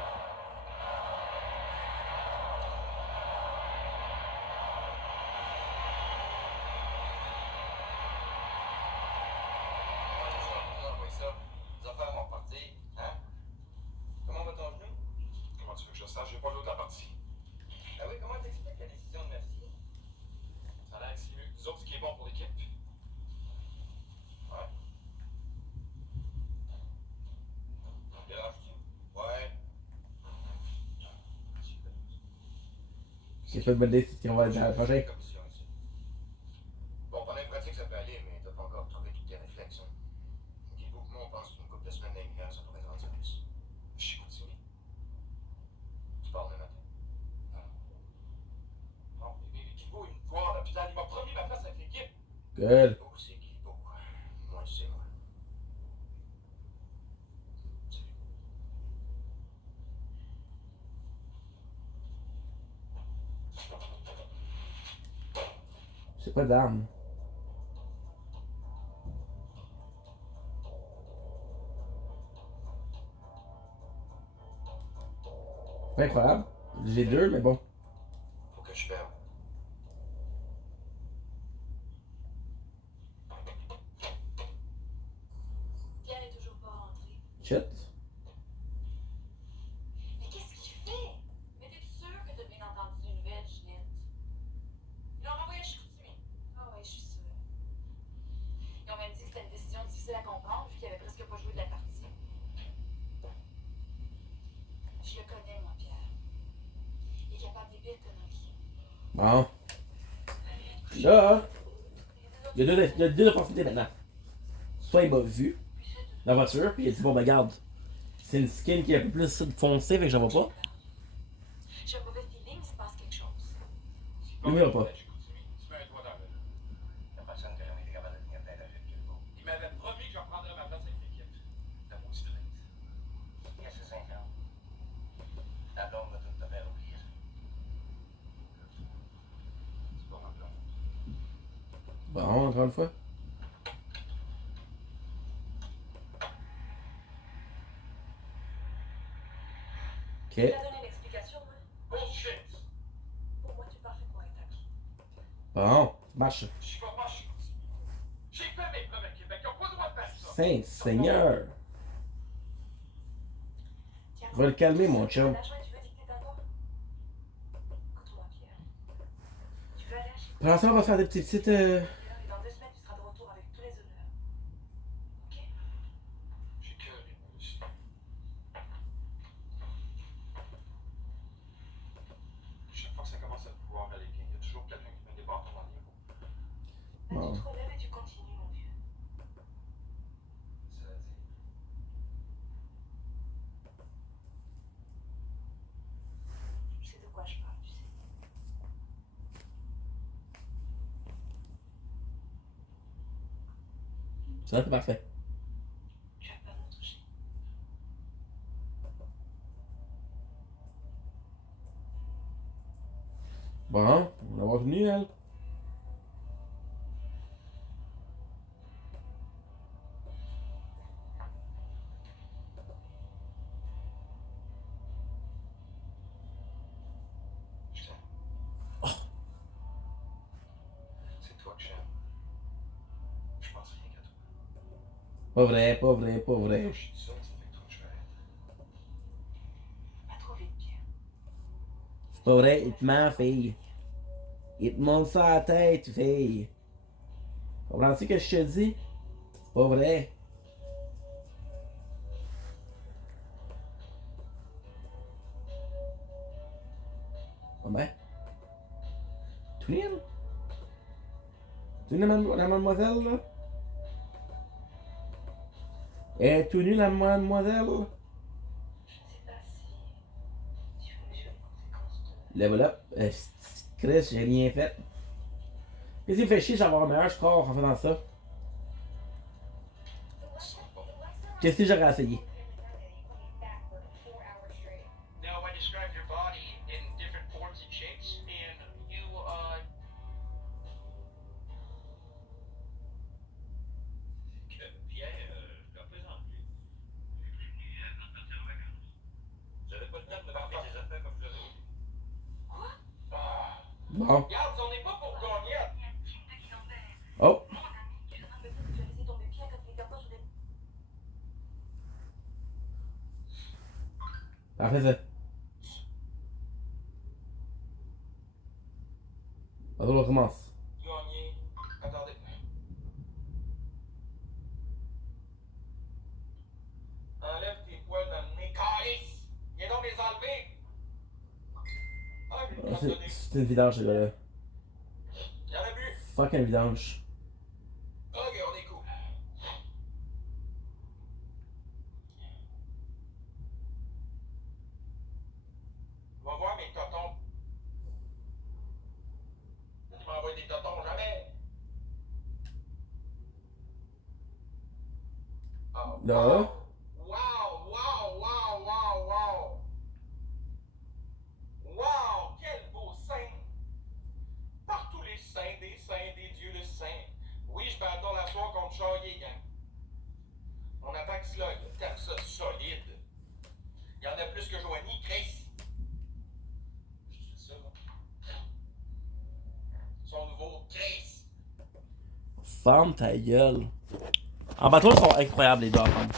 Les affaires vont repartir, hein? Comment va ton genou? Comment tu veux que je sache? J'ai pas l'autre la partie. Ah oui, comment t'expliques la décision de Mercier? Ça a l'air que c'est mieux que nous autres, ce qui est bon pour l'équipe. Ouais. Dérange-tu? Ouais. J'ai pas de bonne idée si on va être dans le prochain. Commission ici. Bon, pendant une pratique, ça peut aller, mais t'as pas encore trouvé toutes tes réflexions. Dis-vous que moi, on pense qu'une couple de semaines d'ingrédients, ça pourrait être rendu plus. Chicoutimi. Tu parles le matin. Bon, mais Guibault, il me voit, l'hôpital, il m'a promis ma place avec l'équipe. Good. Guibault, c'est Guibault. Moi, c'est moi. J'ai pas d'armes. Pas incroyable. J'ai deux, mais bon. Faut que je ferme. Pierre est toujours pas rentré. Shit. Mais qu'est-ce qu'il fait? Mais t'es sûr que t'as bien entendu une nouvelle, Ginette? Ils l'ont renvoyé à Chicoutimi. Ah ouais, je suis sûre. Je le connais, moi, Pierre. Il est capable des pires conneries. Bon. Là, il y a deux opportunités maintenant. Soit il m'a vu dans la voiture, puis il a dit bon, ben regarde, c'est une skin qui est un peu plus foncée, fait que j'en vois pas. J'ai un mauvais feeling, il se passe quelque chose. Il me verra pas. Tu mets un doigt dans l'œil. La personne que jamais été capable de tenir tête à Philippe Guilbeault. Il m'avait promis que je reprendrais ma place avec l'équipe. T'as beau se traite. Il y a ces 5 ans. La blonde va tout te faire oublier ça. C'est pas ma blonde. Bon, encore une fois. Ok. Il a donné l'explication, ouais. Bullshit! Pour moi, tu es parfaitement intact. Bon, marche. Je vais pas chez Chicoutimi. J'ai fait mes preuves à Québec. Ils n'ont pas le droit de faire ça. Saint-Seigneur. Tiens, Va le calmer, mon chum. l'adjoint, tu veux dicter ta loi? Écoute-moi, Pierre. Tu veux aller à Chicoutimi, Pour l'instant, on va faire des petites. et dans 2 semaines, tu seras de retour avec tous les honneurs. Ok? J'ai cœur et moi aussi. Chaque fois que ça commence à pouvoir aller bien, il y a toujours quelqu'un qui met des bâtons dans les roues. Là, Bon. tu te relèves et tu continues, mon vieux. Ça veut dire. Je sais de quoi je parle, tu sais. Ça, c'est parfait. Tu as peur de me toucher. Bon, on va voir venu, elle. Je t'aime. C'est toi que j'aime. Je pense rien qu'à toi. Pas vrai, pas vrai, pas vrai. Je suis seul, ça fait trop que je vais être. Pas trop vite, Pierre. C'est pas vrai, il te ment, fille. Il te monte ça à la tête, fille. Comprends-tu ce que je te dis? C'est pas vrai. Ah ben. Tout nu, elle? Tout nu, la mademoiselle, là? Elle est tout nue, la mademoiselle? Je ne sais pas si tu veux mesurer les conséquences de... Level up. Chris, j'ai rien fait. Qu'est-ce qui me fait chier, j'avoir un meilleur score en faisant ça? Qu'est-ce que j'aurais essayé? Now, I described your body in different forms and shapes, and you, Pierre, je la présente plus. Je suis venu avant de partir en vacances. J'avais pas le temps de me parler des affaires comme je l'avais. Quoi? Bon. Regarde, on n'est pas pour gagner. Oh. Mon ami, tu es en train de me dire que tu as laissé tomber Pierre quand il était pas sur les... Parfait, ça. On recommence. Gagner. Attendez. Enlève tes poils dans le nez. Calice! Viens donc les enlever! Ah, je vais Ah, te donner. c'est une vidange, ce gars-là. Y'en a plus. Fuck une vidange. Ok, on est cool. Va voir mes totons. Tu m'envoies des totons, jamais. Oh, Là. wow, wow, wow, wow, wow. Wow, quel beau sein. Par tous les saints, des dieux, le saint. Oui, je bâton la soirée contre Charlier, gang. On attaque Slug. T'aimes ça solide. Il y en a plus que Joanie, Chris. Je sais ça, là. Son nouveau Chris. Ferme ta gueule. En bateau, ils sont incroyables, les deux ensemble.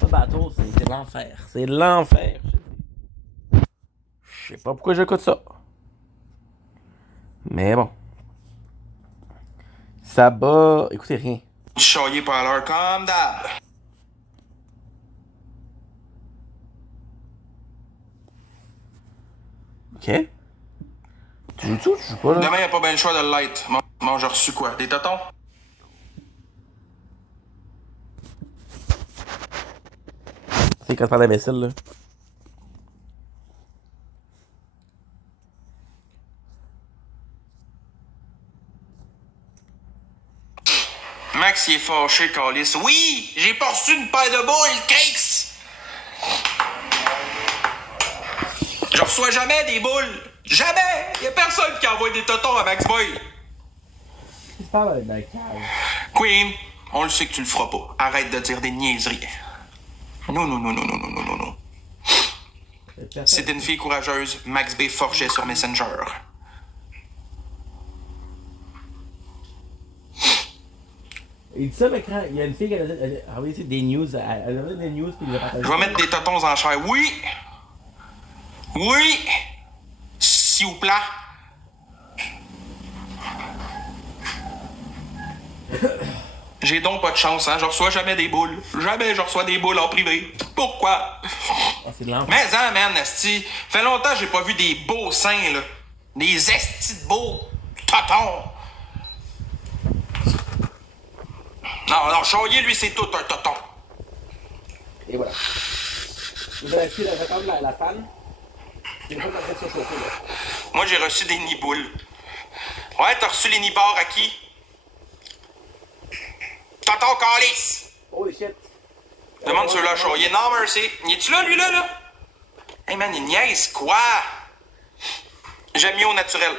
Ce bateau, c'est l'enfer. C'est l'enfer, je te dis. Je sais pas pourquoi j'écoute ça. Mais bon. Ça bat. Écoutez rien. Charlier pas à l'heure comme d'hab. Ok. Tu joues-tu ou tu joues pas, là? Demain, y a pas bien le choix de le light. Moi, j'ai reçu quoi? Des totons? C'est quand tu parles d'imbécile, là. Max, il est fâché, Calis. Oui! J'ai pas reçu une paire de boules, Case! Je reçois jamais des boules! Jamais! Y a personne qui envoie des totons à Max Boy! Tu parles dans le cave. Queen, on le sait que tu le feras pas. Arrête de dire des niaiseries. Non, non, non, non, non, non, non, non, non. C'est une fille courageuse, Max B forgeait sur Messenger. Il dit ça, l'écran. Il y a une fille qui a envoyé des news. Elle a envoyé des news puis il les a partagées. Je vais mettre des totons en chair. Oui! Oui! S'il vous plaît. J'ai donc pas de chance, hein? Je reçois jamais des boules. Jamais je reçois des boules en privé. Pourquoi? Ah, c'est de l'enfer. Mais hein, man, esti. Fait longtemps que j'ai pas vu des beaux seins, là. Des estis de beaux totons. Non, Chaulier, lui, c'est tout un toton. Et voilà. Vous avez pu répondre la fan. J'ai pas compris ça chauffer, là. Moi, j'ai reçu des niboules. Ouais, t'as reçu les nibards à qui? Tonton Calice! Holy shit. Demande ceux-là, Chaulier. Non, merci. Y est-tu là, lui, là? Hey, man, il niaise quoi? J'aime mieux au naturel.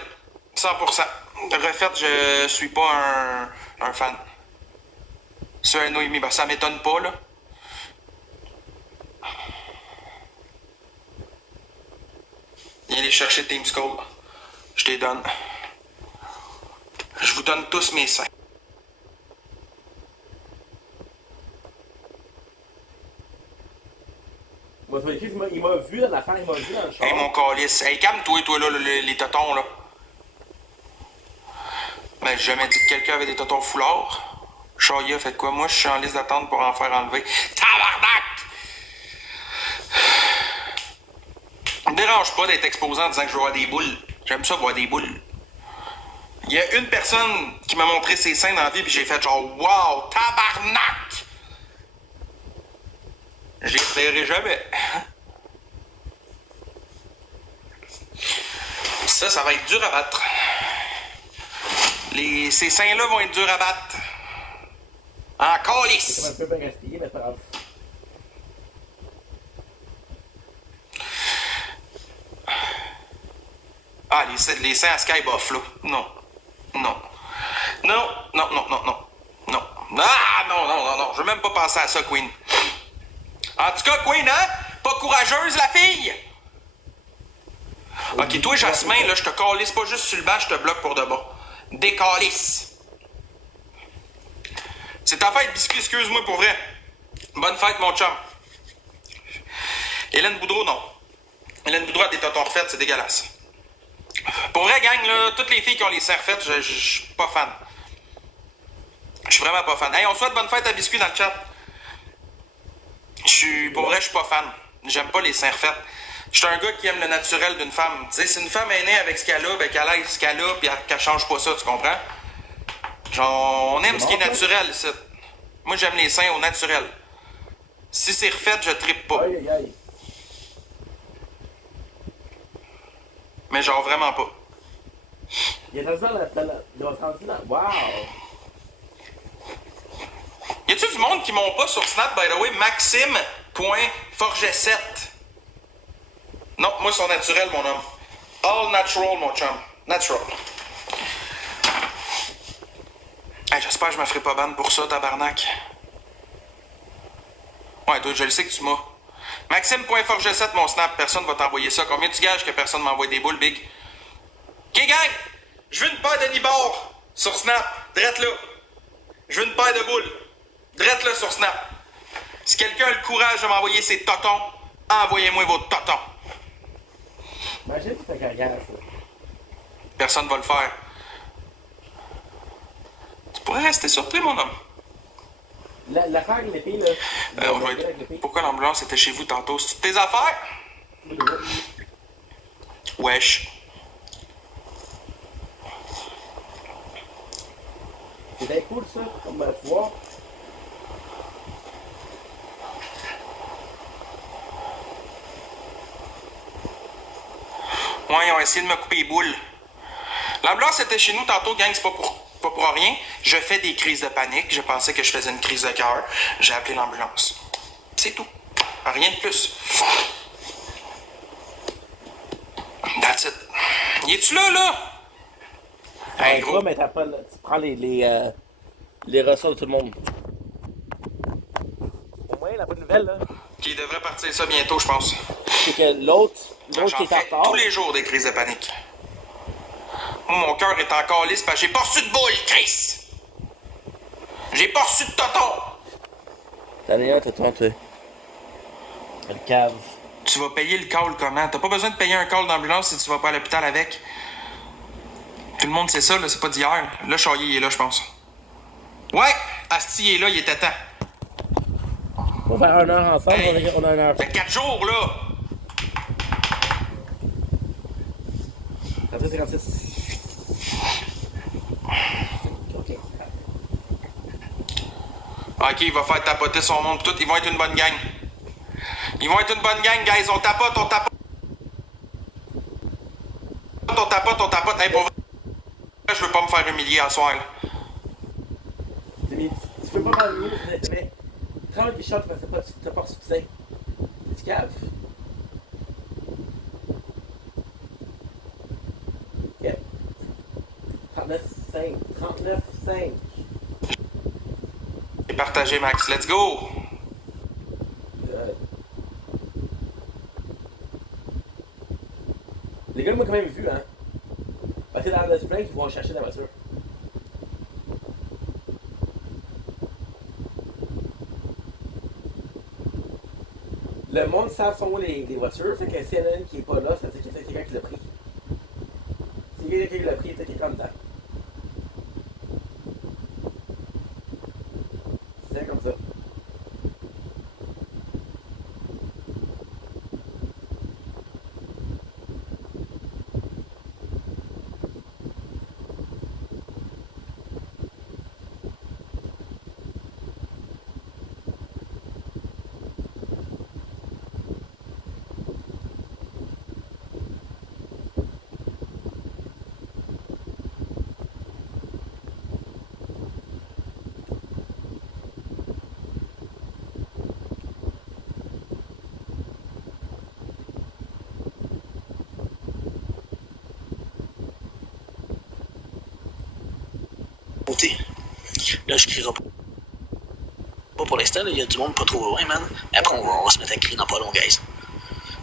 100%. Refait, je suis pas un fan. Sur un Noémie, ben ça m'étonne pas, là. Viens aller chercher Team Skull. Je te les donne. Je vous donne tous mes seins. Moi, tu vois, il m'a vu dans la fan, il m'a vu dans le char. Hey, mon calice. Hey, calme-toi, toi, là, les totons, là. Ben, j'ai jamais dit que quelqu'un avait des totons foulards. Chaya, faites quoi? Moi, je suis en liste d'attente pour en faire enlever. Tabarnak! Ça me dérange pas d'être exposé en disant que je vais voir des boules. J'aime ça voir des boules. Il y a une personne qui m'a montré ses seins dans la vie, puis j'ai fait genre, wow, tabarnak! Je les reverrai jamais. Ça va être dur à battre. Ces seins-là vont être durs à battre. En calice! C'est comme un peu bien gaspillé, mais c'est pas grave. Ah, les seins à Skybuff, là. Non. Non. Non, non, non, non, non. Non. Ah, non, non, non, non. Je veux même pas penser à ça, Queen. En tout cas, Queen, hein? Pas courageuse, la fille! Ok, toi, Jasmin, là, je te calisse pas juste sur le banc, je te bloque pour de bon. Décalisse. C'est ta fête, biscuit, excuse-moi pour vrai. Bonne fête, mon chum. Hélène Boudreau, non. Hélène Boudreau a des totons refaites, c'est dégueulasse. Pour vrai, gang, là, toutes les filles qui ont les seins refaites, je suis pas fan. Je suis vraiment pas fan. Hey, on souhaite bonne fête à biscuit dans le chat. Pour vrai, je suis pas fan. J'aime pas les seins refaites. Je suis un gars qui aime le naturel d'une femme. Tu sais, si une femme est née avec ce qu'elle a, ben qu'elle aille ce qu'elle a, puis qu'elle change pas ça, tu comprends? Genre, on aime ce qui est naturel, ici. Moi, j'aime les seins au naturel. Si c'est refait, je trippe pas. Aïe, aïe, aïe. Mais genre, vraiment pas. Il est rendu dans la. Il va se rendre dans. Wow! Y a-tu du monde qui m'ont pas sur Snap, by the way? Maxime.forget7. Non, moi, c'est naturel, mon homme. All natural, mon chum. Natural. Hey, j'espère que je me ferai pas ban pour ça, tabarnak. Ouais, toi, je le sais que tu m'as. Maxime.forget7, mon Snap. Personne va t'envoyer ça. Combien tu gages que personne m'envoie des boules, big? OK, gang! Je veux une paire de nibards sur Snap. Drette là. Je veux une paire de boules. Drette là sur Snap. Si quelqu'un a le courage de m'envoyer ses totons, envoyez-moi vos totons. Imagine ta carrière, ça. Personne va le faire. Tu pourrais rester surpris, mon homme. L'affaire avec l'épée, là. Pourquoi l'ambulance était chez vous tantôt? C'est tes affaires? Wesh. C'est bien cool ça, comme tu vois. Ouais, ils ont essayé de me couper les boules. L'ambulance était chez nous tantôt, gang, c'est pas pour rien. Je fais des crises de panique. Je pensais que je faisais une crise de cœur. J'ai appelé l'ambulance. C'est tout. Rien de plus. That's it. Y es-tu là? Hey, gros. Mais t'as pas, tu prends les ressources de tout le monde. Au moins, la bonne nouvelle, là, Qui devrait partir ça bientôt, je pense. c'est que l'autre J'en qui est en fais retard. tous les jours des crises de panique. Moi, mon cœur est encore lisse parce que j'ai pas reçu de boule, Chris! J'ai pas reçu de toton! T'en as un, t'as toi, toi. Le cave. Tu vas payer le call comment? T'as pas besoin de payer un call d'ambulance si tu vas pas à l'hôpital avec. Tout le monde sait ça, là, c'est pas d'hier. Là, Charlier est là, je pense. Ouais! Asti est là, il était temps. On va faire 1 heure ensemble, Hey. on a 1 heure. Fait 4 jours, là! 56. Ok. Ok, il va faire tapoter son monde tout. Ils vont être une bonne gang. Ils vont être une bonne gang, guys. On tapote, on tapote. On tapote, on tapote. Hey, pour vrai, je veux pas me faire humilier à soir, là. Tu peux pas faire mieux, mais 30 shots, t'as pas reçu de 5. Tu caves. Ok. 39,5. 39,5. Et partagez, Max. Let's go! Les gars, moi, quand même vu, hein. Parce que dans le spring, ils vont chercher la voiture. Le monde savent sont où les voitures, fait que s'il y en a une qui est pas là, ça veut dire qu'il y a quelqu'un qui l'a pris. Si quelqu'un qui l'a pris, il y a quelqu'un dedans. C'est comme ça. Là, je crierai pas pour l'instant, il y a du monde pas trop loin, man. Après, on va se mettre à crier dans pas long, guys.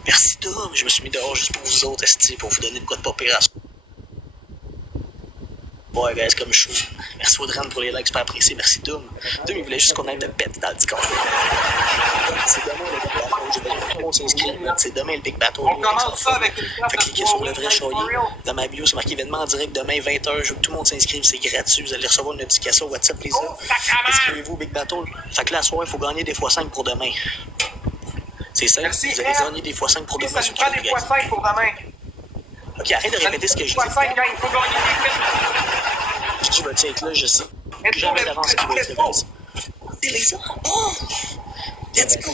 Merci, Dom. Je me suis mis dehors juste pour vous autres, esti, pour vous donner de quoi de pas pire à ça. Ouais, guys, comme je suis. Merci Audrey pour les likes, pas apprécié. Merci, Dom. Dom, il voulait juste qu'on aille de bête dans le Discord. C'est demain le Big Battle. Tout le monde s'inscrit, man. C'est demain le Big Battle. On commence ça avec une Fait cliquez sur le vrai Charlier. Dans ma bio, c'est marqué événement en direct demain 20h. Je veux que tout le monde s'inscrive, c'est gratuit. Vous allez recevoir une notification WhatsApp, les gars. Inscrivez-vous au Big Battle. Fait que là, à soir, il faut gagner des x5 pour demain. C'est simple. Merci, vous allez gagner des x5 pour demain. Ça nous prend des x5 pour demain. Ok, arrête de répéter ce que je dis. x5, gang, il faut gagner des Je vais être là, je sais. Let's go, Jamais d'avance qui va être là, guys. C'est les ça. Oh! Let's go!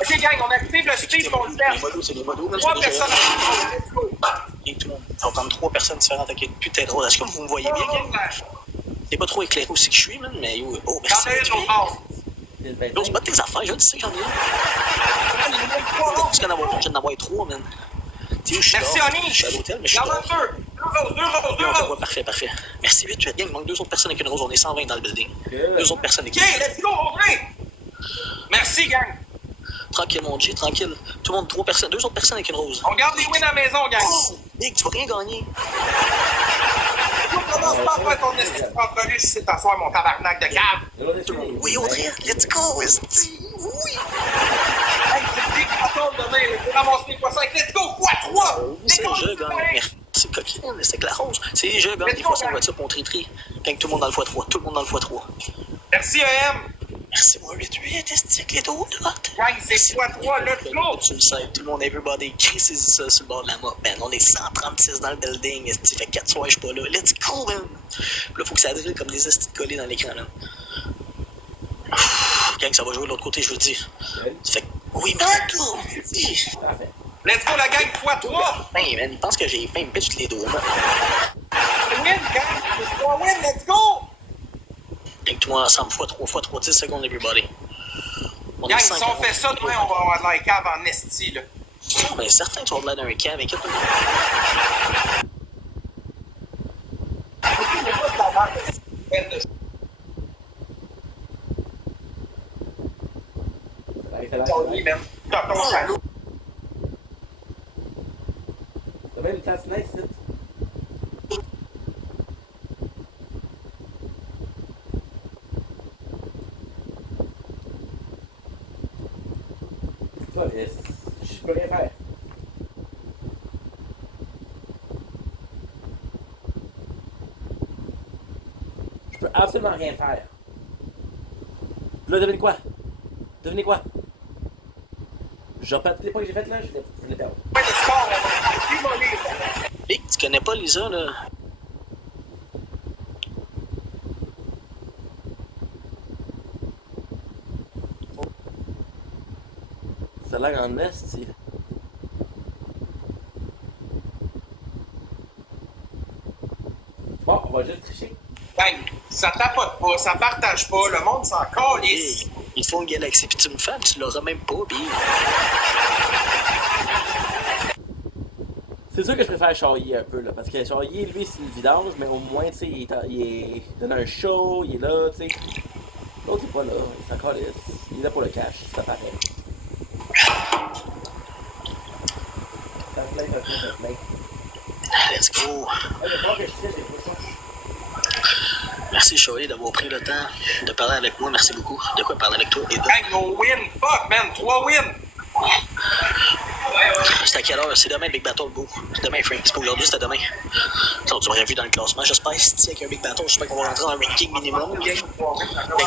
Ok, gang, on active le speed pour le Les test. modos, c'est les modos. 3 personnes. Let's go. Et tout le monde. Ça va prendre 3 personnes différentes. Ok, putain drôle. Est-ce que vous me voyez bien, gang? C'est pas trop éclairé aussi que je suis, man, mais yo, oh, merci. J'en ai une au bord. Yo, c'est pas de tes affaires, je le sais, j'en ai une. Parce qu'en avoir une, j'en ai avoir 3, man. T'es où, je suis Merci, dehors. Oni. Je suis à l'hôtel, mais je Il y suis en a dehors. deux roses. Parfait, parfait. Merci, 8, gang. Il manque 2 autres personnes avec une rose. On est 120 dans le building. 2 autres personnes avec Ok, let's go, Audrey. Merci, gang. Tranquille, mon G, tranquille. Tout le monde, 3 personnes, 2 autres personnes avec une rose. On garde les wins à la maison, gang. Oh, Big, tu vas rien gagner. On commence pas à faire ton estime entrevue si c'est t'asseoir, mon tabarnak de cave. Oui, Audrey, let's go, esti. Oui. Hey, c'est le big battle demain. Il faut ramasser les x5. Let's go, x3. C'est je gagne. Merci, coquine, c'est que la rose. C'est je gagne. Des fois, ça va être ça pour mon tri-tri. Gang, tout le monde dans le x3. Tout le monde dans le x3. Merci, EM. Merci, moi, 8-8, estique, les donuts. Gang, c'est quoi, 3, let's go! Tu le sais, tout le monde, everybody, crie ça sur le bord de la map. Man, on est 136 dans le building. Esti, fait 4 soirs, je suis pas là. Let's go, man! Puis là, faut que ça drille comme des estis collés dans l'écran, man. Gang, ça va jouer de l'autre côté, je vous le dis. Ça fait que, oui, merci, toi! Parfait. Let's go, la gang, x3! Hey, man, il pense que j'ai faim, bitch, les donuts. Win, gang! C'est 3 win, let's go! Gang, tout le monde ensemble, x3, 10 secondes, everybody. On Gang, est si 5 on fait ça, demain, on va avoir de la cave en esti, là. Non, mais certain que tu vas avoir de l'air d'un cave, inquiète. Oui, man. Tonton Chalot. T'as même une tasse nice, c'est. Je peux rien faire. Je peux absolument rien faire. Là, devinez quoi? Devinez quoi? Je répète tous les points que j'ai fait là, je les perds. Ouais, le score, on va démolir, là. Big, tu connais pas Lisa, là? Ça a l'air en esti. Bon, on va juste tricher. Gang, ça tapote pas, ça partage pas, le monde s'en calisse. Big, ils te font une galaxie pis tu me fais, tu l'auras même pas, Big. C'est sûr que je préfère Charlier un peu, là, parce que Charlier, lui, c'est une vidange, mais au moins, tu sais, il donne un show, il est là, tu sais. L'autre, il est pas là, il est encore là, il est là pour le cash, ça paraît. Ça se plaît, ça se plaît. Let's go. Il va falloir que je tire, j'ai pas ça. Merci, Shoei, d'avoir pris le temps de parler avec moi. Merci beaucoup. De quoi parler avec toi? Et Gang, no win, fuck, man, 3 wins. c'est à quelle heure? C'est demain, Big Battle, beau. C'est demain, Frank. C'est pas aujourd'hui, c'était demain. Non, tu m'aurais vu dans le classement. J'espère, si avec un Big Battle, j'espère qu'on va rentrer dans un ranking minimum. Gang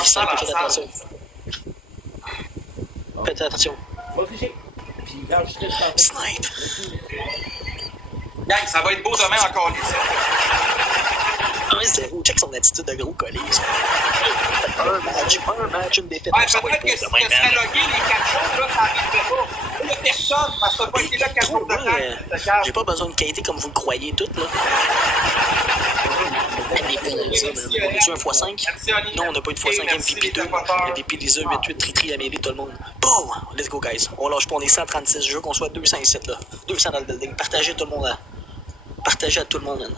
5, faites attention. Faites attention. On va tricher. Puis quand je triche, je pense. Snipe. Gang, ça va être beau demain encore, ici. Ah, mais zéro. Check son attitude de gros collier. Un match, une défaite. Ouais, Ça va peut-être être que si beau tu demain, serais man. logué les 4 jours, là, ça arriverait pas. Il y a personne, parce que t'as pas été là 4 jours de temps. J'ai pas besoin de qualité comme vous le croyez toutes, là. MVP, on a-tu un x5? Non, on n'a pas eu de x5 MVP 2. MVP Lisa, 8-8, Tri-Tri, Amélie, tout le monde. Boom! Let's go, guys. On lâche pas, on est 136 jeux, qu'on soit 200 ici, là. 200 dans le building. Partagez tout le monde, là. Partagez à tout le monde, man.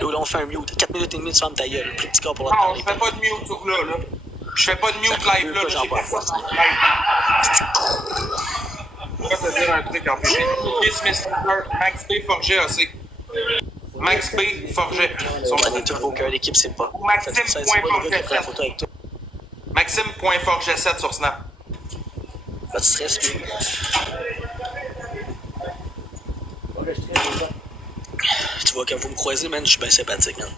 Là, on fait un mute. 4 minutes et demie, tu fermes ta gueule. Plus petit corps pour l'autre Non, parler. je fais pas de mute sur là, là. Je fais pas de mute live, là. J'en J'ai vois personne pas. live. Je vais te dire un truc en plus. Chris Messenger, Max B Forget AC. Max B Forget. On est toujours au cœur d'équipe, c'est pas. Maxime C'est pas le gars qui a pris la photo avec toi. Maxime.forget7 sur Snap. Pas de stress, lui. Faut que je triche, c'est ça. Tu vois, quand vous me croisez, man, je suis bien sympathique, man.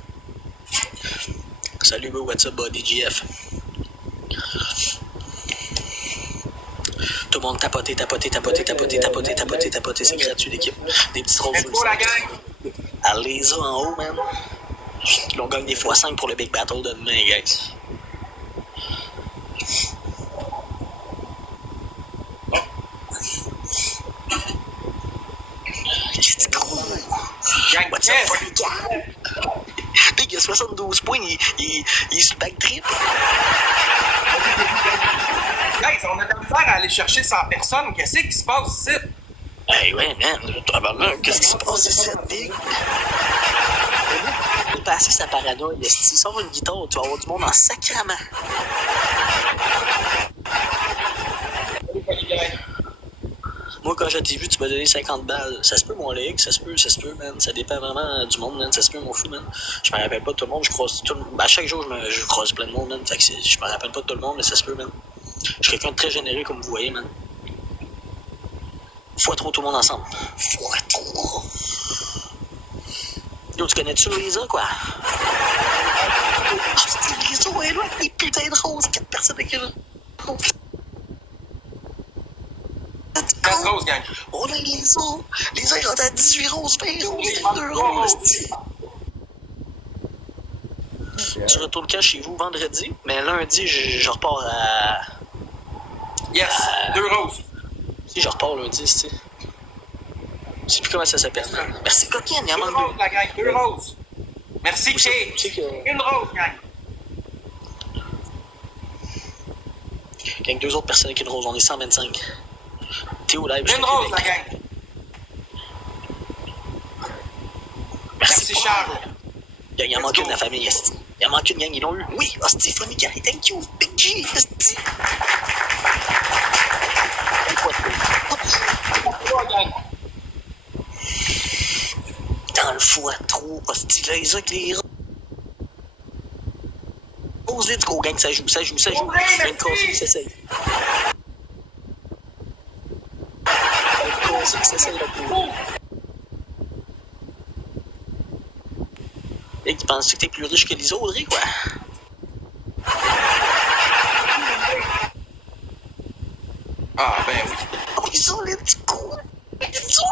Salut, bro, what's up, buddy, GF. Tout le monde tapoter, c'est gratuit, l'équipe. Des petites roses Let's go, la gang! Allez-y en haut, man. On gagne des x5 pour le Big Battle de demain, guys. Gang, What's yes. up, Big, il a 72 points, il est sur le back trip. Guys, on a de la misère à aller chercher 100 personnes. Qu'est-ce qui se passe ici? Hey, ouais, man, qu'est-ce qui se passe ici, Big? Dépasser sa paranoïa, si sort une guitare, tu vas avoir du monde en sacrament. Moi, quand je t'ai vu, tu m'as donné 50 balles. Ça se peut, mon leg, ça se peut, man. Ça dépend vraiment du monde, man. Ça se peut, mon fou, man. Je me rappelle pas de tout le monde. Je croise tout le monde. À chaque jour, je croise plein de monde, man. Fait que je me rappelle pas de tout le monde, mais ça se peut, man. Je suis quelqu'un de très généreux, comme vous voyez, man. Fois trop tout le monde ensemble. Fois trop. Yo, tu connais-tu Louisa, quoi? Ah, c'est les os, hein, là, avec des putains de roses, 4 personnes avec une rose. 4 roses, gang. On a les os. Les os, ils rentrent à 18 roses, 20 roses, 32 roses. Tu retournes quand chez vous vendredi? Mais lundi, je repars à. Yes, 2 roses. Si je repars lundi, tu sais. Je sais plus comment ça s'appelle. Merci, coquine, il y en 2 manque roses, la gang, 2 roses. Merci, deux. Kate. Tu sais que. Une rose, gang. Avec 2 autres personnes qui une rose, on est 125. Théo live, Une rose, la gang. Merci, Charles. Il en manque une de la famille, esti. Il en manque une gang, ils l'ont eu. Oui, hostie, Funny Guy, thank you, Big G, esti. Une fois dans le foie trop, hostie, là, les autres, les roses, let's go, gang, ça joue. Je viens de casser que ça s'essaye. Et tu penses que t'es plus riche que les Audrey, quoi? Ah, ben oui. Oh, les os, let's go! Les os!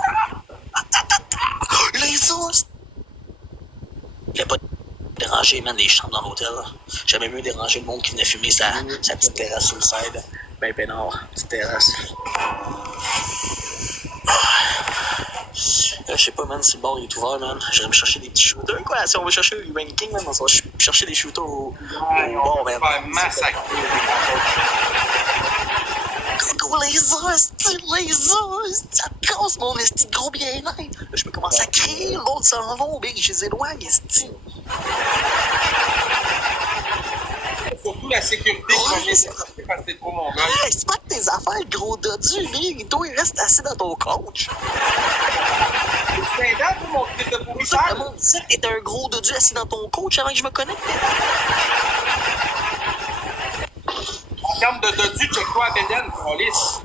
Les os! Il a pas dérangé, man, des chambres dans l'hôtel. J'aimais mieux déranger le monde qui venait fumer sa petite terrasse sur le side. Ben peinard, petite terrasse. Je sais pas, man, si le bar est ouvert, man. J'irais me chercher des petits shooters, quoi. Si on va chercher le ranking, man, on va chercher des shooters au bar, man. On va se faire massacrer. Go, les os, les os, ça te casse mon esti de gros bien-être. Là, je peux commencer à crier, l'autre s'en va, big, je les éloigne, esti. Surtout la sécurité qui vient de parce que c'est trop mon gars. Hey, c'est pas que tes affaires, gros dodu, big. Toi, il reste assis dans ton coach. C'est un dent, mon fils de Le pourrisseur. monde disait que t'étais un gros dodu assis dans ton coach avant que je me connecte. En termes de dodu, check-toi à Beden, police.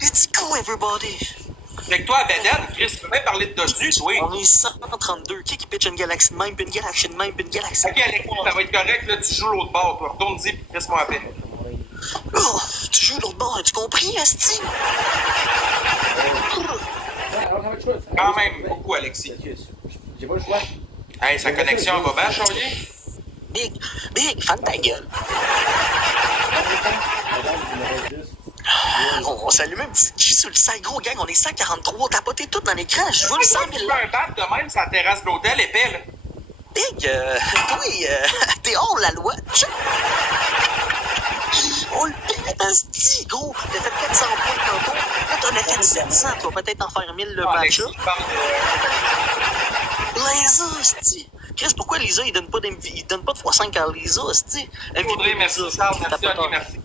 Let's go, everybody. Check-toi à Beden, Chris, tu peux même parler de dodu, oui. On est 132. Qui pitch une galaxie de même, puis une galaxie de même, puis une galaxie de Ok, Alexis, ça va être correct, là, tu joues l'autre bord, toi. Retourne-y, puis Chris-moi à peine. Oh, tu joues l'autre bord, as-tu compris, Asti? Quand même, beaucoup, Alexis. J'ai pas le choix. Hey, sa connexion va bien changer. Big, fan ta gueule. On s'allume un petit G sur le side, gros gang, on est 143, tapoté tout dans l'écran, je veux le 100 000 Tu fais un bat de même sur la terrasse de l'hôtel, épais, là. Big, toi, t'es hors la loi. On le pète, asti, gros. T'as fait 400 points tantôt. Là, t'en as fait 700. Tu vas peut-être en faire 1000 le match, là. Lisa, asti. Chris, pourquoi Lisa, il donne pas de x5 à Lisa, asti? Audrey, merci, Charles, merci, Oli, merci.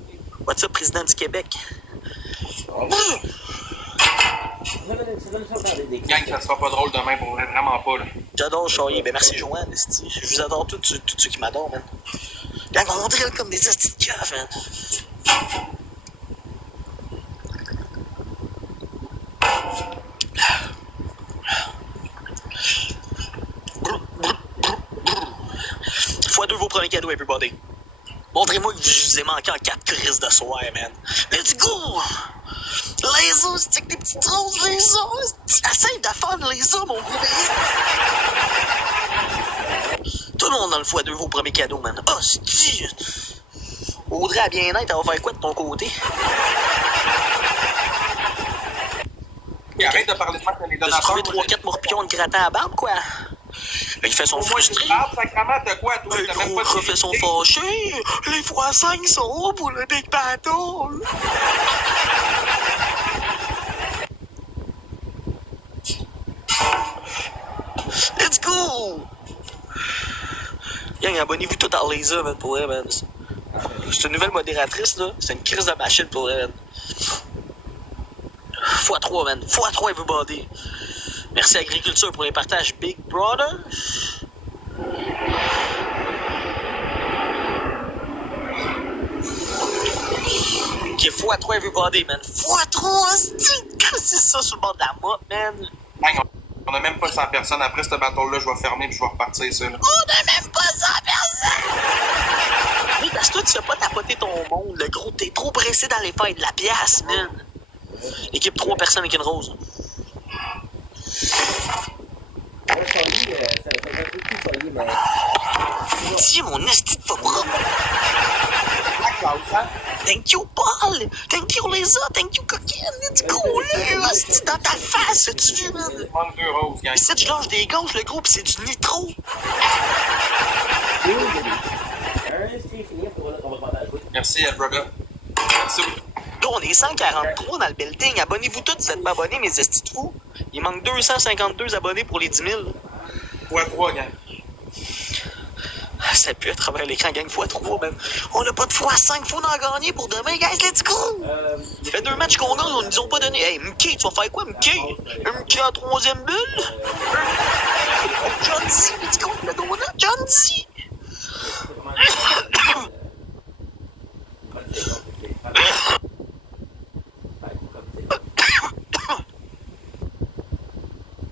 What's up, président du Québec? Gang, ça sera pas drôle demain, pour vrai, vraiment pas, là. J'adore Charlie. Ben merci, Joanne, asti. Je vous adore tous ceux qui m'adorent, man. Gang, on drill comme des astis de cœur, man. x2 vos premiers cadeaux, everybody. Montrez-moi que je vous ai manqué en 4 crises de soir, man. Let's go! Les os, c'est des petites roses, les os! Essaye de faire les os, mon gros bébé! Tout le monde dans le x2 vos premiers cadeaux, man. Oh, c'est-tu? Audrey, à bien-être, elle va faire quoi de ton côté? Et arrête de parler de moi que les T'as donateurs. trouvé 3-4 morpions de gratin à barbe, quoi? Il fait son Au moins, frustré. tu parles sacrément de quoi, toi? Le T'as même gros pas de gros fait son vérité. fâché. Les x5 sont pour le Big Battle. Let's go! Gang, abonnez-vous tout à Lisa, man, pour elle, man. C'est une nouvelle modératrice, là. C'est une crise de machine pour elle, man. x3, man. x3, everybody. Merci Agriculture pour les partages, Big Brother. Ok, x3, everybody, man. x3, c'est ça sur le bord de la map, man. Gang, On a même pas 100 personnes. Après cette battle-là, je vais fermer puis je vais repartir ça. Là. On a même pas 100 personnes! Oui, parce que toi, tu fais pas tapoter ton monde, le gros. T'es trop pressé d'aller faire de la pièce, man. Équipe 3 personnes avec une rose. Ouais, Charlie, ça fait un peu plus Charlie, mais. Tiens, mon esti de faux. Klaus, hein? Thank you, Paul! Thank you, Lisa! Thank you, coquine! Let's go, là! Esti dans ta face, tu veux, man! Il manque 2 roses, gang. Ici, je lâche des gaz, le gros, pis c'est du nitro! C'est fini, on va demander à jouer. Merci, Brother. Merci. Là, on est 143 dans le building. Abonnez-vous tous, vous êtes pas abonnés, mes estis de fous. Il manque 252 abonnés pour les 10 000. x3, gang. Ça pue à travers l'écran, gang x3, man. On a pas de x5, faut en gagner pour demain, guys, let's go! Ça fait 2 matchs qu'on a, on nous ont pas donné. Hey, Mickey, tu vas faire quoi, Mickey? Un Mickey en 3e bulle? John D, let's go, le donut, John D!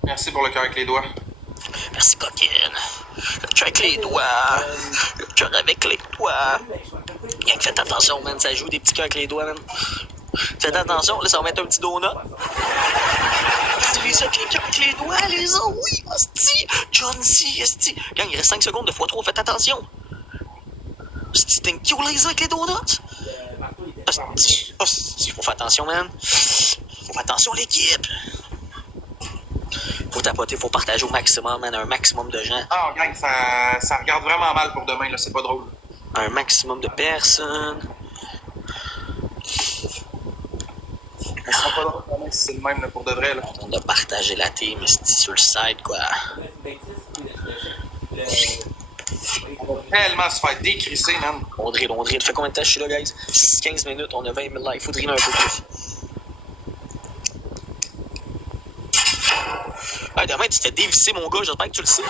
Merci pour le cœur avec les doigts. Merci, coquine. Le cœur avec les doigts. Le cœur avec les doigts. Gang, faites attention, man. Ça joue des petits cœurs avec les doigts, man. Faites attention, là, ça va mettre un petit donut. Utilisez ça avec les cœurs avec les doigts, les autres. Oui, hostie. John C, hostie. Gang, il reste 5 secondes de x3. Faites attention. Hostie, thank you, les avec les donuts. Hostie, hostie. Faut faire attention, man. Faut faire attention, l'équipe. Faut tapoter, faut partager au maximum, man, un maximum de gens. Ah, gang, ça regarde vraiment mal pour demain, là, c'est pas drôle. Un maximum de personnes. Ça sera pas drôle demain si c'est le même, là, pour de vrai, là. On a partagé la team, c'est sur le site, quoi. Tellement se faire décrisser, man. On drill, on drill. Ça fait combien de temps je suis là, guys? 15 minutes, on a 20 000 likes. Faut driller un peu plus. Hey, demain, tu te fais dévisser, mon gars. J'espère que tu le sais.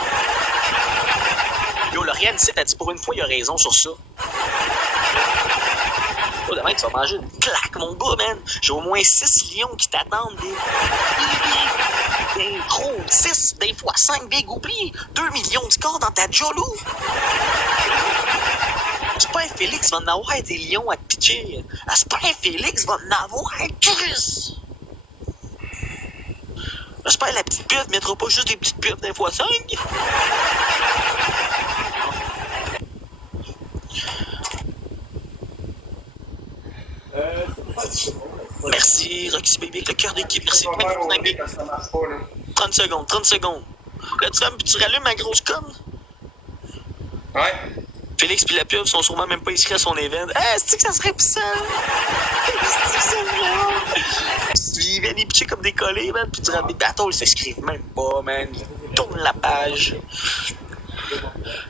Yo, Lauriane, ici, t'as dit pour une fois, il a raison sur ça. Yo, demain, tu vas manger une claque, mon gars, man. J'ai au moins 6 lions qui t'attendent. Des gros 6, des fois 5, big oublie. 2 millions de corps dans ta jolou. J'espère Félix va en avoir des lions à te pitcher. J'espère Félix va en avoir un Chris. J'espère la petite pieuvre mettra pas juste des petites pieuvres d'un fois 5. Merci, Roxy Baby avec le cœur d'équipe. Merci. Ça marche pas, là. 30 secondes, 30 secondes. Là, tu rallumes ma grosse conne? Ouais. Félix pis la pieuvre sont sûrement même pas inscrits à son événement. Ah, c'est que ça serait puissant! C'est que c'est vraiment... Ils viennent y pitcher comme des collés, man, pis durant des battles, ils s'inscrivent même pas, man. Ils tournent la page.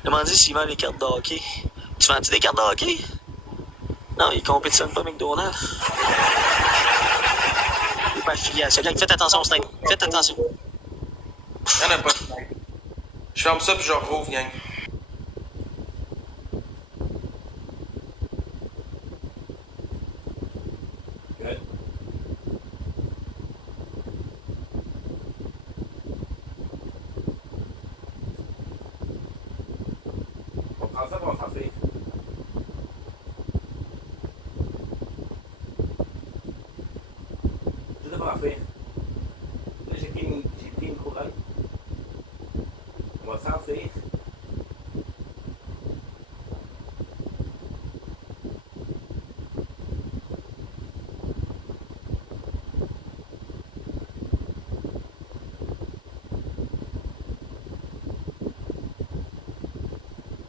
Demandez s'ils vendent des cartes de hockey. Tu vends-tu des cartes de hockey? Non, ils compétitionnent pas McDonald's. Il est pas affilié à ça. Gang, faites attention, Snipe. Faites attention. Y'en a pas de snipe. Je ferme ça puis je rouvre, gang. On prend ça pour en faire. Je sais pas en faire. Là, j'ai pris une couronne. On va s'enfuir.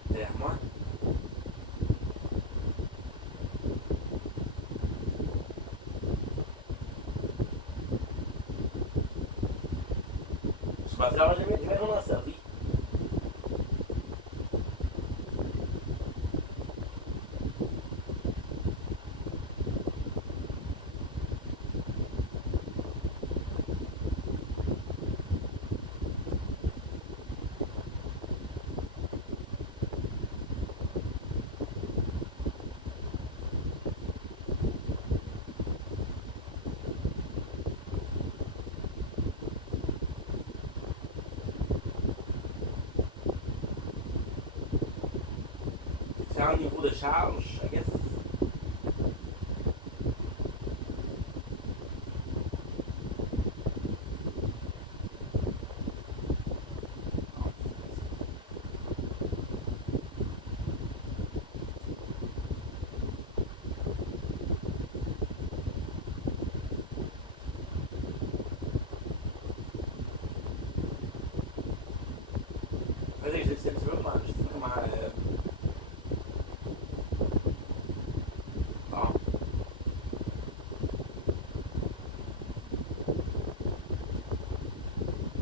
Derrière moi. différents niveaux de charge, I guess. Je sais pas comment bon.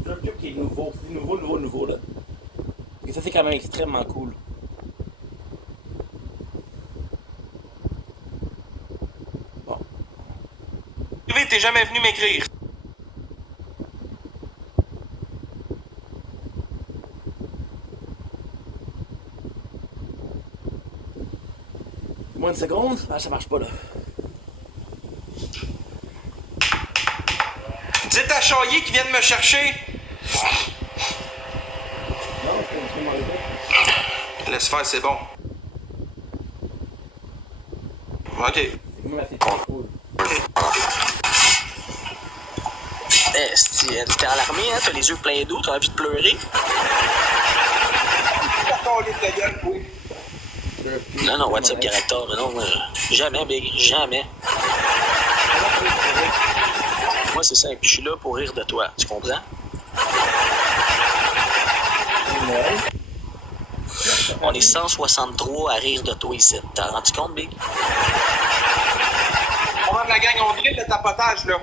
C'est un truc qui est nouveau, c'est nouveau là. Et ça c'est quand même extrêmement cool. Bon. T'es jamais venu m'écrire. Moins de secondes? Ah, ça marche pas, là. Dites à Chaillé qu'il vienne me chercher. Non, c'est m'arrêter. Laisse faire, c'est bon. OK. C'est quand même assez cool. T'es alarmé, hein? T'as les yeux pleins d'eau, t'as envie de pleurer? Non, what's up, directeur? Mais non, jamais, Big, jamais. Moi, c'est simple, je suis là pour rire de toi, tu comprends? On est 163 à rire de toi ici. T'as rendu compte, Big? On va de la gang, on grille le tapotage, là.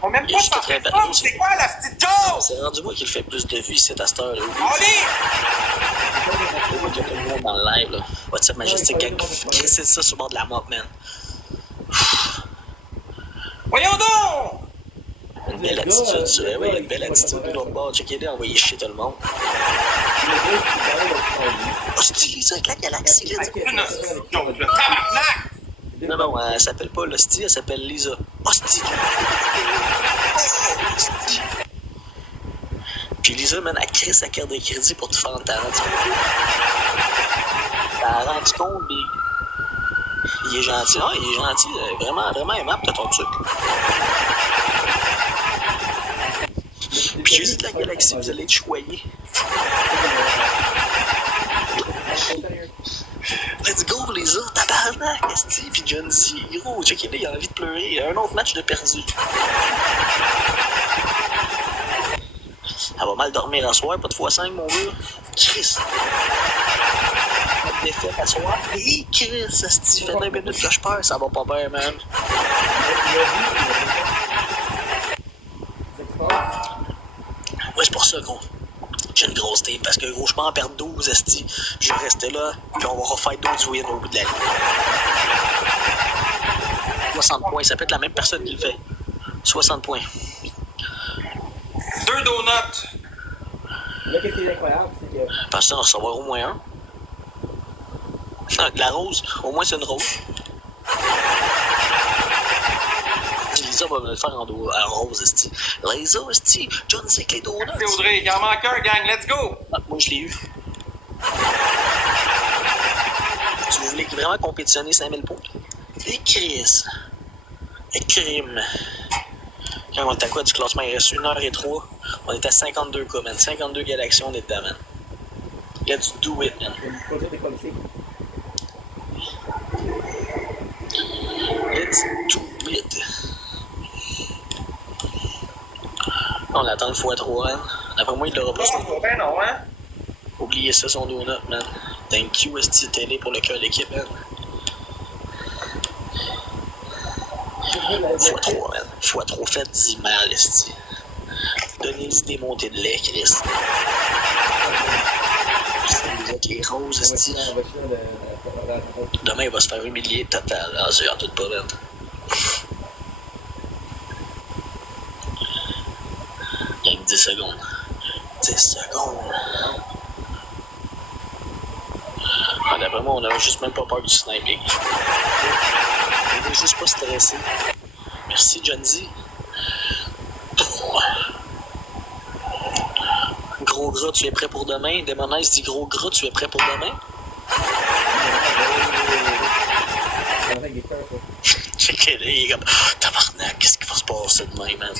On même pas ça fait fun, c'est quoi la petite joke? C'est rendu moi qui le fait plus de vues ici à cette heure-là. Allez! C'est moi qui a tout le monde dans le live, là. What's up, Majestic Gang? C'est ça sur le bord de la map, man. Voyons donc! Une belle attitude, tu vois. Oui, une belle attitude de l'autre bord. Checkez-les, envoyez chier tout le monde. Oh, c'est Lisa avec la galaxie, là. Une joke, le tabarnak! Non, elle s'appelle pas l'hostie, elle s'appelle Lisa. Hostie! Puis Lisa, man, elle crée sa carte de crédit pour te faire t'as rendu compte. T'as rendu compte, Big. Il est gentil, il est gentil, vraiment, vraiment aimable de ton truc. Puis Jésus de la galaxie, vous allez être choyés. Let's go, Lisa, tabarnak, esti, pis John Z, gros, check-it, il a envie de pleurer, un autre match de perdu. Elle va mal dormir à soir, pas de x5, mon gars. Chris. Pas de défaite à soir. Hé, Chris, esti, fait 20 minutes que je perds, ça va pas bien, man. Ouais, c'est pour ça, gros. J'ai une grosse tape parce que, gros, je peux en perdre 12, esti. Je vais rester là, puis on va refaire 12 wins au bout de la ligne. 60 points, ça peut être la même personne qui le fait. 60 points. 2 donuts. Là, qu'est-ce qui est incroyable, c'est que. Parce que ça, on va recevoir au moins un. Ah, de la rose, au moins c'est une rose. Lisa va me le faire en rose, esti. Lisa, esti, John, c'est que les donuts. C'est Audrey, il en manque un, gang, let's go! Ah, moi, je l'ai eu. Tu voulais vraiment compétitionner 5000 points? Et Chris. Et crime. Quand on est à quoi du classement? Il reste 1h03. On est à 52 cas, man. 52 galaxies, on est dedans, man. Let's do it, man. Let's do it. On attend le x3, hein. Après moi, il l'aura pas. Ben non, hein? Oubliez ça, son donut, man. Thank you, ST Télé, pour le cœur d'équipe, man. x3, man. x3 fait 10 mal, ST. Donnez-y des montées de lait, Chris. C'est avec les roses, ST. Demain, il va se faire humilier total. Ah, c'est en tout pas, man. Il y a 10 secondes. 10 secondes. Ah, d'après moi, on a juste même pas peur du sniping. On est juste pas stressé. Merci, John Z. Gros gras, tu es prêt pour demain. Démonaise dit gros gras, tu es prêt pour demain. C'est qu'il est comme tabarnak, qu'est-ce qui va se passer demain, man?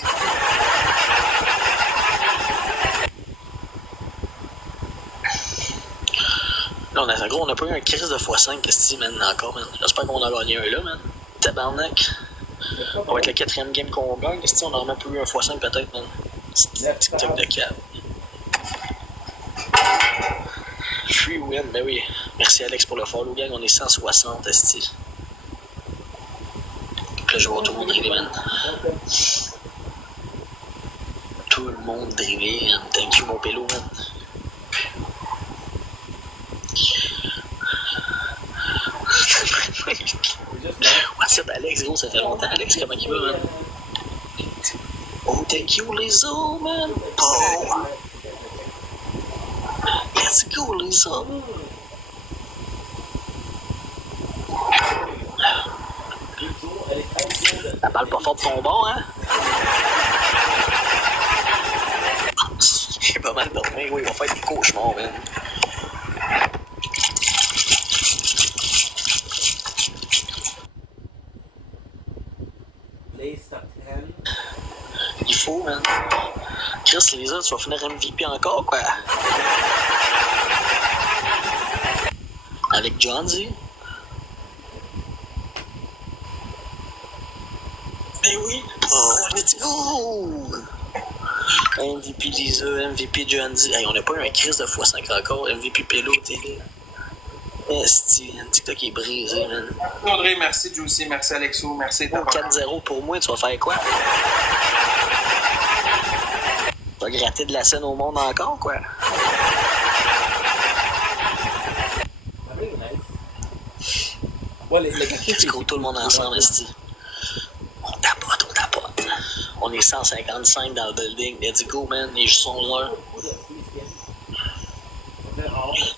Là, on a pas eu un crise de x5, qu'est-ce que man, encore, man? J'espère qu'on a gagné un là, man. Tabarnak. Ça va être le 4e game qu'on gagne, qu'est-ce qu'on a vraiment pas eu un x5 peut-être, man? C'est TikTok de câble. Free win, ben oui. Merci Alex pour le follow, gang. On est 160, esti. Là, je vois tout le monde driver, man. Tout le monde driver, man. Thank you, mon pélo, man. What's up, Alex, gros? Ça fait longtemps, Alex. Comment il va, man? Oh, thank you, les os, man. Oh! Let's go, les os. Ça parle pas fort de ton bord, hein? J'ai pas mal dormi, oui, il va faire des cauchemars, man. Il faut, man. Chris, les autres, tu vas finir MVP encore, quoi. Avec John-Z. Ben oui. Oh, let's go! MVP Lisa, MVP John-Z. Hey, on n'a pas eu un Chris de x5 encore. MVP Pello, t'es là. Esti, TikTok est brisé, man. Audrey, merci Juicy, merci Alexo, merci. 4-0 pour moi, tu vas faire quoi? Tu vas gratter de la scène au monde encore, quoi? Ouais, les gars, Tu gros tout le monde ensemble, esti. On tapote, on tapote. On est 155 dans le building. Let's go, man. Les jeux sont là.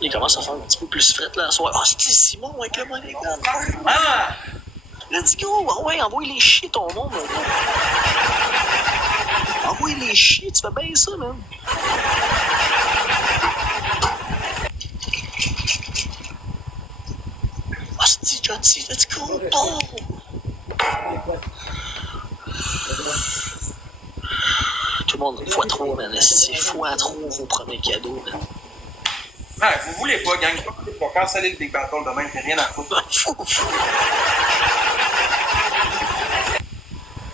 Il commence à faire un petit peu plus fret là, ce soir. Oh, c'est Simon avec le money gun. Ah! Let's go. Ah ouais, envoie les chiens ton monde, man. Envoie les chiens, tu fais bien ça, man. Oh, c'est Johnny, let's go. Oh! Tout le monde, x3, man. C'est x3 vos premiers cadeaux, man. Ah, vous voulez pas, gang. Pour canceller le Big Battle demain, j'ai rien à foutre.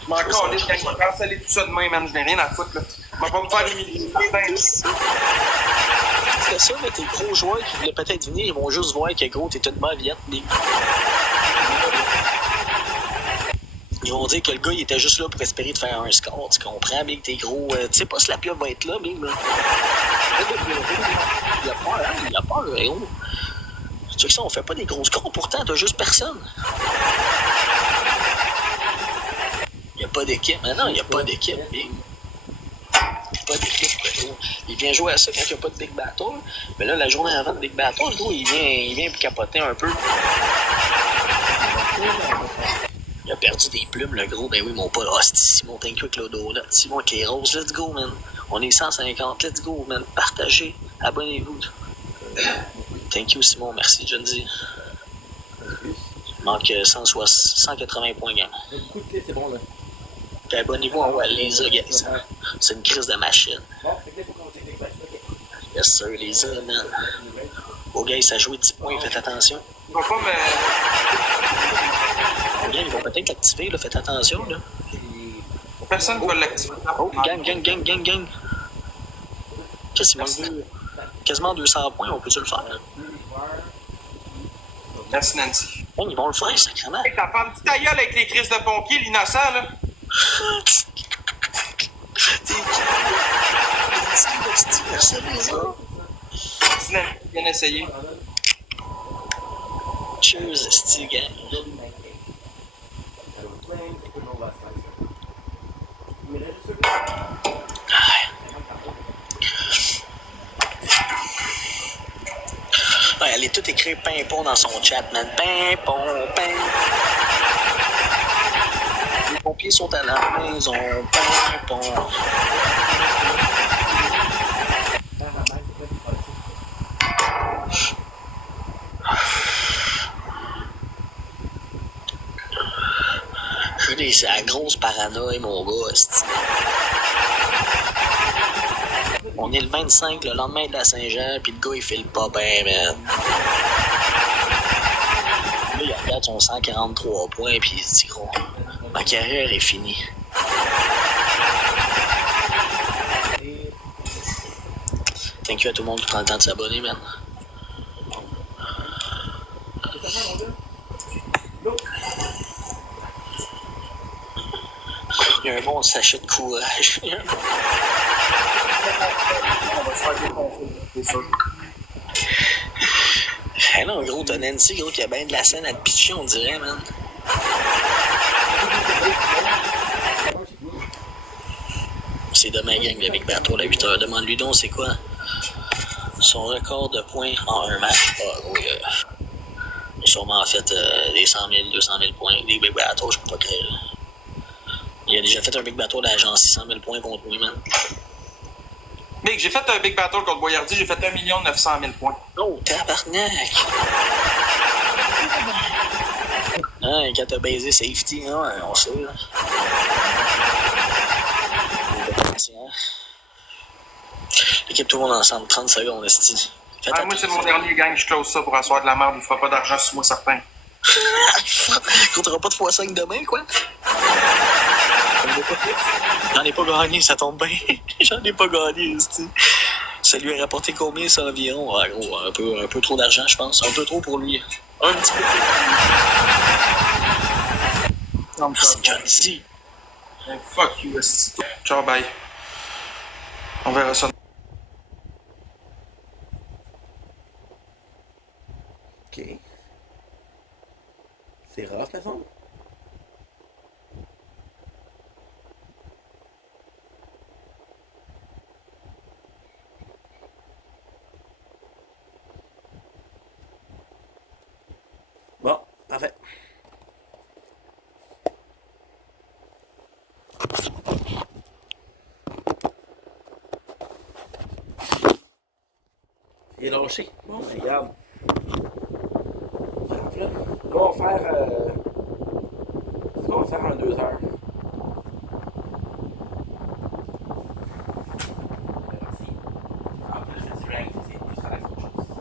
Je m'en calisse, gang. Je vais canceller tout ça demain, man. Je n'ai rien à foutre, là. Je vais pas me faire humilier. C'est ça, mais tes gros joueurs qui voulaient peut-être venir, ils vont juste voir que gros, t'es une mauviette. Ils vont dire que le gars, il était juste là pour espérer de faire un score. Tu comprends, Big? T'es gros. Tu sais pas si la pieuvre va être là, Big, là. Il a peur, hein? Il a peur, gros. Tu sais que ça, on fait pas des gros scores, pourtant, t'as juste personne. Il n'y a pas d'équipe. Mais non, il n'y a pas d'équipe, Big. Il n'y a pas d'équipe, gros. Il vient jouer à ça quand il n'y a pas de Big Battle. Mais là, la journée avant de Big Battle, gros, il vient capoter un peu. Il a perdu des plumes, le gros. Ben oui, mon pote. Ah, c'est Simon, thank you avec le donut. Simon avec les roses. Let's go, man. On est 150. Let's go, man. Partagez. Abonnez-vous. Thank you, Simon. Merci, John D. Il manque 180 points, gang. c'est bon, là. Puis abonnez-vous en Lisa, guys. C'est une crise de machine. Yes, sir, Lisa, man. Oh, guys, ça joue 10 points. Faites attention. Je vais pas me... Gang, ils vont peut-être l'activer, là. Faites attention, là. Personne ne va l'activer. Oh, gang. Qu'est-ce qu'il manque? Quasiment 200 points, on peut-tu le faire? Merci, Nancy. Oh, ils vont le faire, sacrément. Hey, t'as fait un petit ta gueule avec les crises de pompiers, l'innocent, là. Merci, Nancy. Bien essayé. Cheers, esti, gang. Ouais, elle est tout écrit pimpon dans son chat, man. Pimpon. Les pompiers sont à la maison. Pimpon. C'est la grosse paranoïa, mon gars. On est le 25, le lendemain de la Saint-Jean, pis le gars, il file pas bien, man. Là, il regarde son 143 points, pis il se dit, gros, ma carrière est finie. Thank you à tout le monde qui prend le temps de s'abonner, man. Il y a un bon sachet de courage. Hey non, gros, t'as Nancy, gros, qui a bien de la scène à te pitcher, on dirait, man. C'est demain, gang, le Big Battle à 8h. Demande-lui donc, c'est quoi son record de points en un match. Ah, gros, il a sûrement fait des 100 000, 200 000 points. Des Big Battles, je peux pas créer. Il a déjà fait un Big Battle à genre 600 000 points contre lui, man. Big, j'ai fait un Big Battle contre Boyardi, j'ai fait 1 900 000 points. Oh, tabarnak! Hein, quand t'as baisé safety, hein, on sait, là. L'équipe, tout le monde ensemble, 30 secondes, esti. Ah, moi, c'est mon dernier gang, je close ça pour asseoir de la merde, il fera pas d'argent sur moi, certain. On t'aura pas de x5 demain, quoi? J'en ai pas gagné, ça tombe bien. J'en ai pas gagné, esti. Ça lui a rapporté combien, ça, environ? Ah, gros, un peu trop d'argent, je pense. Un peu trop pour lui. Un petit peu trop. C'est John C. Fuck you, esti. Ciao, bye. On verra ça. Ok. C'est rough, la forme. Bon, parfait. Il est lâché. Bon, regarde. Là, on va faire. On va faire en 2 heures. Merci. En plus, je fais du rank, c'est plus relax qu'autre chose.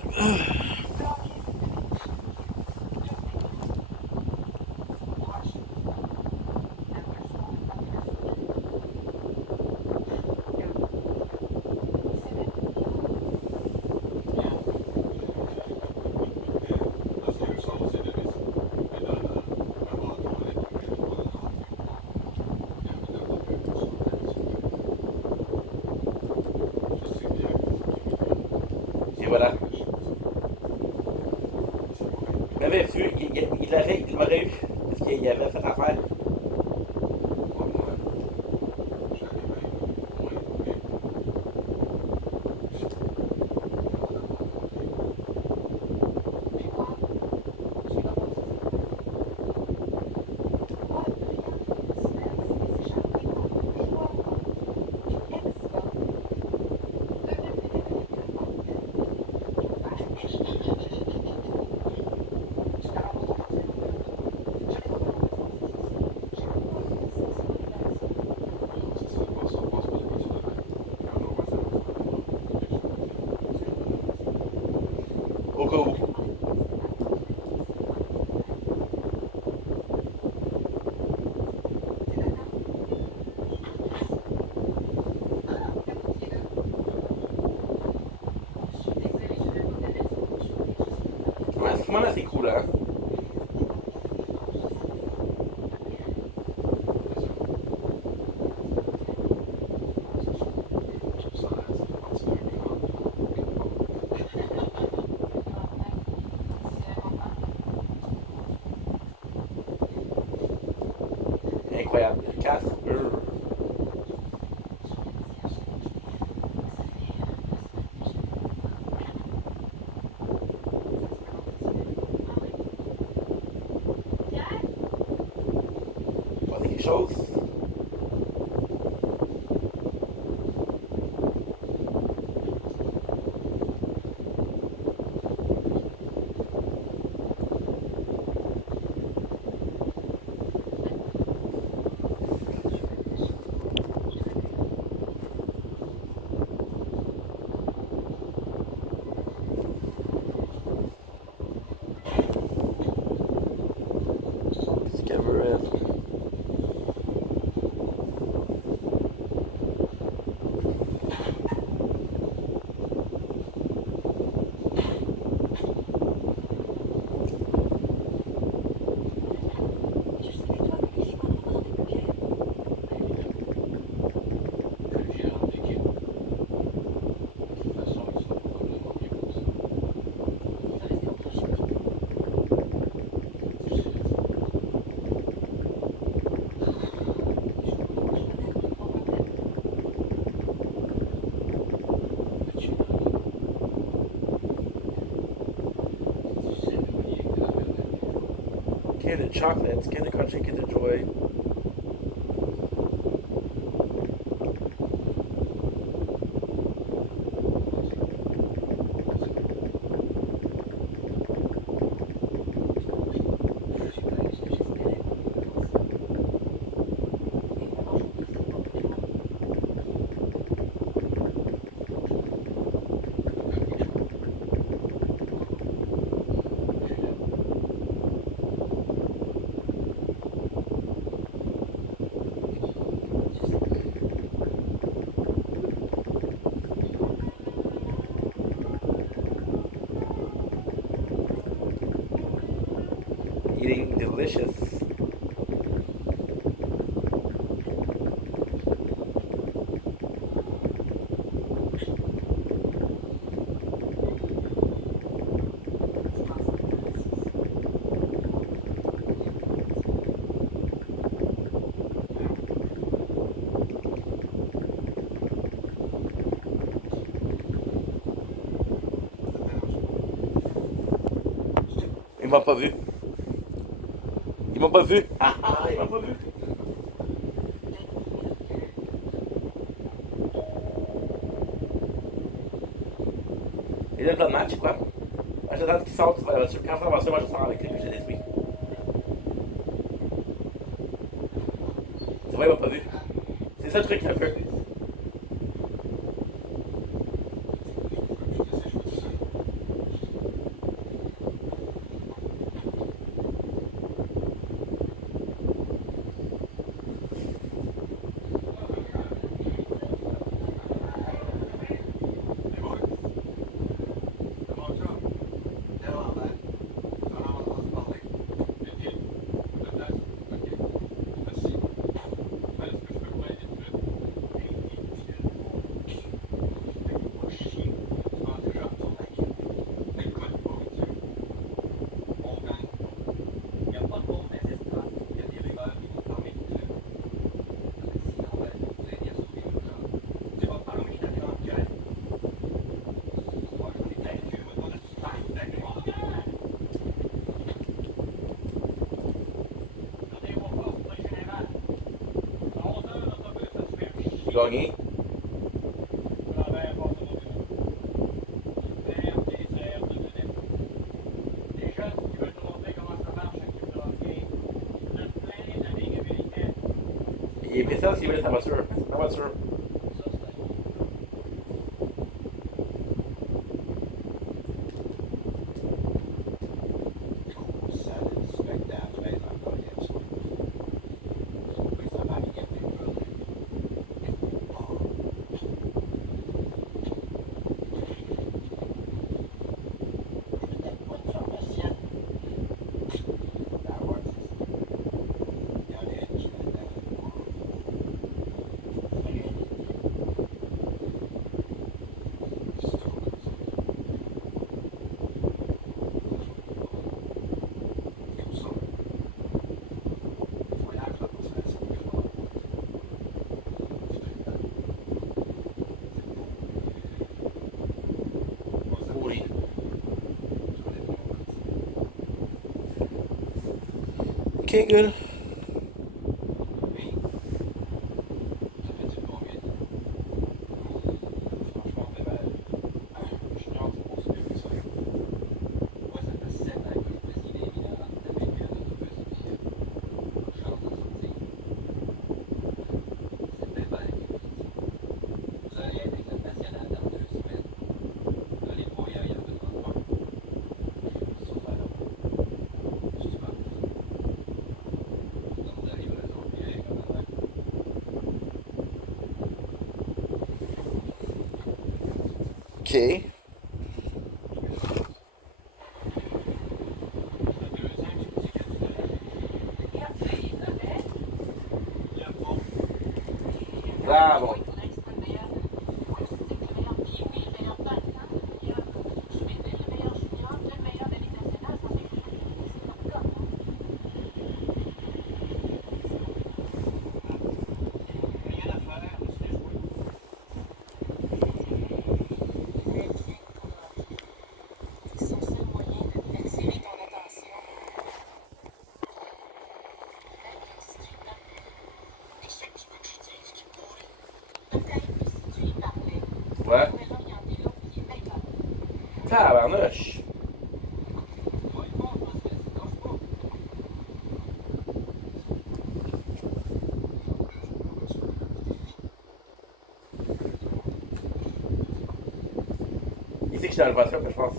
good. Et voilà. Il m'avait vu, il m'aurait eu. Parce qu'il avait fait affaire. Au cas où. Ouais, c'est vraiment assez cool, hein. Incroyable. 4 heures. Passer quelque chose. Discover it. Candy chocolates, Candy Crunchy, Kinder Joy. Eating delicious. Il m'a pas vu. Ils m'ont pas vu. Ah ah, ils m'ont pas vu. Il y a le plan de match, quoi. J'attends qu'il sorte de la voiture. Quand ça va sortir, moi je sors avec lui, je l'ai détruit. C'est vrai, il m'a pas vu. C'est ça le truc un peu. gagner. Il est précis s'il veut sa voiture. Sa voiture. Okay, good. Okay. Bravo. Ouais. Tabarnouche. Il sait que je suis dans le voiture, je pense.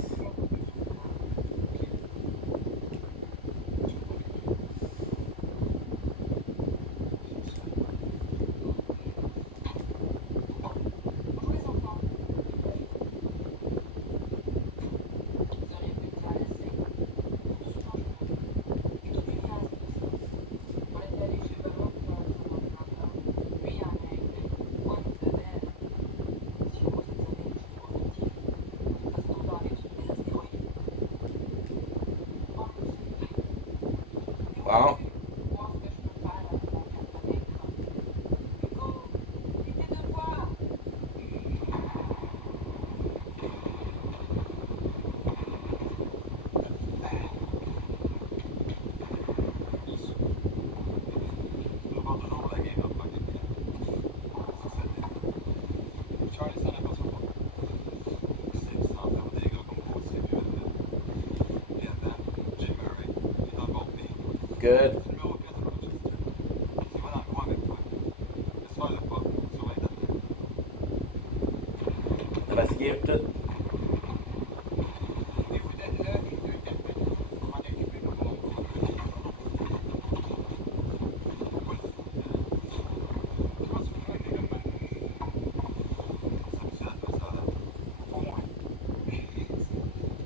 Wow. Good. T'as fatigué tout?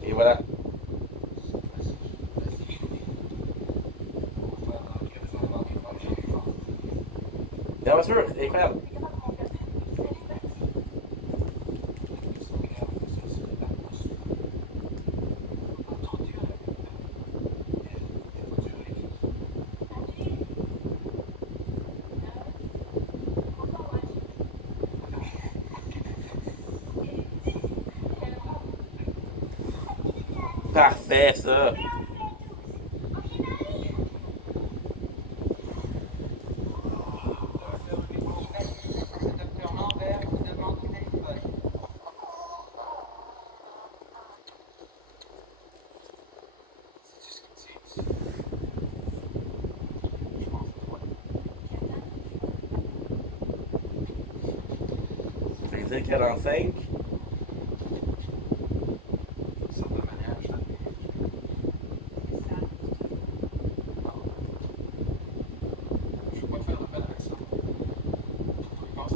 Et voilà. Bien sûr, c'est incroyable. Parfait, ça. dire 45. D'une certaine manière, je t'admire. Je veux pas te faire de peine avec ça. Il pense que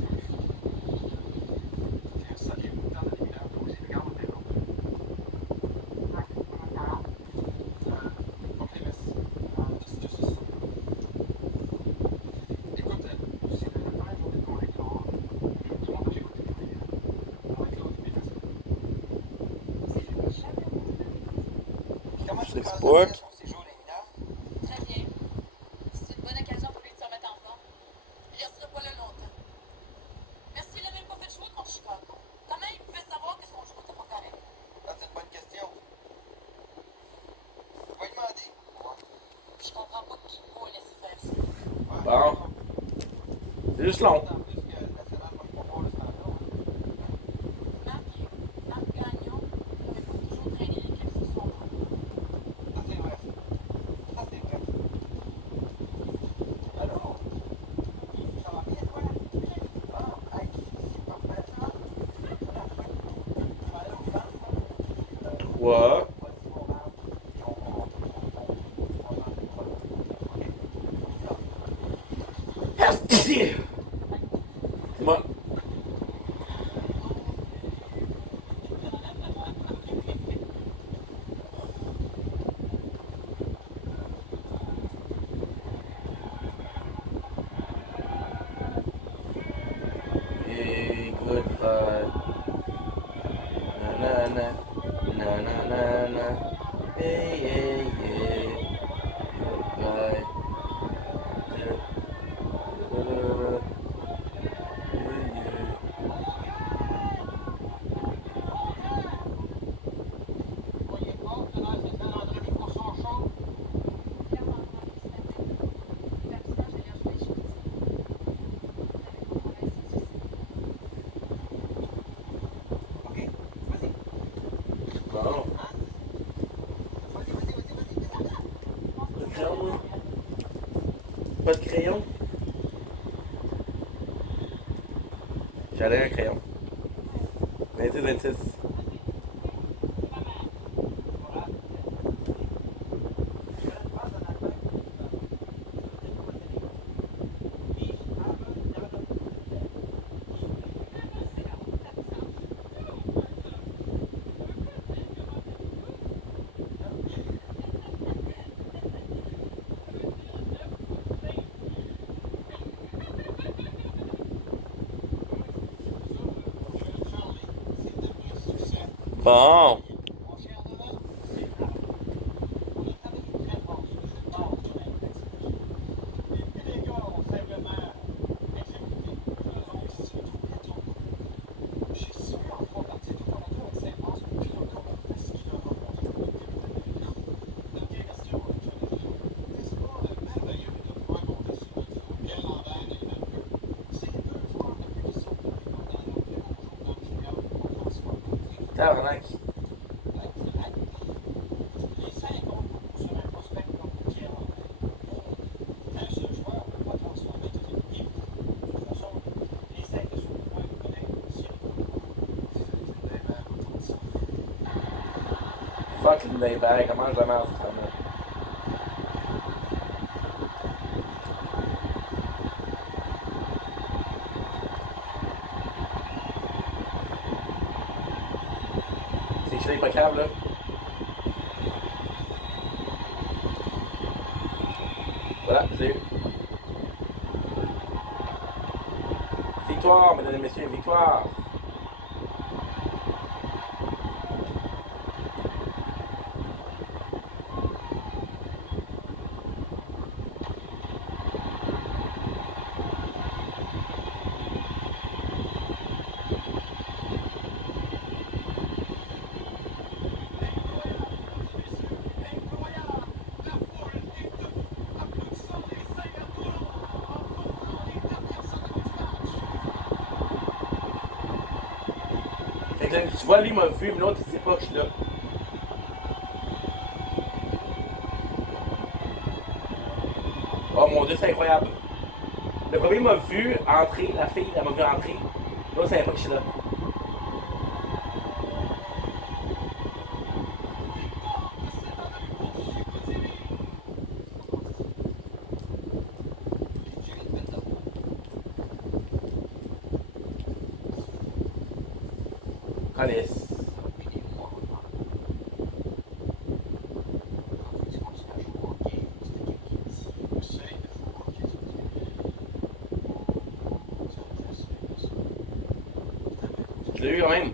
t'es un sacré mouton de mineur pour les regards de tes noms. Ok, merci. C'est juste ça. Écoute, c'est la première journée de congé dehors. Tout le monde a écouté les prières. On va être là au début de la semaine. Comment tu passes Sport. ton séjour des mineurs? Très bien. C'est une bonne occasion pour lui de se remettre en forme. Il restera pas là longtemps. Merci, il a même pas fait de choix contre Chicago. Comment il pouvait savoir que son choix était pas correct? C'est une bonne question. Va lui demander. Je comprends pas qui va laisser faire ça. Bon. C'est juste long. En plus que le national va pas voir le standard. Marc Gagnon n'avait pas toujours traîné l'équipe sur son dos. Ça, c'est vrai. Ça, c'est vrai. Allô? Ça va bien, toi? Ah, hey, c'est parfait, ça. Tu vas aller au centre? 3. Vas-y, mon rêve. C'est bon. Et goodbye. Na na na na na na na. Hey, hey, hey. Goodbye. Voyez pas que dans cette calendrier pour son show? OK, vas-y. Bon. Vas-y. Pas de crayon, moi? Pas de crayon? J'allais un crayon. 26. Bon. Tabarnak. Fucking day bag, comment je la mange cette femme-là? C'est que je suis pas câble, là. Voilà, je l'ai eu. Victoire, mesdames et messieurs, victoire! Fait que là, tu vois, lui m'a vu, mais l'autre, il sait pas que je suis là. Oh mon dieu, c'est incroyable. Le premier m'a vu entrer, la fille, elle m'a vu entrer. Non, ça savait pas que je suis là. Calice. Je l'ai eu quand même.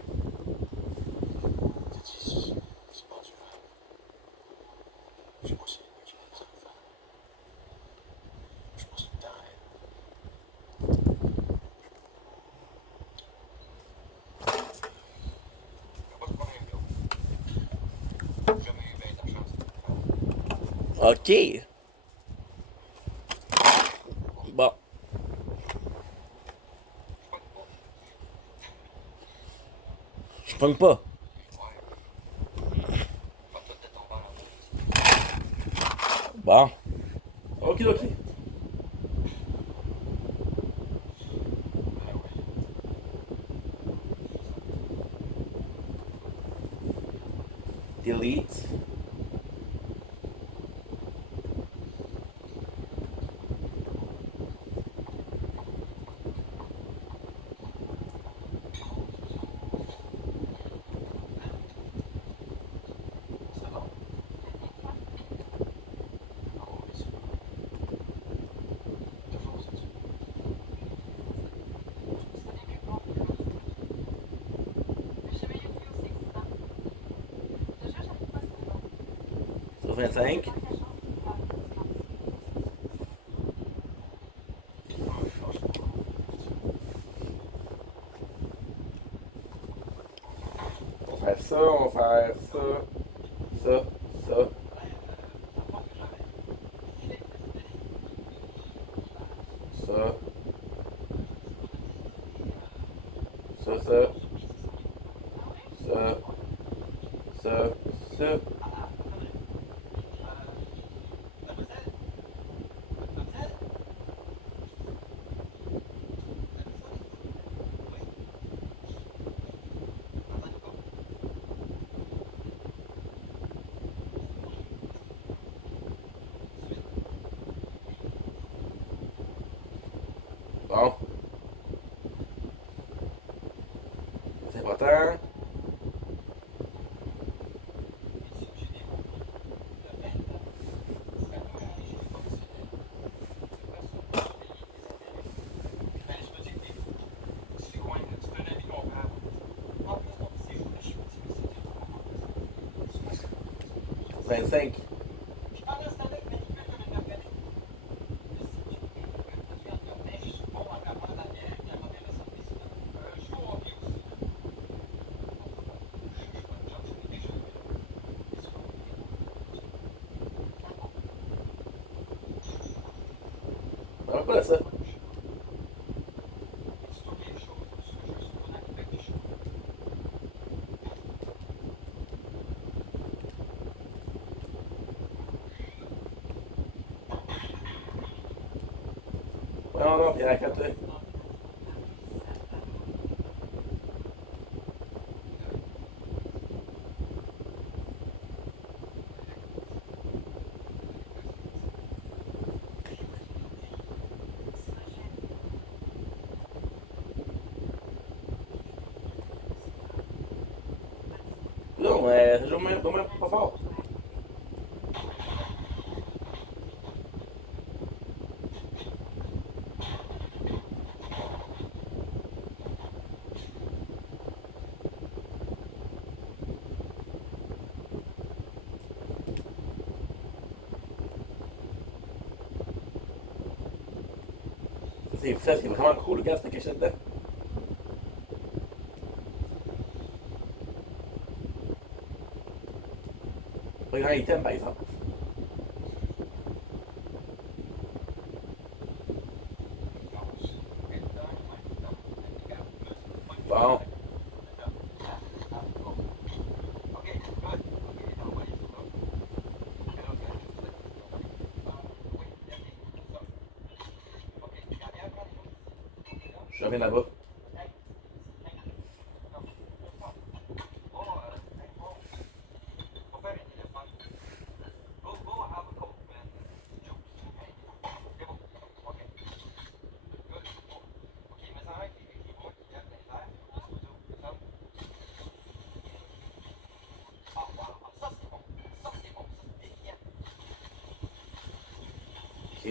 Ok. Bon. Je pogne pas. Bon. Ok, ok. Delete. Sur 25. On va faire ça, on va faire ça, ça, ça. Ça. Ça, ça. Ça. Ça, ça. Bon. C'est important. Sur 25. On va pas ça. Non, non, il y a la carte. Non, c'est toujours même pas fort. Ça, c'est vraiment cool, le gars, c'est caché dedans. Pas grand item, par exemple. Bon. Je reviens là-bas.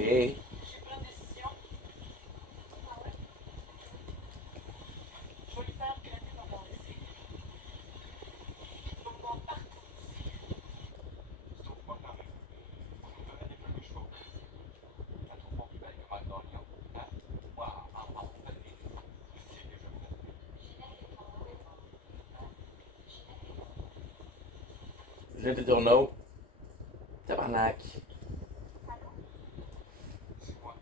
J'ai plein de décisions. Ah ouais? Je veux lui faire gratter mon bord d'essai. Je veux me voir partout aussi. Trouve-moi quand même. On peut donner quelque chose. La trouve plus belle que Magnolia. Hein? Moi, en belle vie. C'est que je me respecte. Ginette et Tourneau. Hein? Ginette et Tourneau. Je te tourneau. Tabarnak. Allô? C'est moi.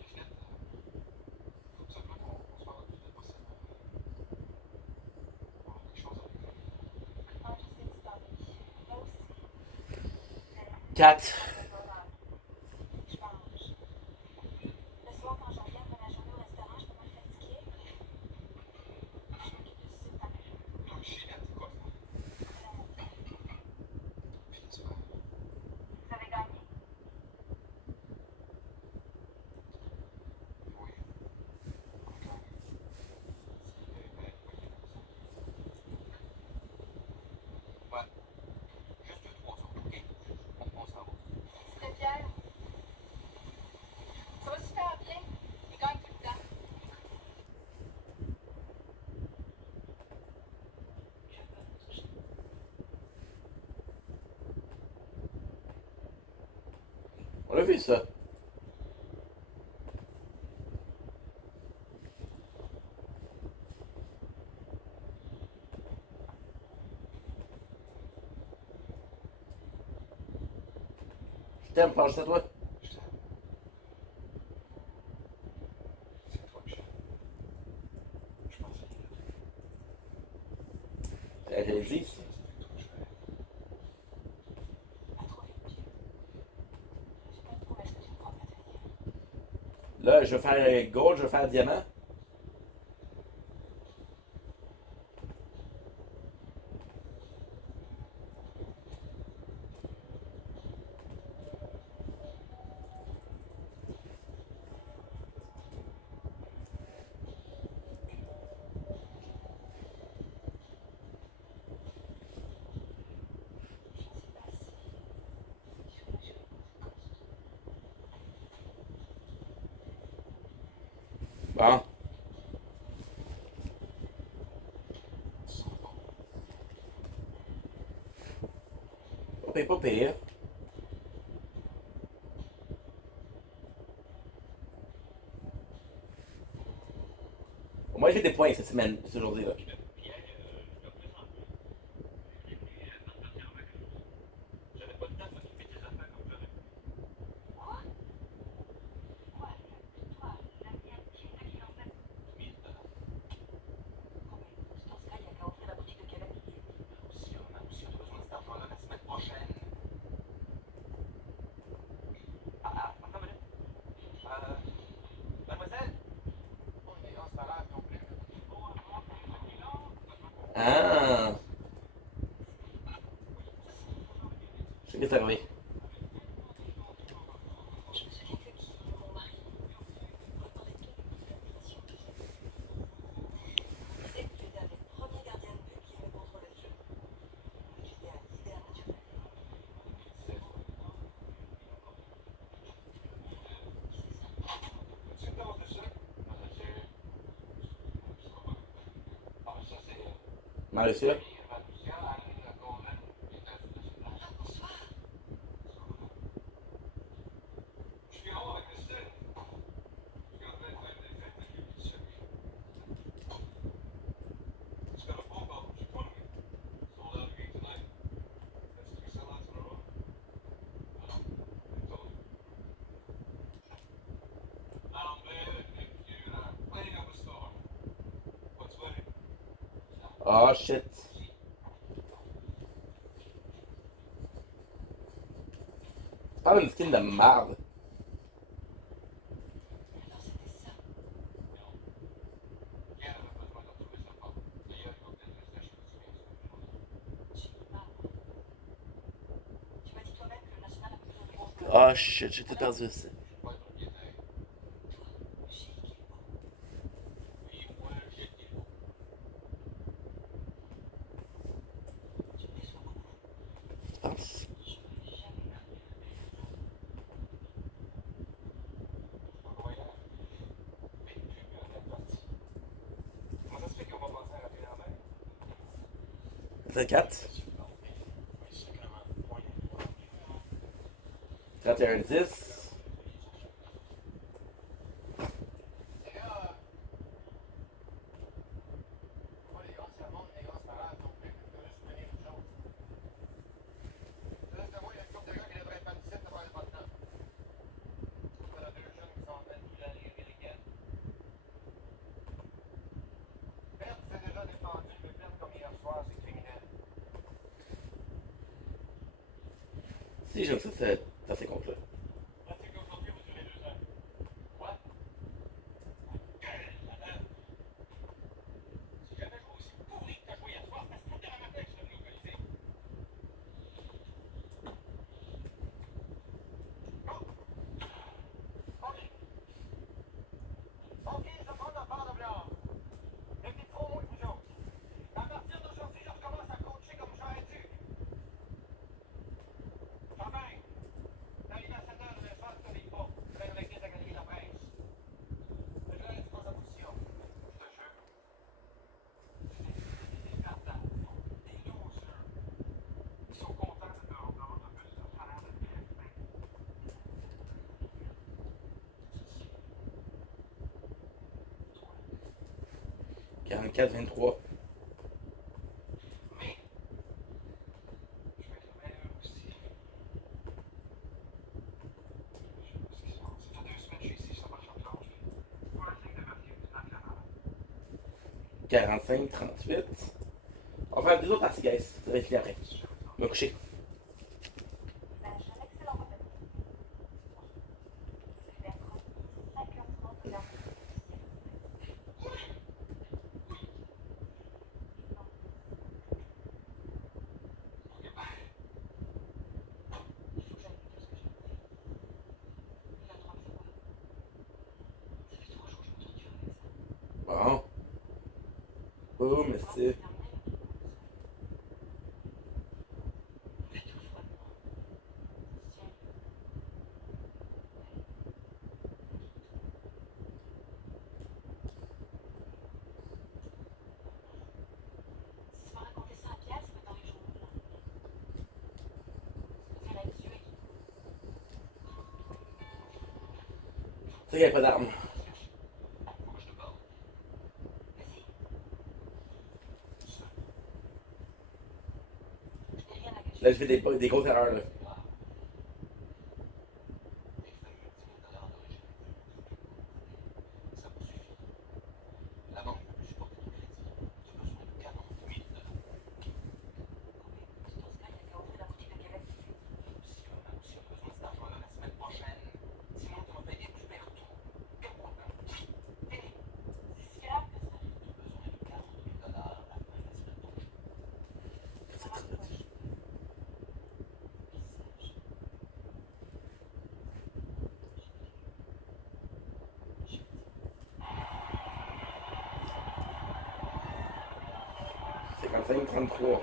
Ginette, faut absolument qu'on se parle le plus vite possible. On a quelque chose à régler. Ah, je sais que tu t'ennuies. Moi aussi. Mais 4. je mange. Le soir, quand je reviens après ma journée au restaurant, je suis pas mal fatiguée. Je m'occupe du souci de ta mère. Donc, Ginette, c'est quoi ça? Puis tu vas. Vous avez gagné? Oui. Encore. C'est belle, voyez comme ça. Ouais. Juste 2-3 autres, ok? On s'en va. C'était Pierre. Ça va super bien. Il gagne tout le temps. On a vu ça. Je t'aime, pense à toi. Je t'aime. C'est toi que j'aime. Je pense à rien d'autre. Je l'ai dit. C'est avec toi que je vais. Pas trop vite, Pierre. J'ai pas de promesse que tu me prends atelier. Là, je vais faire gold, je vais faire diamant. Bon. Pas pire. Au moins, j'ai des points cette semaine, cette journée-là. J'avais pas le temps de m'occuper de tes affaires comme j'aurais pu. Quoi? Quoi? Toi, la mienne, qui est là qui l'emmène? 1000 $. Oh, mais c'est dans ce cas, il y a qu'à ouvrir la boutique de Québec. Aussi, on a besoin de cet argent-là la semaine prochaine. Attends une minute. Mademoiselle? Oh, il est en salaire non plus. Ah. Je sais que c'est arrivé. Je me souviens que Guy, mon mari, on parlait de toi depuis la démission. Il disait que tu étais un des premiers gardiens de but qui aimait contrôler le jeu. Tu étais un leader naturel. Tu me demandes de ça? Ah, ça, c'est. Mal sûr. Ah, bonsoir. Je suis en haut avec le style. Je suis en train de faire des fêtes de l'émission. It's got a phone call from Chicago. Sold out again tonight. That's 3 sellouts in a row. I told you. Man, you're playing up a star. What's winning? Oh shit. C'est pas une skin de merde. Alors c'était ça. Yeah, but my doctor is up. Yeah, you got the session. J'ai eu mal. Tu m'as dit toi-même que le national a plus de gros que Oh shit, j'ai tout perdu ça. toi. J'ai équipé. Tu me déçois beaucoup. Je pense. Je n'aurais jamais cru. C'est 4. 31-10. Si j'aime ça, c'est contre là. Quarante-quatre, 23. Quarante-cinq, 38. On va faire deux autres parties, guys. Ça va être fini après. Je vais me coucher. Bon. Oh, merci. C'est qu'il n'y a pas d'armes. Là, je fais des grosses erreurs, là. C'est 33.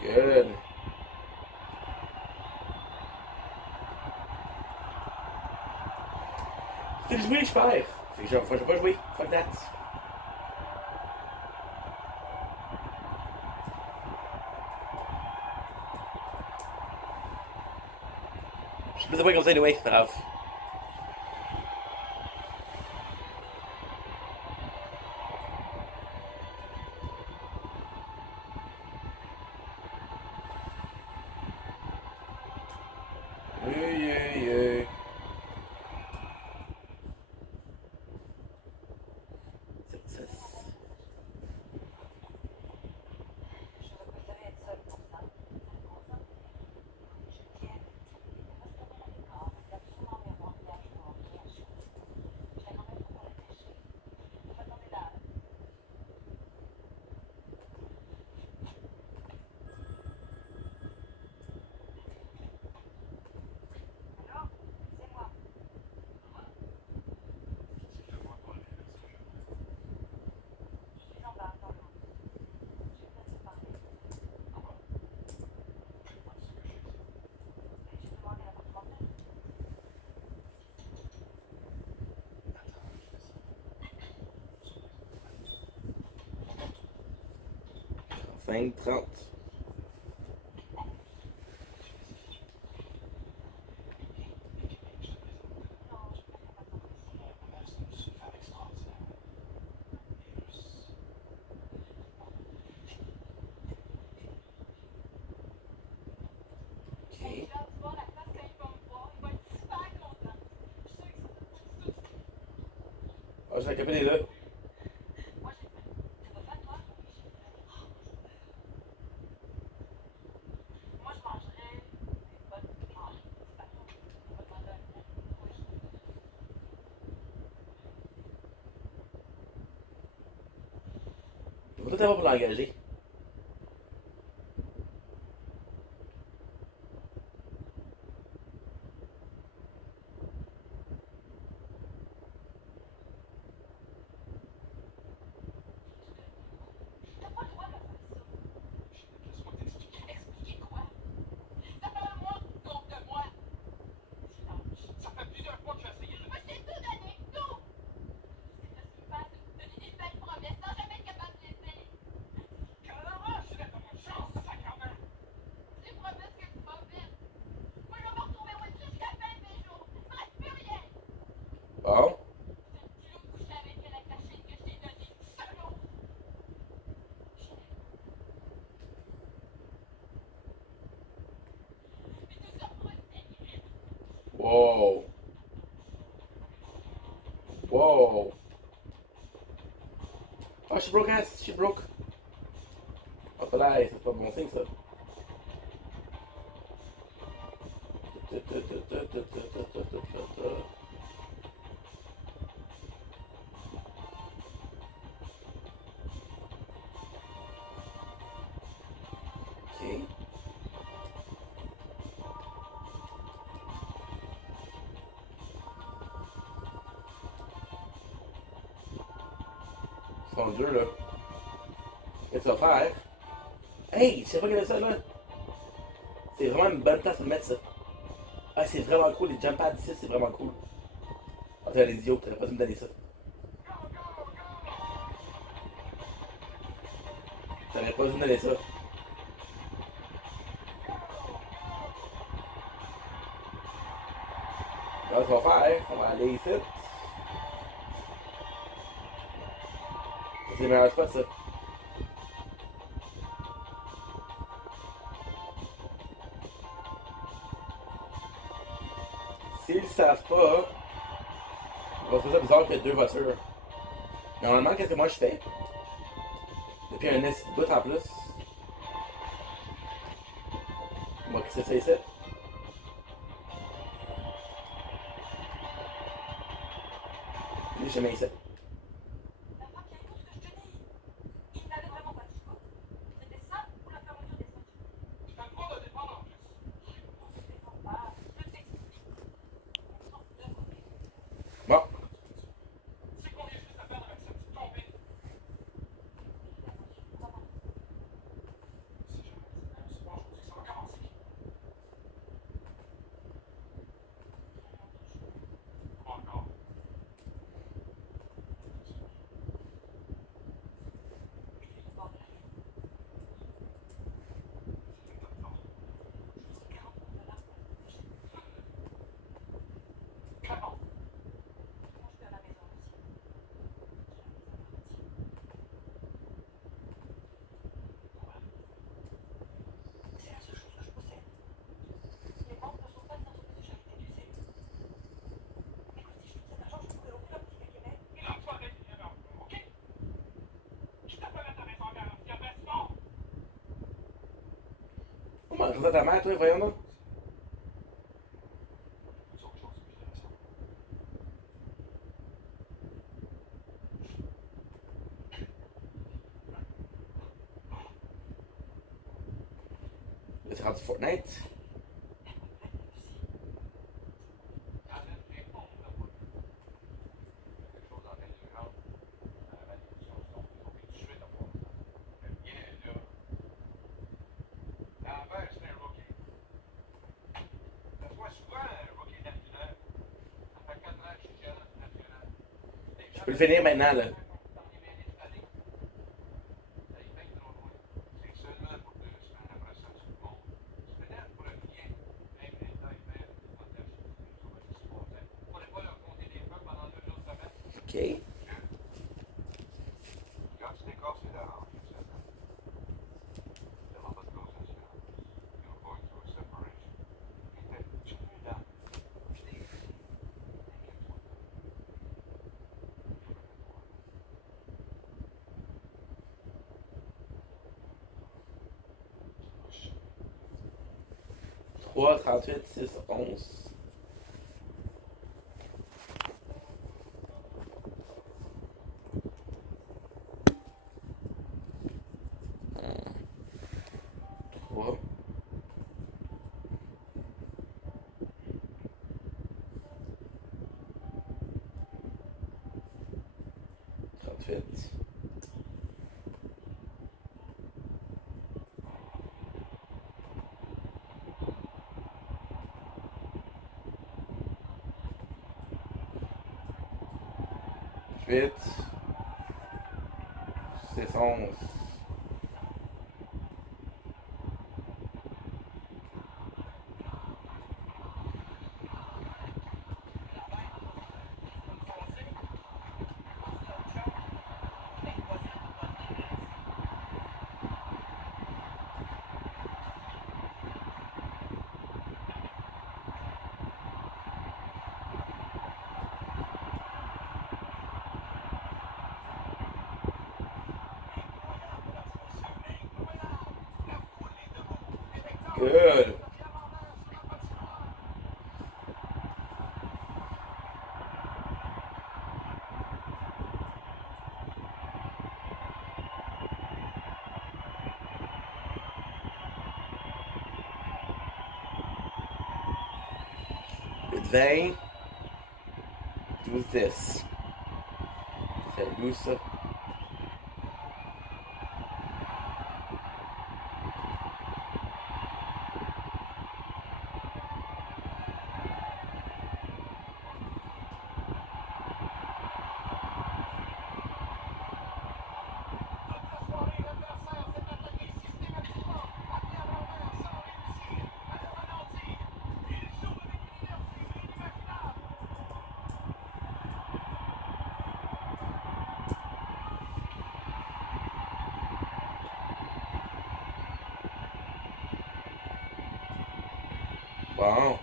Good. C'est le jouer, je perds. Fait que je vais pas jouer. Fuck that. Je peux pas comme ça anyway, c'est pas grave. Yeah. Success. J'aurais préféré être seule pour ça. Je t'aime. Reste dans mon décor. Il y a absolument mes voyages pour rien chose. J'ai quand même beaucoup réfléchi. Je m'attendais là. Alors, c'est moi. Je suis en bas, dans l'eau. J'ai besoin de te parler. J'ai demandé l'appartement de Fin 30. J'ai hâte de voir la face quand il va me voir. Il va être super content. Je suis sûre que ça va être Ah, j'ai la copine est là. Moi, j'ai faim. Tu vas pas, toi? Moi, je mangerais des bonnes frites. C'est pas toi. On va demander à un ami. Oui. Il faut tout avoir pour l'engager. T'as pas le droit de faire ça. Laisse-moi t'expliquer. Expliquer quoi? Ça fait un mois que tu comptes de moi. Silence. Ça fait plusieurs fois que j'ai essayé de... Moi, je t'ai tout donné. Tout! C'est ce que tu fasses. Donner des belles promesses sans jamais être capable de les tenir. Carrément, je suis là comme une chance, sacrément. Les promesses que tu m'as faites. Moi, je vais me retrouver au jusqu'à la fin de mes jours. Il me reste plus rien. Bon. Tu veux coucher avec elle avec la chaîne que je t'ai donnée. Salaud! Mais tout ça pour une télé. Wow. Wow. Oh, she broke ass. She broke. Hop là, c'est pas bon signe ça. Ok. Son Dieu là. Qu'est-ce que tu vas faire? Hey, je sais pas qu'il y avait ça là. C'est vraiment une bonne place pour mettre ça. Ah, c'est vraiment cool, les jump pads ici, c'est vraiment cool. Ah, t'es un idiot, t'aurais pas dû me donner ça. T'aurais pas dû me donner ça. Là, ce qu'on va faire, on va aller ici. Ça, c'est le meilleur spot, ça. S'ils le savent pas, on va trouver ça bizarre qu'il y a deux voitures. Normalement, qu'est-ce que moi je fais? Depuis un esti de bout en plus. Moi, qu'est-ce que c'est ici? Lui, j'ai mis ici. La fois qu'il y a tout ce que je te dis, il n'avait vraiment pas de choix. C'était ça ou la fermeture des statuts. Tu as le droit de défendre en plus. Je te défends pas, je t'explique. On sort de côté. Bon. C'est qu'on vient juste à faire avec cette petite tombée. La voiture, comment? Si jamais c'est un soir, je vous dis que ça va commencer. Pas encore. montré ça à ta mère, toi, voyons donc. C'est autre chose que je dirais ça. Là, c'est rendu Fortnite. Je peux le finir maintenant, là. OK. Quand tu t'écorces les dents, je sais. Tellement pas de cause d'assurance. You're going through a separation. Tu peux les dents. Je t'ai dit. Inquiète-toi. Trois, 38, 6, 11. Trois. 38. Huit. 6, 11. Good. Good 20. Do this. C'est lourd, ça. Wow.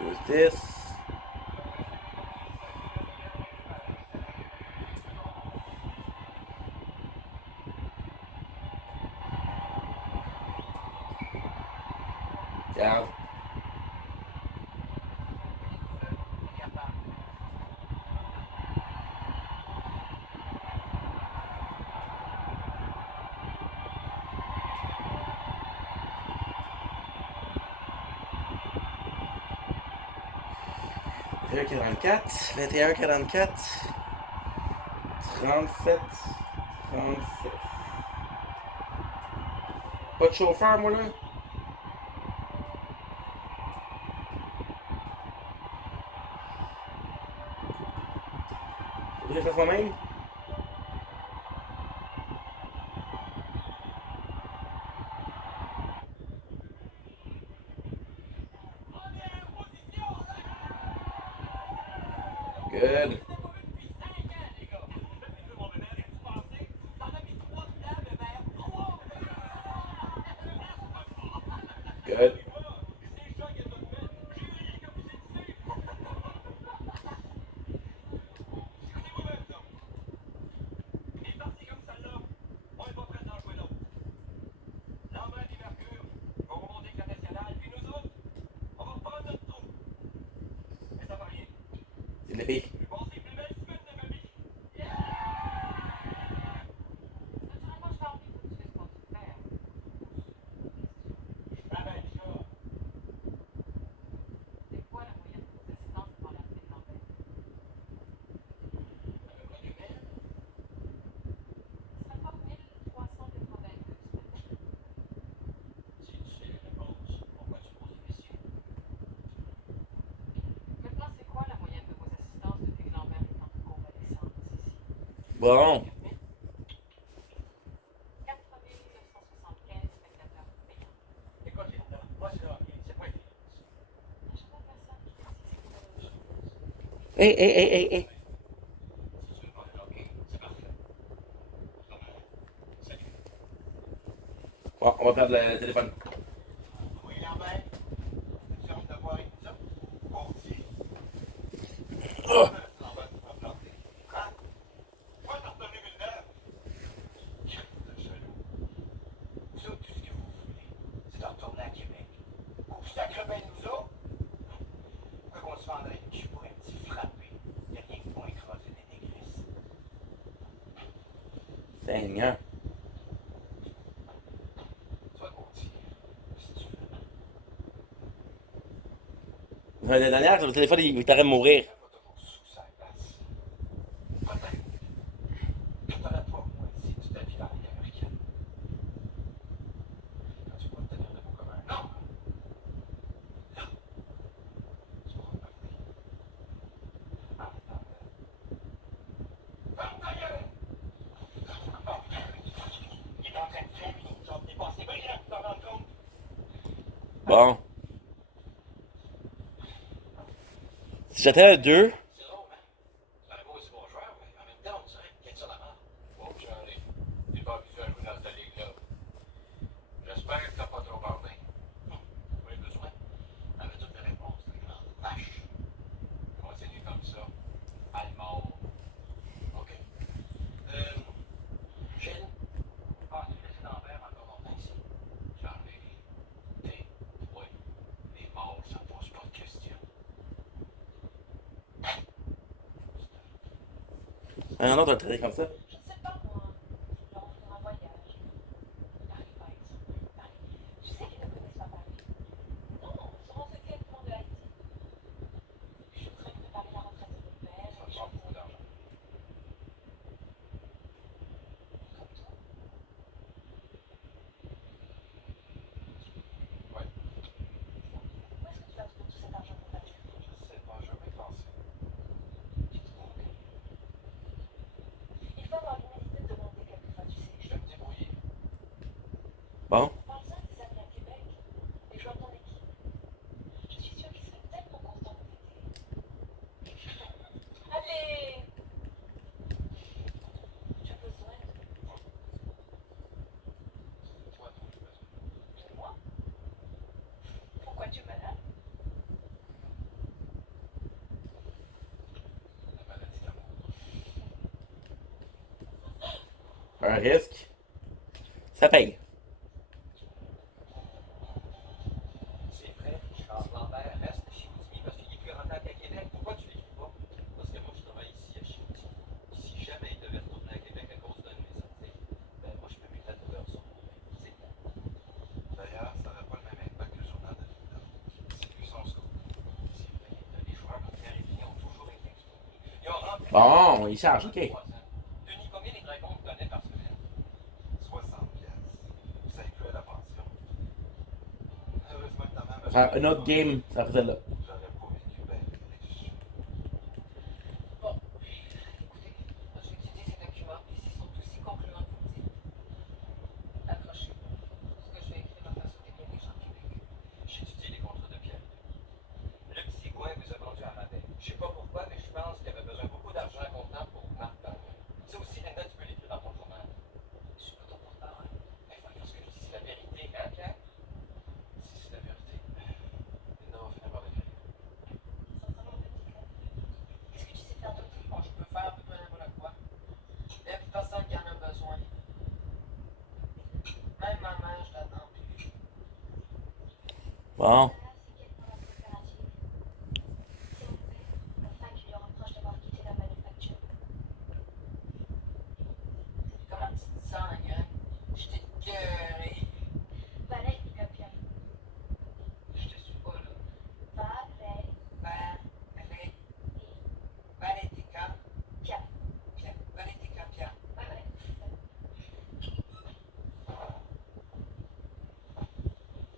Do this. Down. Vingt 21, 44. 37, 37. Pas de chauffeur, moi, là? Faudrait que je fasse moi-même? Good. Good. C'est de l'épique. Naturellement, je vais envie que tu fais ce qu'on te fait. C'est quoi la moyenne de vos assistances devant la fête Lambert? Ce serait pas 1382 ce matin. Maintenant, c'est quoi la moyenne de vos assistances depuis que Lambert est en convalescence ici? Bon. 4975 spectateurs payants. Je vois personne qui décide pour la chose. Hey. Bon, on va perdre le téléphone. Oui, Lambert. Tu as envie de boire avec nous autres? Aussi. Oh. Lambert, tu m'as planté. Quoi? Moi, t'as retenu Villeneuve? Vous êtes jaloux. Vous autres, tout ce que vous voulez, c'est de retourner à Québec. Vous vous sacrez bien nous autres? Pourquoi qu'on se vendrait une queue pour un petit frappé? Y'a rien que pour écraser des négresses. Seigneur. Toi, Gauthier, si tu veux. La dernière, le téléphone, il t'arrête de mourir. Pas toujours sous sa place. Peut-être que t'auras pas moitié de ta vie dans l'armée américaine. Quand tu vas te tenir debout comme un homme, là, tu pourras parler. En attendant, ferme ta gueule! Il est en train de faire une job dépassée brillant, tu t'en rends compte? Bon. Si j'étais un 2, C'est drôle, hein? C'est un beau et bon joueur, mais en même temps, on dirait qu'il y a de ça là-bas. Bon, Charlie, t'es pas habitué à jouer dans cette ligue-là. J'espère que t'as pas trop parlé. Pas eu besoin. Avec toutes les réponses, t'es une grande vache. Continue comme ça. Allemand. OK. Gilles, penses-tu laisser Lambert encore longtemps ici? Charlie, t'es, oui, les morts, ça pose pas de questions. un autre traité comme ça. Je ne sais pas, moi. Londres, un voyage. Paris, par exemple. Paris. Je sais qu'ils ne connaissent pas Paris. Non, ils seront secrètement de Haïti. Je voudrais préparer la retraite de mon père. Ça prend beaucoup d'argent. Comme toi. Ouais, Où est-ce que tu vas trouver tout cet argent pour ta vie? je sais pas, je vais penser. Il faut avoir l'humilité de demander quelquefois, tu sais. Je vais me débrouiller. Bon. Parle-en à tes amis à Québec, les joueurs de ton équipe. Je suis sûre qu'ils seraient tellement contents de t'aider. Allez! Tu as besoin Toi, dont j'ai besoin. de moi? Pourquoi tu es malade? La maladie d'amour. Un risque. Ça paye. C'est vrai, Charles Lambert reste à Chicoutimi parce qu'il est plus rentable qu'à Québec. Pourquoi tu l'écris pas? Parce que moi, je travaille ici à Chicoutimi. Si jamais il devait retourner à Québec à cause d'un de mes articles, ben moi, je peux mettre la douleur sur mon bain. C'est tout. D'ailleurs, ça n'aurait pas le même impact que le journal de l'État. C'est plus son scoop. C'est vrai, les joueurs comme Pierre et Vignon ont toujours été exploités. Ils ont rempli Bon, il charge, ok. Denis, combien les Dragons vous donnaient par semaine? 60 piastres. Ça inclut la pension. Heureusement que ta mère m'a Faire un autre game, ça faisait là. J'aurais pas vécu bien riche. Bon, écoutez, moi j'ai étudié ces documents et s'ils sont aussi concluants que vous le dites, accrochez-vous. Ce que je vais écrire va faire sauter bien des gens de Québec. J'ai étudié les contrats de Pierre. Le petit coin vous a vendu à rabais. Je sais pas pourquoi, mais je pense qu'il avait besoin de beaucoup d'argent comptant pour Marc Barnier. Ça aussi, Linda, tu peux l'écrire dans ton journal. Je suis pas ton porte-parole. Il faut dire ce que je dis, c'est la vérité, hein, Pierre? Si c'est la Bon. C'est quelle la coopérative? S'il vous plaît, la fac lui reproche d'avoir quitté la manufacture. Comment tu te sens, hein? Je t'ai gueuré. Valet, Pierre. Je te suis pas, là. Valet, Valética. Pierre. Valética, Pierre. Ouais.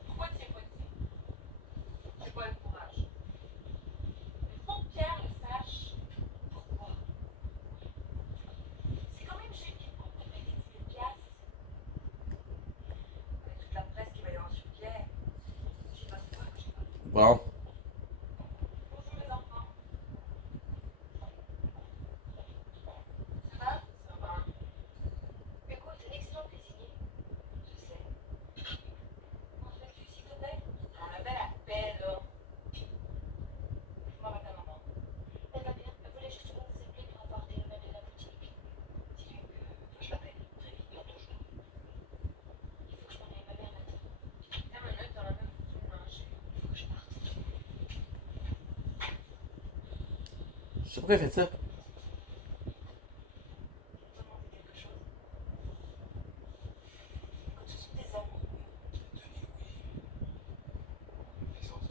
Pourquoi tu es pas dit? J'ai pas le courage. Il faut que Pierre le sache. Pourquoi? C'est quand même Jules qui me compte de payer 10 000 piastres. Avec toute la presse qui va y avoir sur Pierre. Je sais pas c'est quoi que j'ai pas. Bon. Bonjour les enfants. Ça va? Ça va. Écoute, excellent cuisinier. Je sais. En fait, s'il te plaît. On avait la paix, là. Comment va ta maman? Elle va bien. Elle voulait justement vous appeler pour apporter le mail de la boutique. Dis-lui que je l'appelle très vite dans 2 jours. Il faut que je m'en aille, ma mère m'attend. Ta minute, dans la même foutu manger. Il faut que je parte. Je sais pas pourquoi elle fait ça. Je vais te demander quelque chose. Quand tu suis tes amis, Les autres,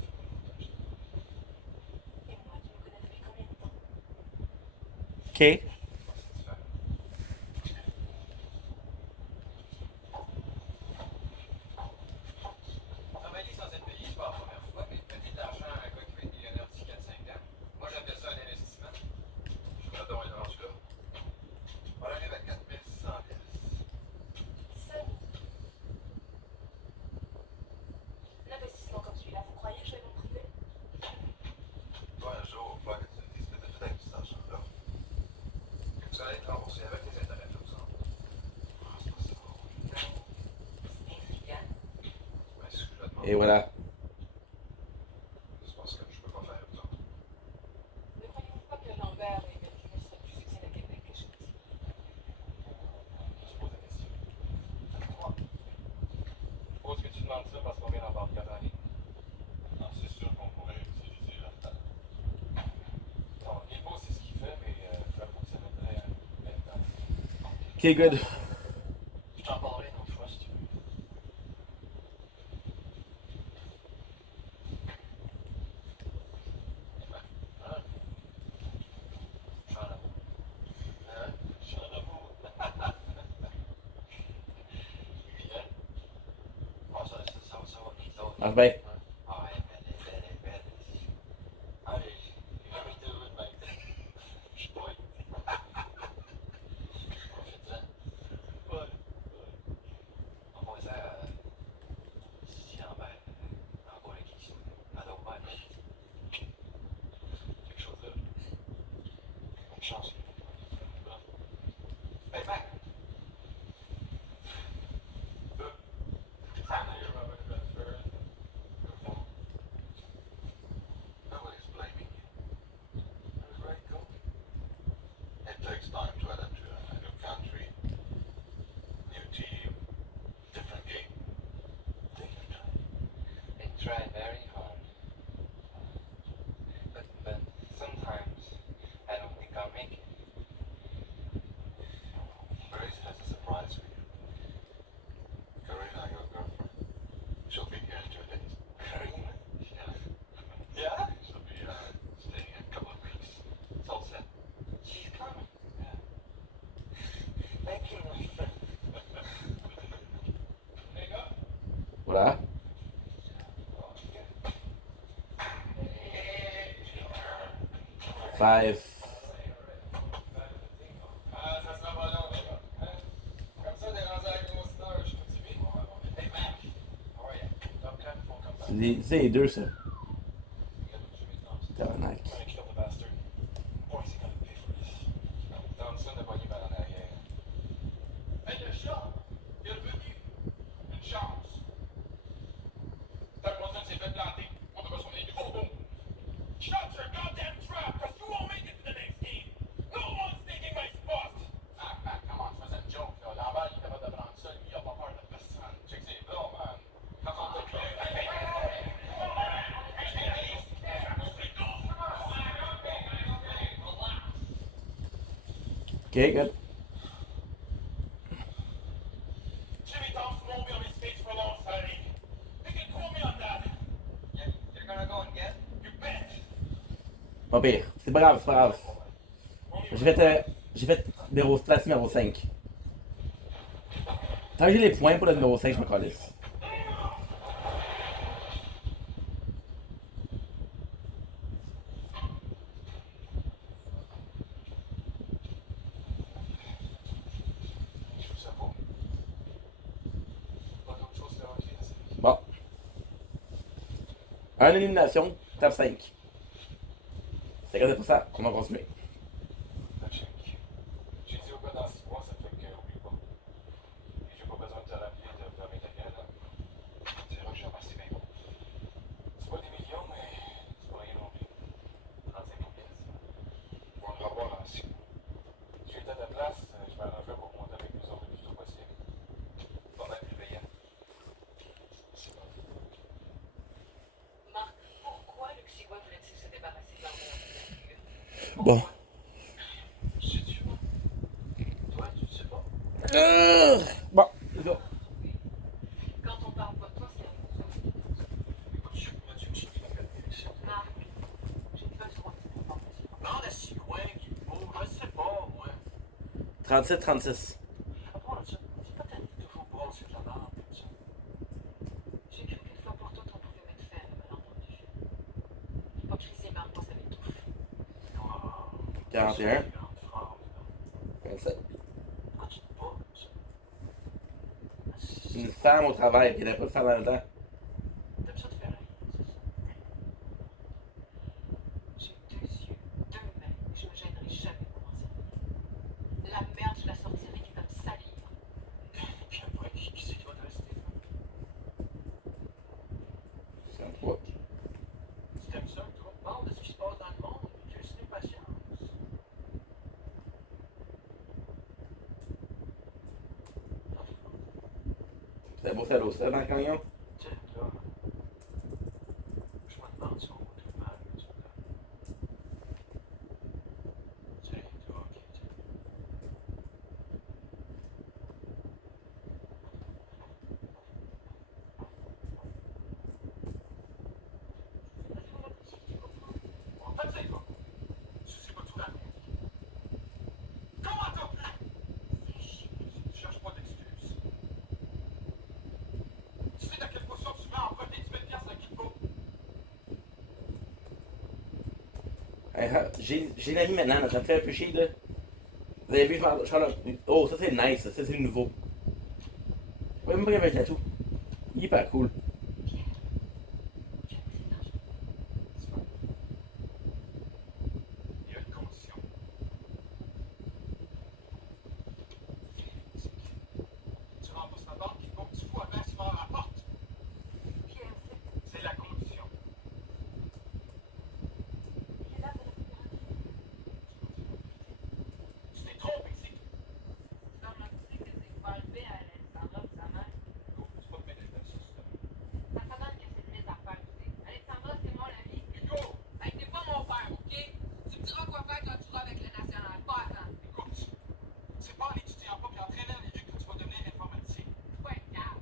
et moi, tu me connais depuis combien de temps? Ok. Travailler sans être payé, c'est pas la première fois, mais mettre de l'argent à un gars qui va être millionnaire d'ici 4-5 ans, moi j'appelle ça un investissement. Je suis dans les rendu là. On arrive à 4 600 piastres. Seul. L'investissement comme celui-là, vous croyez que je vais m'en priver? Toi, un jour, faut que tu décides de faire cet argent-là. Vous allez être remboursé avec les intérêts tout ça. Ah, c'est pas ça. C'est intriguant. Ben, c'est ce que je vais demander. Et voilà. C'est parce que je peux pas faire autant. Ne croyez-vous pas que Lambert et Belfinis seraient plus utiles à Québec que chez nous? Je se pose la question. Moi. Pose que tu demandes ça parce qu'on vient d'en parler à Paris. Non, c'est sûr qu'on pourrait utiliser leur talent. Non, il est beau, c'est ce qu'il fait, mais j'avoue que ça mettrait un temps. Ok, good. Je t'en parlerai une autre fois si tu veux. Hein? Jean Lamour. Hein? Jean Lamour. Bien. Ah, ça va, nous autres. Marche bien. Ah ouais, belle. Allez, il va m'être heureux de m'aider. Je suis pas Profite-en. Ouais. En passant, si Lambert envoie la question, à l'autre mère, quelque chose là. Une chance. Hey, Mac! Nobody's blaming you. It was very cool. It takes time to adapt to a new country, new team, different game. Take your time. I try very hard. But sometimes I don't think I'll make it. Grace has a surprise for you. Karina, your girlfriend. She'll be here in 2 days. Karina? Yeah. Yeah? She'll be staying a couple of weeks. It's all set. She's coming. Yeah. Thank you, my friend. Hey, go. Voilà. Five. Ah, ça sera pas long, là. Hein? Comme ça, t'es rendu à la grosse heure, je suis motivé. Hey, Mac! How are you? Top cut, full come back. C'est les deux, ça. You gotta do Jimmy Thompson. Tabarnak. Trying to kill the bastard. Boy, is he gonna pay for this. Thompson a pogné par en arrière. Hey, le chat! Il est revenu. Une chance. Doug Wilson s'est fait planter. On devrait son aider. Oh, boom! Shut your goddamn trap, cause you won't make it to the next game. No one's taking my spot. Ah, come on, je faisais une joke, là. Lambert, il est capable de prendre ça. Lui, il a pas peur de personne. Check ses bras, man. Come on, hey, hey, hey, hey, hey. Okay, good. Jimmy Tom's won't be on his feet for long, Saturday. They can call me on that. Yeah, you're gonna go and get? You bet. Pas pire. C'est pas grave, c'est pas grave. J'ai fait place numéro 5. Tant que j'ai les points pour le numéro 5, je me calisse. Ça vaut. Pas d'autre chose que rentrer dans cette vie. Bon. Un élimination, top 5. C'est comme ça, on va continuer. J'ai dit au gars dans 6 mois, ça fait que oublie pas. Et j'ai pas besoin de te rappeler de fermer ta gueule. Tu verras que j'ai remercié bien. C'est pas des millions, mais c'est pas rien non plus. 35 000 pièces. On va le revoir en 6 mois. Si j'étais à ta place, je m'arrangerais pour monter avec nous autres le plus tôt possible. Pas mal plus payant. C'est bon. Marc, pourquoi Luxigois voulait-il se débarrasser de l'armée? Bon. Sais-tu? Toi, tu sais pas. Bon, let's go. Quand on parle pas de toi, c'est rien. Écoute, je sais pas, tu me souffles la gueule, Félix. Marc, j'ai besoin d'informations. Non, la cigouin qui bouge, je sais pas, moi. 37-36. À part de ça, c'est pas tanné de toujours brasser de la merde, comme ça. J'ai cru qu'une fois pour toutes, on pouvait mettre fin à la malentendu. L'hypocrisie par moi, ça m'étouffe. 41. 27. Pourquoi tu te bats comme ça? Une femme au travail, puis il n'y avait pas de femme dans le temps. T'aimes ça te faire rire, c'est ça? J'ai 2 yeux, 2 mains, et je me gênerai jamais pour m'en servir. La merde, je la sortirai qui va me salir. Puis après, qui c'est qui va te rester? 53. Tu t'aimes ça, toi? Parle de ce qui se passe dans le monde, puis juste une patience. C'était beau, ça l'eau, ça, dans le camion. Tiens, là, je me demande si on va tout mal, mais tu me tiens, toi, ok, tiens. En fait, ça y va. Je sais pas tout raconter. Comment t'as pu? Je cherche pas d'excuses. Tu sais dans quelle position tu mets en tes 10 000 piastres dans Kiko? J'ai une amie maintenant, là, ça me fait un peu chier, là. Vous avez vu, Charlotte. Oh, ça c'est nice, ça c'est nouveau. Je sais même pas qu'il y avait un tatou. Hyper cool. Il y a une condition. Tu rembourses ma banque, Kiko, tu fous avant, tu m'en rapportes. Pierre, C'est la condition. c'est là de la récupération. Tu t'es trompé, c'est tout. Dans l'optique que c'est pas levé à Alexandra ou sa mère. Kiko, tu vas te mêler de ça, s'il te plaît. Ça s'adonne que c'est de mes affaires, tu sais. Alexandra, c'est mon ami. Kiko, Hey, t'es pas mon père, ok? Tu me diras quoi faire quand tu seras avec le national. Pas attendre. écoute, c'est pas en étudiant pas puis en traînant les rues que tu vas devenir informaticien. Ouais, calme.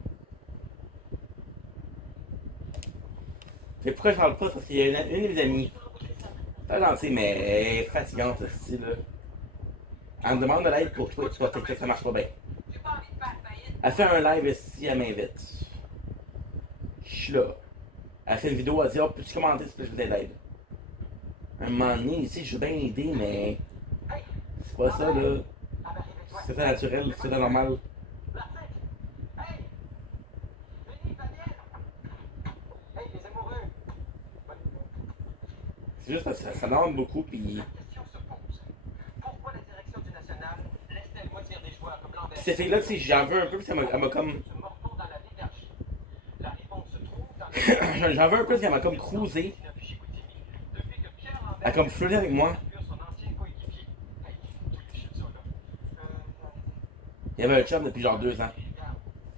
Mais pourquoi je parle pas? Parce qu'il y a une de mes amies. Je vais reboucher ça maintenant. Pas gentille, mais elle est fatigante, ce là. Elle me demande de l'aide pour toi, pour que ça marche pas bien. J'ai pas envie de faire faillite. Elle fait un live ici, elle m'invite. Je suis là. Elle fait une vidéo, elle dit, oh, peux-tu commenter si je vous aide? Un moment donné, ici, je veux bien aider, mais. C'est pas ça, là. C'est ça naturel, c'est ça normal. Hey! Denis, Fabienne! Hey, les amoureux! C'est juste parce que ça demande beaucoup, puis. La question se pose. Pourquoi la direction du National laisse-t-elle moitié des joueurs comme Lambert? Cette fille-là, tu sais, j'en veux un peu, puis elle m'a comme. Ce morceau dans la léthargie. La réponse se trouve dans le J'en veux un peu, puis elle m'a comme cruisé. Depuis que Pierre Lambert Elle a comme flirté avec moi. son ancien coéquipier. Hey, tous les chiffres sont là. Il y avait un chum depuis genre 2 ans.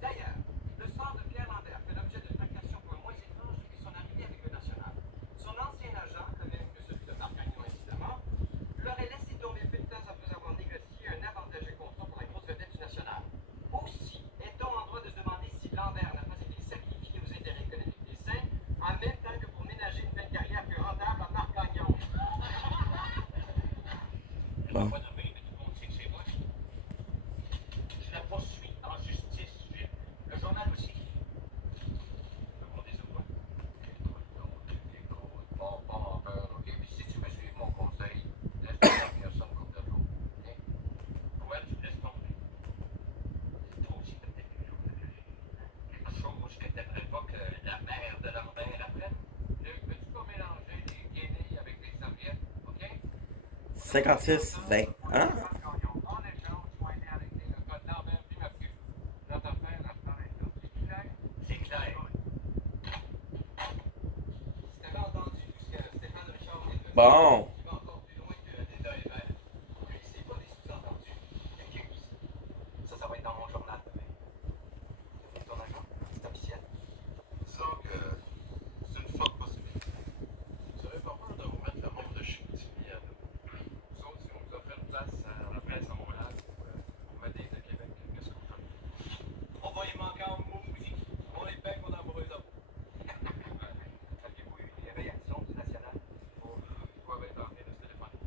D'ailleurs, le sort de Pierre Lambert fait l'objet de tractations pour moins étrange depuis son arrivée avec le National. Son ancien agent, le même que celui de Marc Agneau incidemment, l'aurait laissé tourner peu de temps après avoir négocié un 56, 20. Hein? C'est clair. Si t'avais entendu ce que Stéphane Richard vient de dire, Bon. tu vas encore plus loin que Linda Hébert. Lui, c'est pas des sous-entendus. Il accuse. Ça va être dans mon journal demain. C'est ton argent? C'est officiel? Disons que c'est une forte possibilité. Vous avez pas peur de vous mettre le monde de Chicoutimi à dos? Vous autres, si on vous offrait une place à la presse à Montréal pour mettre des de Québec, qu'est-ce que vous faites? On va y manquer en mots musique. On est bien qu'on envoie les autres. Aviez-vous eu des réactions du national? Ils doivent être en train de se téléphoner.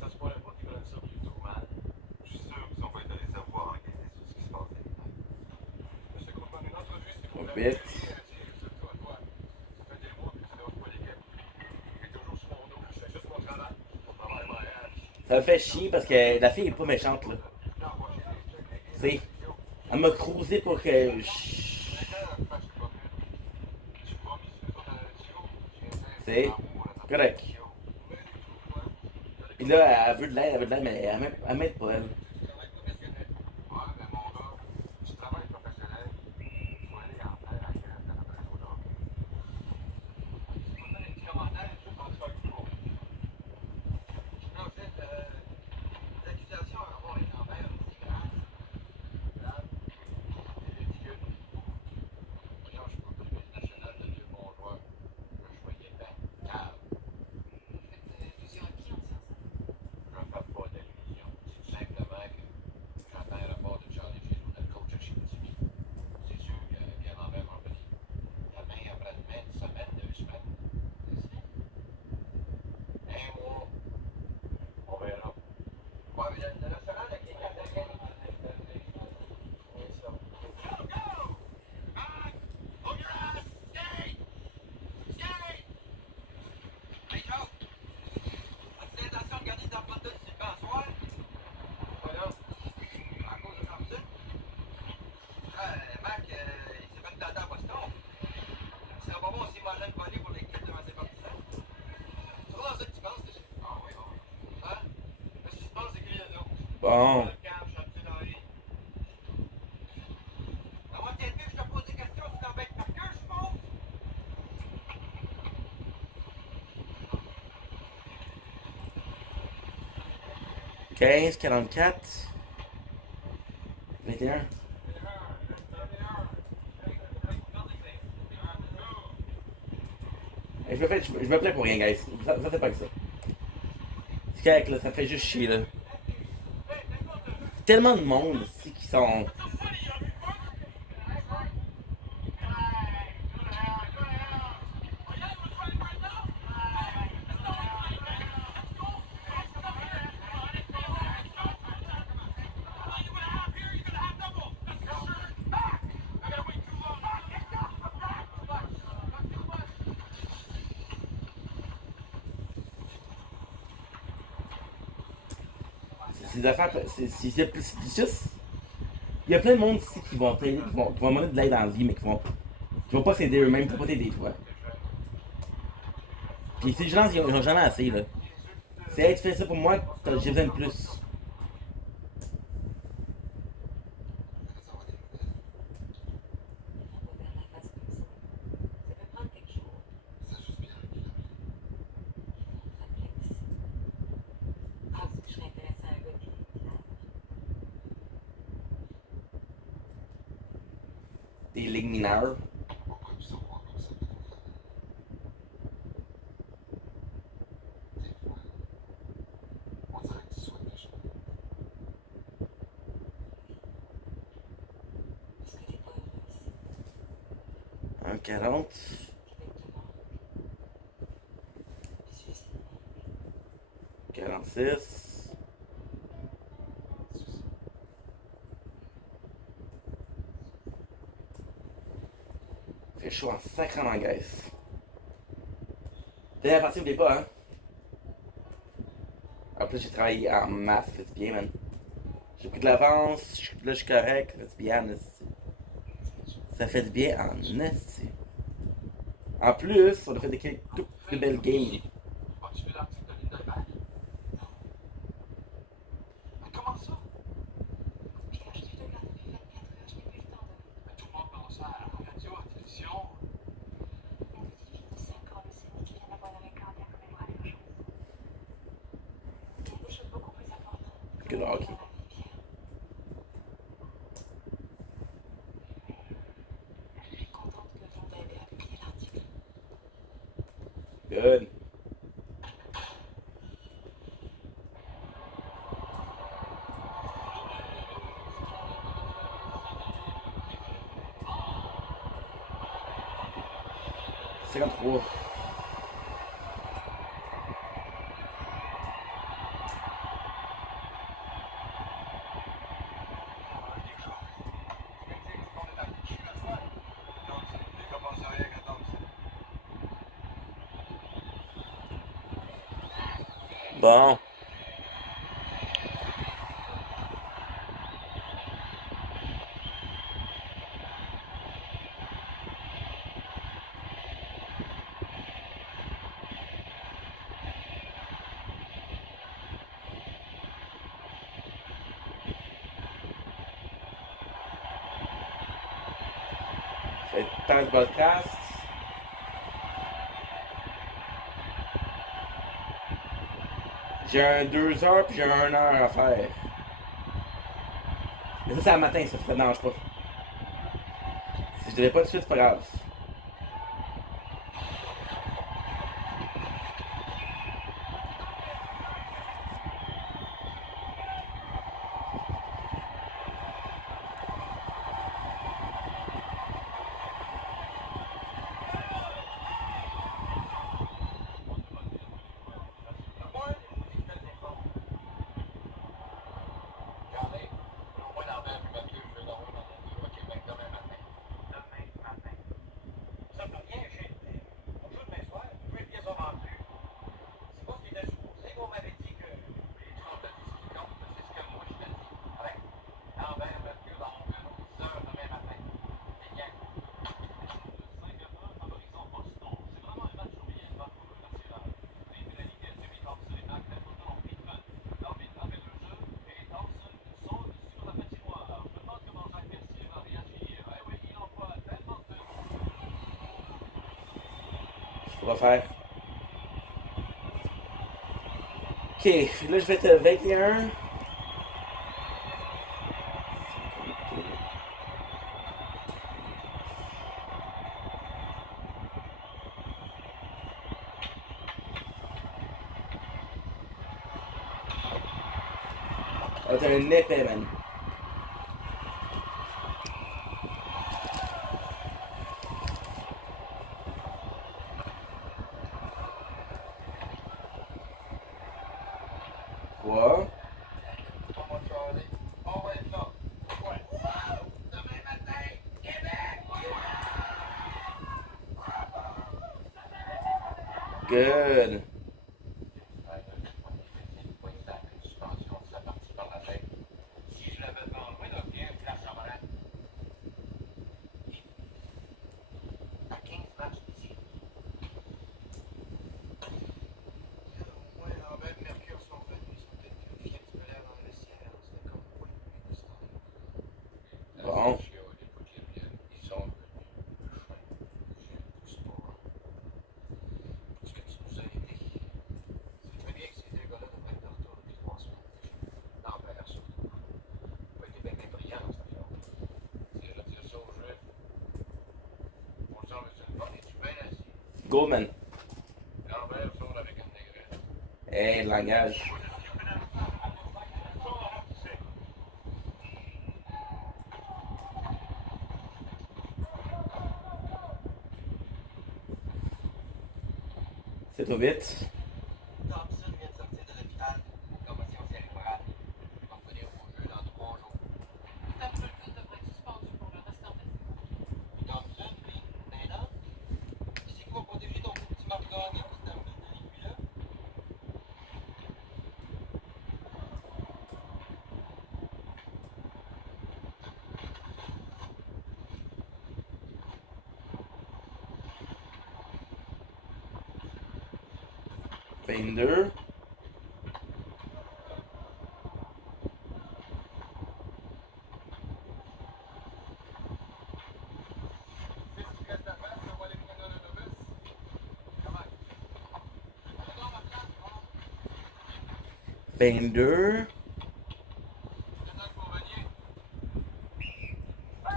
Ça se pourrait pas qu'ils prennent ça plutôt mal. Je suis sûr qu'ils ont pas été allés savoir enquêter sur ce qui se passait. Monsieur Goldman, une entrevue, s'il vous Au plaît. bit. Surtout à toi. Ça fait des mois que tu lâches pas l'équipe. Tu es toujours sur mon dos. Je fais juste mon travail. Mon travail, mariage. Ça me fait chier parce que la fille est pas méchante, là. Tu sais, elle m'a cruisé pour que c'est correct. Puis là, elle veut de l'aide, mais elle m'aide pas, elle. Ouais, mais mon gars, du travail professionnel, faut aller en terre à la presse au hockey. Tu peux faire un petit commentaire, je pense pas que pour. En fait, les accusations à avoir été envers c'est grave. Grave. C'est ridicule. Voyons, je suis pas privé national de vieux bon joueur. Je voyais bien cave. Plusieurs clients, ça. Je ne fais pas d'allusion. C'est simplement que j'entends le rapport de Charlie Giroux, notre coach à Chicoutimi. C'est sûr qu'il y en avait vendredi. Demain, après-demain, une semaine, 2 semaines. Un mois. On verra. Ouais, mais le national avec les Canadiens. Hey, Joe! As-tu l'intention de garder ta pote sur le passoire? Voilà. À cause de Thompson? Mac, il s'est fait tenter à Boston. Ça serait pas bon s'il mangeait une volée pour l'équipe devant ses partisans. C'est vraiment ça que tu penses, déjà? Ah oui, oui. Hein? Qu'est-ce que tu penses d'écrire là? Bon. Le cave, chantier dans les. À moi, peut-être que je te pose des questions, tu t'embêtes par cœur, je suppose? 15, 44, 21. Et je me plains pour rien, guys. Ça fait pas que ça. C'est correct, là, ça me fait juste chier, là. Tellement de monde ici qui sont. Ces affaires, c'est juste. Il y a plein de monde ici qui vont t'aider, qui vont demander de l'aide en vie, mais qui vont pas s'aider eux-mêmes, qui vont pas t'aider toi. Puis ces gens, ils ont jamais assez, là. C'est, hey, tu fais ça pour moi, j'ai besoin de plus. Ça peut prendre quelques jours. C'est juste bien qu'il a Penses-tu que je serais intéressé à un gars qui est clair? Des ligues mineures. Pourquoi tu savoir comme ça de ton frère? Des fois, on dirait que tu souhaites que je meure. Est-ce que t'es pas heureux ici? 1,40. T'es avec tout le monde. Puis suicide. 46. Fait chaud en sacrement, guys. Dernière partie, n'oubliez pas, hein. En plus, j'ai travaillé en masse, ça fait du bien, man. J'ai pris de l'avance, là, je suis correct, ça fait du bien en esti. Ça fait du bien en esti. En plus, on a fait des belles games. As-tu vu l'article de Linda Hébert? Que le hockey. Je suis contente que Fonda ait publié l'article. Good. C'est 53. Bon. Ça va être temps de podcast. J'ai un 2 heures puis j'ai un 1 heure à faire. Mais ça, c'est le matin, ça ne dérange pas. Si je ne l'ai pas tout de suite, c'est pas grave. Regardez, au moins dans l'air, puis Mathieu, je vais dormir dans mon bureau à Québec demain matin. Demain matin. Ça peut rien, j'ai. On joue demain soir, tous les pièces sont vendues. C'est pas ce qui était supposé. On m'avait dit que les gens te disent ce qui compte, c'est ce que moi je te dis. Allez, Lambert, Mathieu, dans mon bureau, 10 heures demain matin. Et bien. Le 5-1 favorisant Boston. C'est vraiment un match oriental pour le national. Les pénalités de Jimmy Thompson et Mark Hamilton ont pris fin. L'arbitre appelle le jeu et Thompson saute sur la patinoire. Je me demande comment Jacques Mercier va réagir. Eh oui, il envoie tellement de... On va faire. Ok, là je vais être 21. Oh, t'as un épais, man. Quoi? Comment Charlie? On va être là. Ouais. Wow! Demain matin, Québec! Good. Suspension de sa partie par la tête. Si je l'avais pas enlevé, là, bien, je la chambrette. À 15 matchs d'ici. Au moins, Lambert et Mercure sont venus. Ils sont peut-être vérifiés un petit peu l'air dans le ciel. C'était comme pas une pluie de star. Bon. Ils sont venus. Je pas. Parce que tu nous as aidés. C'est très bien que ces deux gars-là devraient être de retour depuis 3 semaines. Lambert, surtout. Il a été bien brillant dans cette affaire. Si je retire ça aux Juifs, on s'en veut sur le banc, es-tu bien assis? Go, man. Lambert sort avec une négresse. Hey, langage. C'est trop vite. Thompson vient de sortir de l'hôpital. Commotion cérébrale. Il va revenir au jeu dans 3 jours. Templeton devrait être suspendu pour le restant de la saison. Thompson, lui, maintenant, c'est quoi protéger ton petit Marc Gagnon, c'est un peu de lui là? Fender. Qu'est-ce qu'il reste à faire? On va aller prendre un autobus? Comment? Dans ma place, bon. Fender.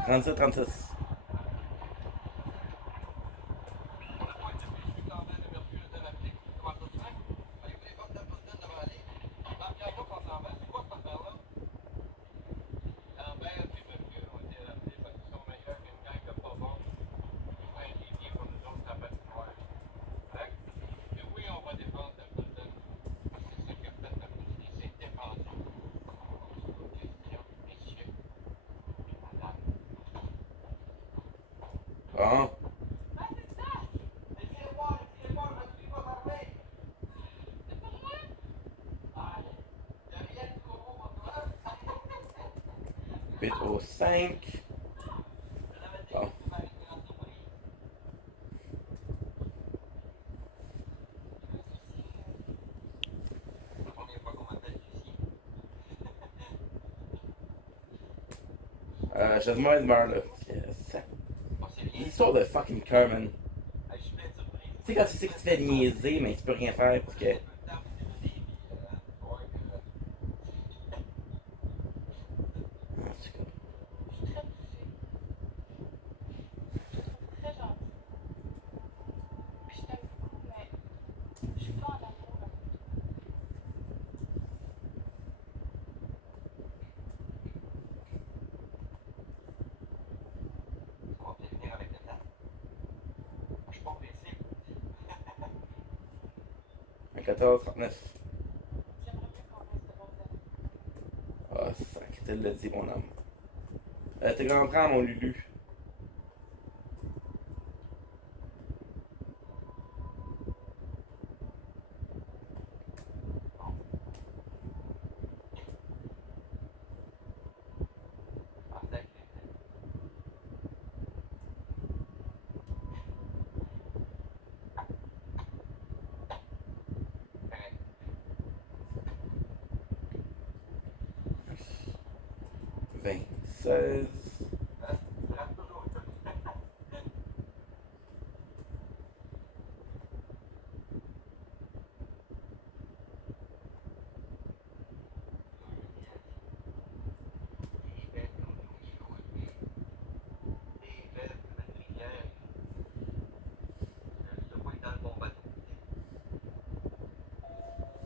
37, 36. Bon. Huit au 5. Bon. J'ai de mauvaise humeur, là. Yes. L'histoire de fucking Carmen. Tu sais, quand tu sais que tu te fais niaiser, mais tu peux rien faire parce que. En tout cas. Je suis très touchée. Je te trouve très gentille. Puis je t'aime beaucoup, mais je suis pas en amour avec toi. Ça va peut-être venir avec le temps. Je suis pas pressé. Un 14, 39. J'aimerais mieux qu'on reste de bons amis. Ah, sac, tu l'as dit, mon homme. T'es grand prend, mon Lulu. Vingt, 16.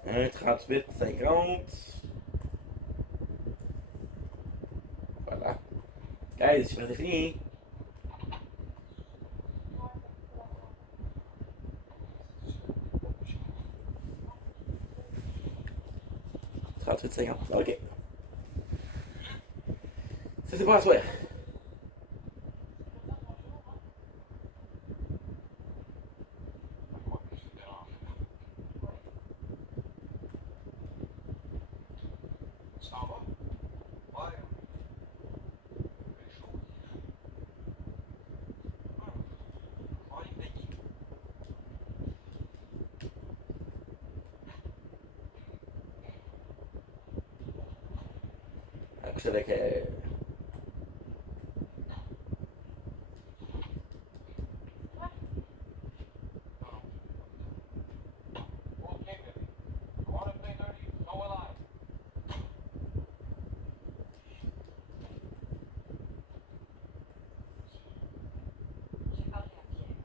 Un 38, 50. Voilà. Guys, j'ai pas fini. Trente-huit, 50. Ok. Ça, c'est pas à soi. Tu t'en vas? Ouais. C'est chaud. On va aller payer. Accouche avec. Okay, baby. You want to play dirty? So will I. J'ai parlé à Pierre.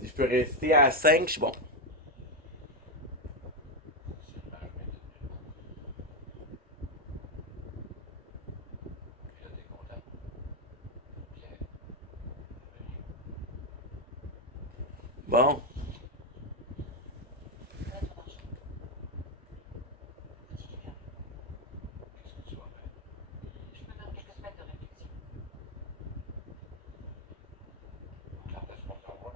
Si je peux rester à 5, je suis bon. Puis là, t'es content. Pierre. Bon. Donne ton argent. Boutique est fermée. Qu'est-ce que tu vas faire? Je me donne quelques semaines de réflexion. Quand est-ce qu'on s'en va?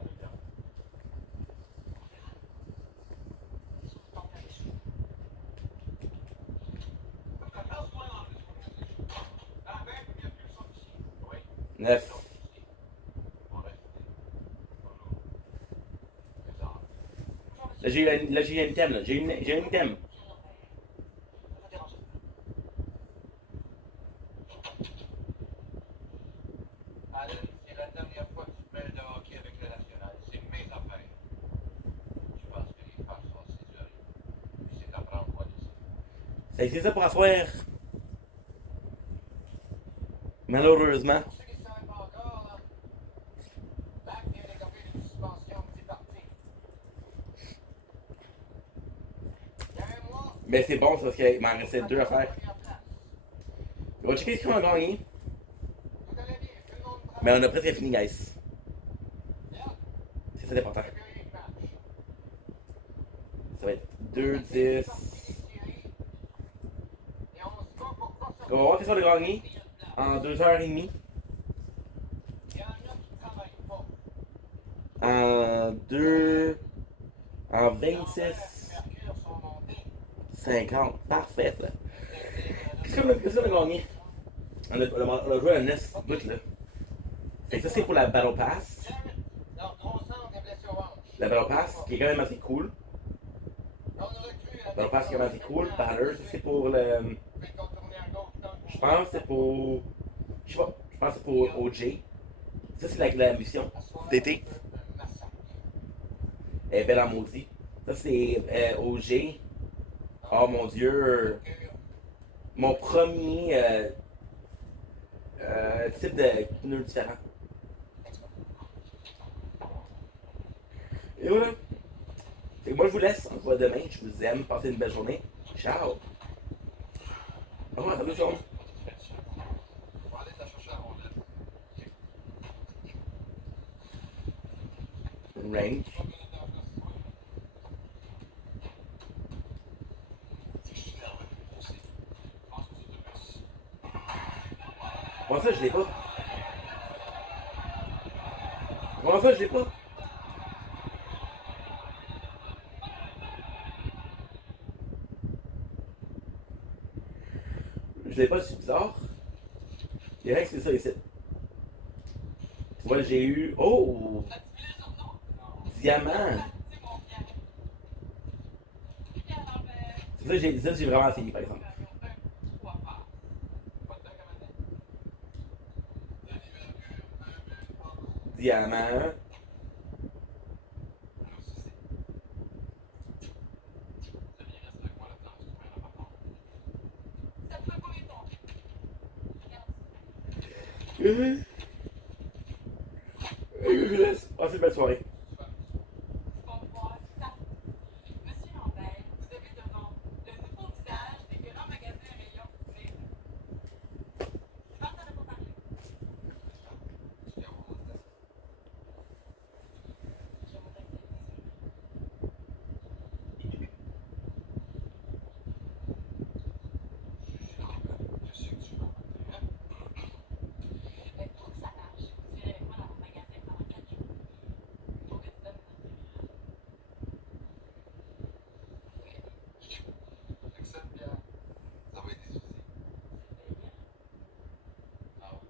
On est bien. Sur le temps de faire des choses. Oui. 9. On reste. Bonjour. C'est ça. Là, j'ai une thème, là. J'ai une thème. Ça dérange pas. Alain, c'est la dernière fois que tu mêles de hockey avec le national. C'est mes affaires. Je pense que les femmes sont assez jolies. Fait que c'est ça pour asseoir. Malheureusement. Pour ceux qui ne savaient pas encore, là, Mac vient d'écoper une suspension multipartie. Il y a un mois, Mais c'est bon, c'est parce qu'il m'en restait 2 à faire. première place. On va checker ce qu'on a gagné. Tout allait bien, tout le monde Mais travaillait. on a presque fini, guys. C'est ça l'important. Et puis, rien que match. Ça va être 2, 10. Et on se bat pour pas On va voir qu'est-ce qu'on a gagné en 2h30. Il y en a qui travaillent pas. En 2. En Les 26. mercure sont montés. 50. Parfait, ça. Qu'est-ce qu'on a gagné? On a joué à NES bout là. Fait que ça, c'est pour la Battle Pass. Dans 300, des blessures orange. La Battle Pass, qui est quand même assez cool. On aurait cru à la Battle Pass, qui est quand même assez cool. Banner, ça, c'est pour le. Puis qu'on tournait à gauche dans le Je pense que c'est pour. Je sais pas. Je pense que c'est pour OJ. Ça, c'est la mission d'été. un massacre. Elle est belle en maudit. Ça, c'est OG. Oh mon dieu. Mon premier type de pneu différent. Et voilà. Fait que moi, je vous laisse. On se voit demain. Je vous aime. Passez une belle journée. Ciao. Oh, salut, Sean. On va aller la chercher à rondelle. Range. Comment ça, je l'ai pas? Comment ça, je l'ai pas? Je l'ai pas, c'est bizarre. Il y a rien que c'est ça ici. Tu vois, j'ai eu. Oh! Diamant! C'est ça, j'ai vraiment essayé, par exemple. Diamant. Je vous laisse. Passez une belle soirée. Monsieur Lambert, vous avez devant le nouveau visage des grands magasins rayons. Je pense qu'on n'a pas parlé. Je voudrais que mais pour que ça marche, vous irez avec moi dans mon magasin pendant 4 jours. Il faut que tu donnes votre Accepte bien. Ça va être des soucis. Ah ouais.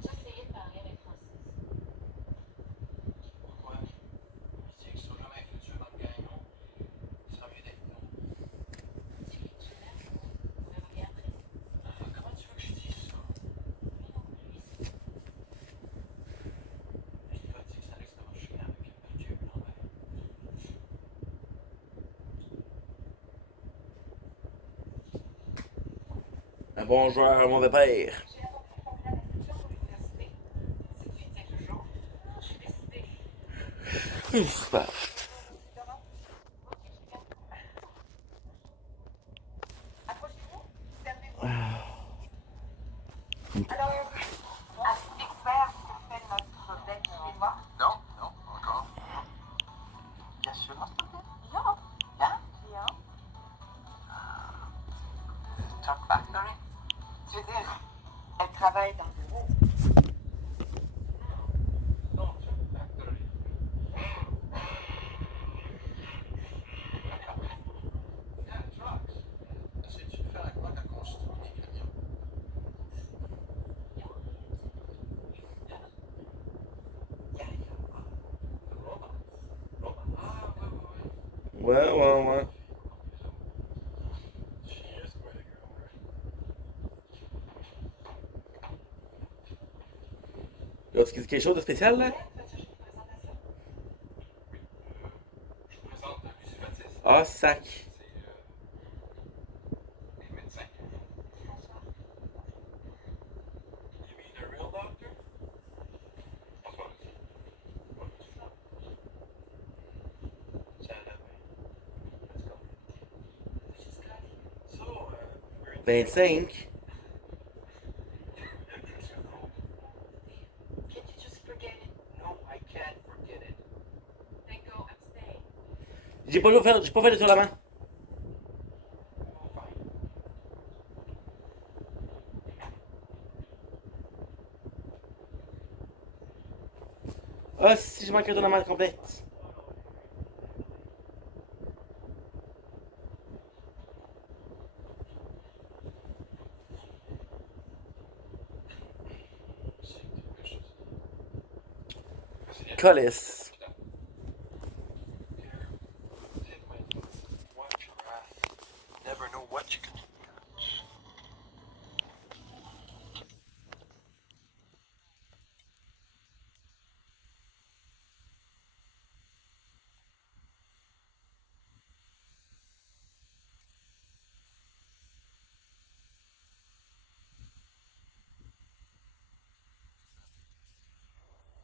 J'essayais de parler avec Francis. Pourquoi? Je sais que sur jamais futur dans le gagnant, il sera mieux d'être nous. Tu dis que tu l'aimes, vous me regardez après. Comment tu veux que je dise ça? Mais non, lui, c'est Je t'ai pas dit que ça risque de marcher avec Mathieu Lambert. Un bon joueur, un mauvais père. j'ai adopté pour la inscription pour l'université. Si tu y tiens toujours, je suis décidée. Bah, Approchez-vous, servez-vous. Alors, avez-vous découvert ce que fait notre bête chinois? Non, non, encore. Ja, ja. Ja. Truck Factory? Tu veux dire, elle travaille dans le bureau. Non, Truck Factory. Yeah, trucks. Est-ce que tu fais à quoi de construire des camions? Robots. Robots. Ah, ouais. Ouais. She is quite a girl, right? As-tu dit quelque chose de spécial, là? Je vous présente Lucie Baptiste. Ah, sac. C'est les médecins. You mean the real doctor? Bonsoir, Lucie. Bonsoir. Let's go. So, we're in 25. Can't you just forget it? No, I can't forget it. Then go abstain. J'ai pas fait de sur la main. Oh, fine. Ah, si je manque un tournement complète. Collis. Take my time. Watch your eye. Never know what you can catch.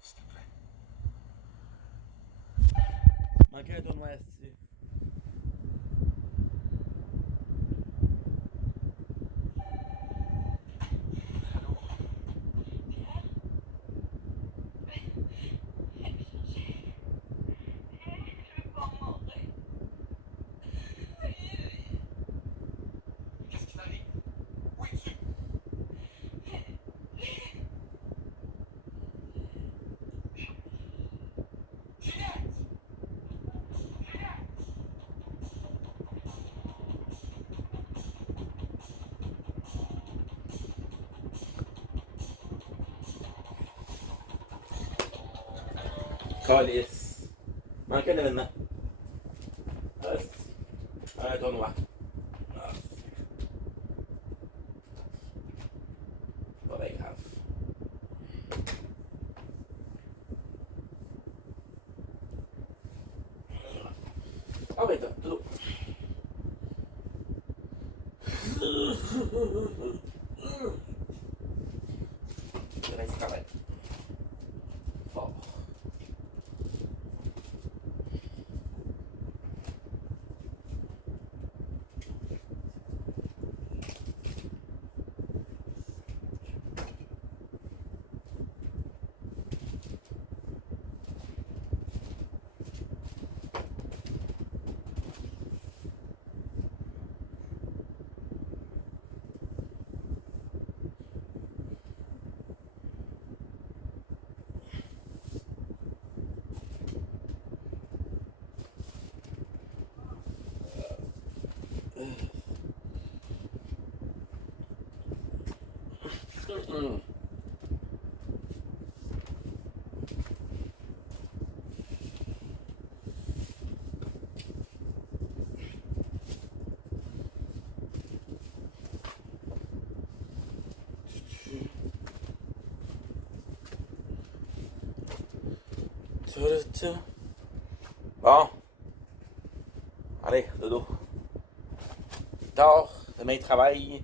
S'il te plaît. Manque un tournoi dessus. Allô? Je veux pas mourir. Qu'est-ce qui t'arrive? Où es-tu? Juliette! Juliette! Collis. Manque un événement. Ah, si. Un tournoi. Ah, si. Pas bien grave. Ah, ben, t'as tout. Je vais travailler. Fort. Bon. Allez, dodo. Tard, demain travail.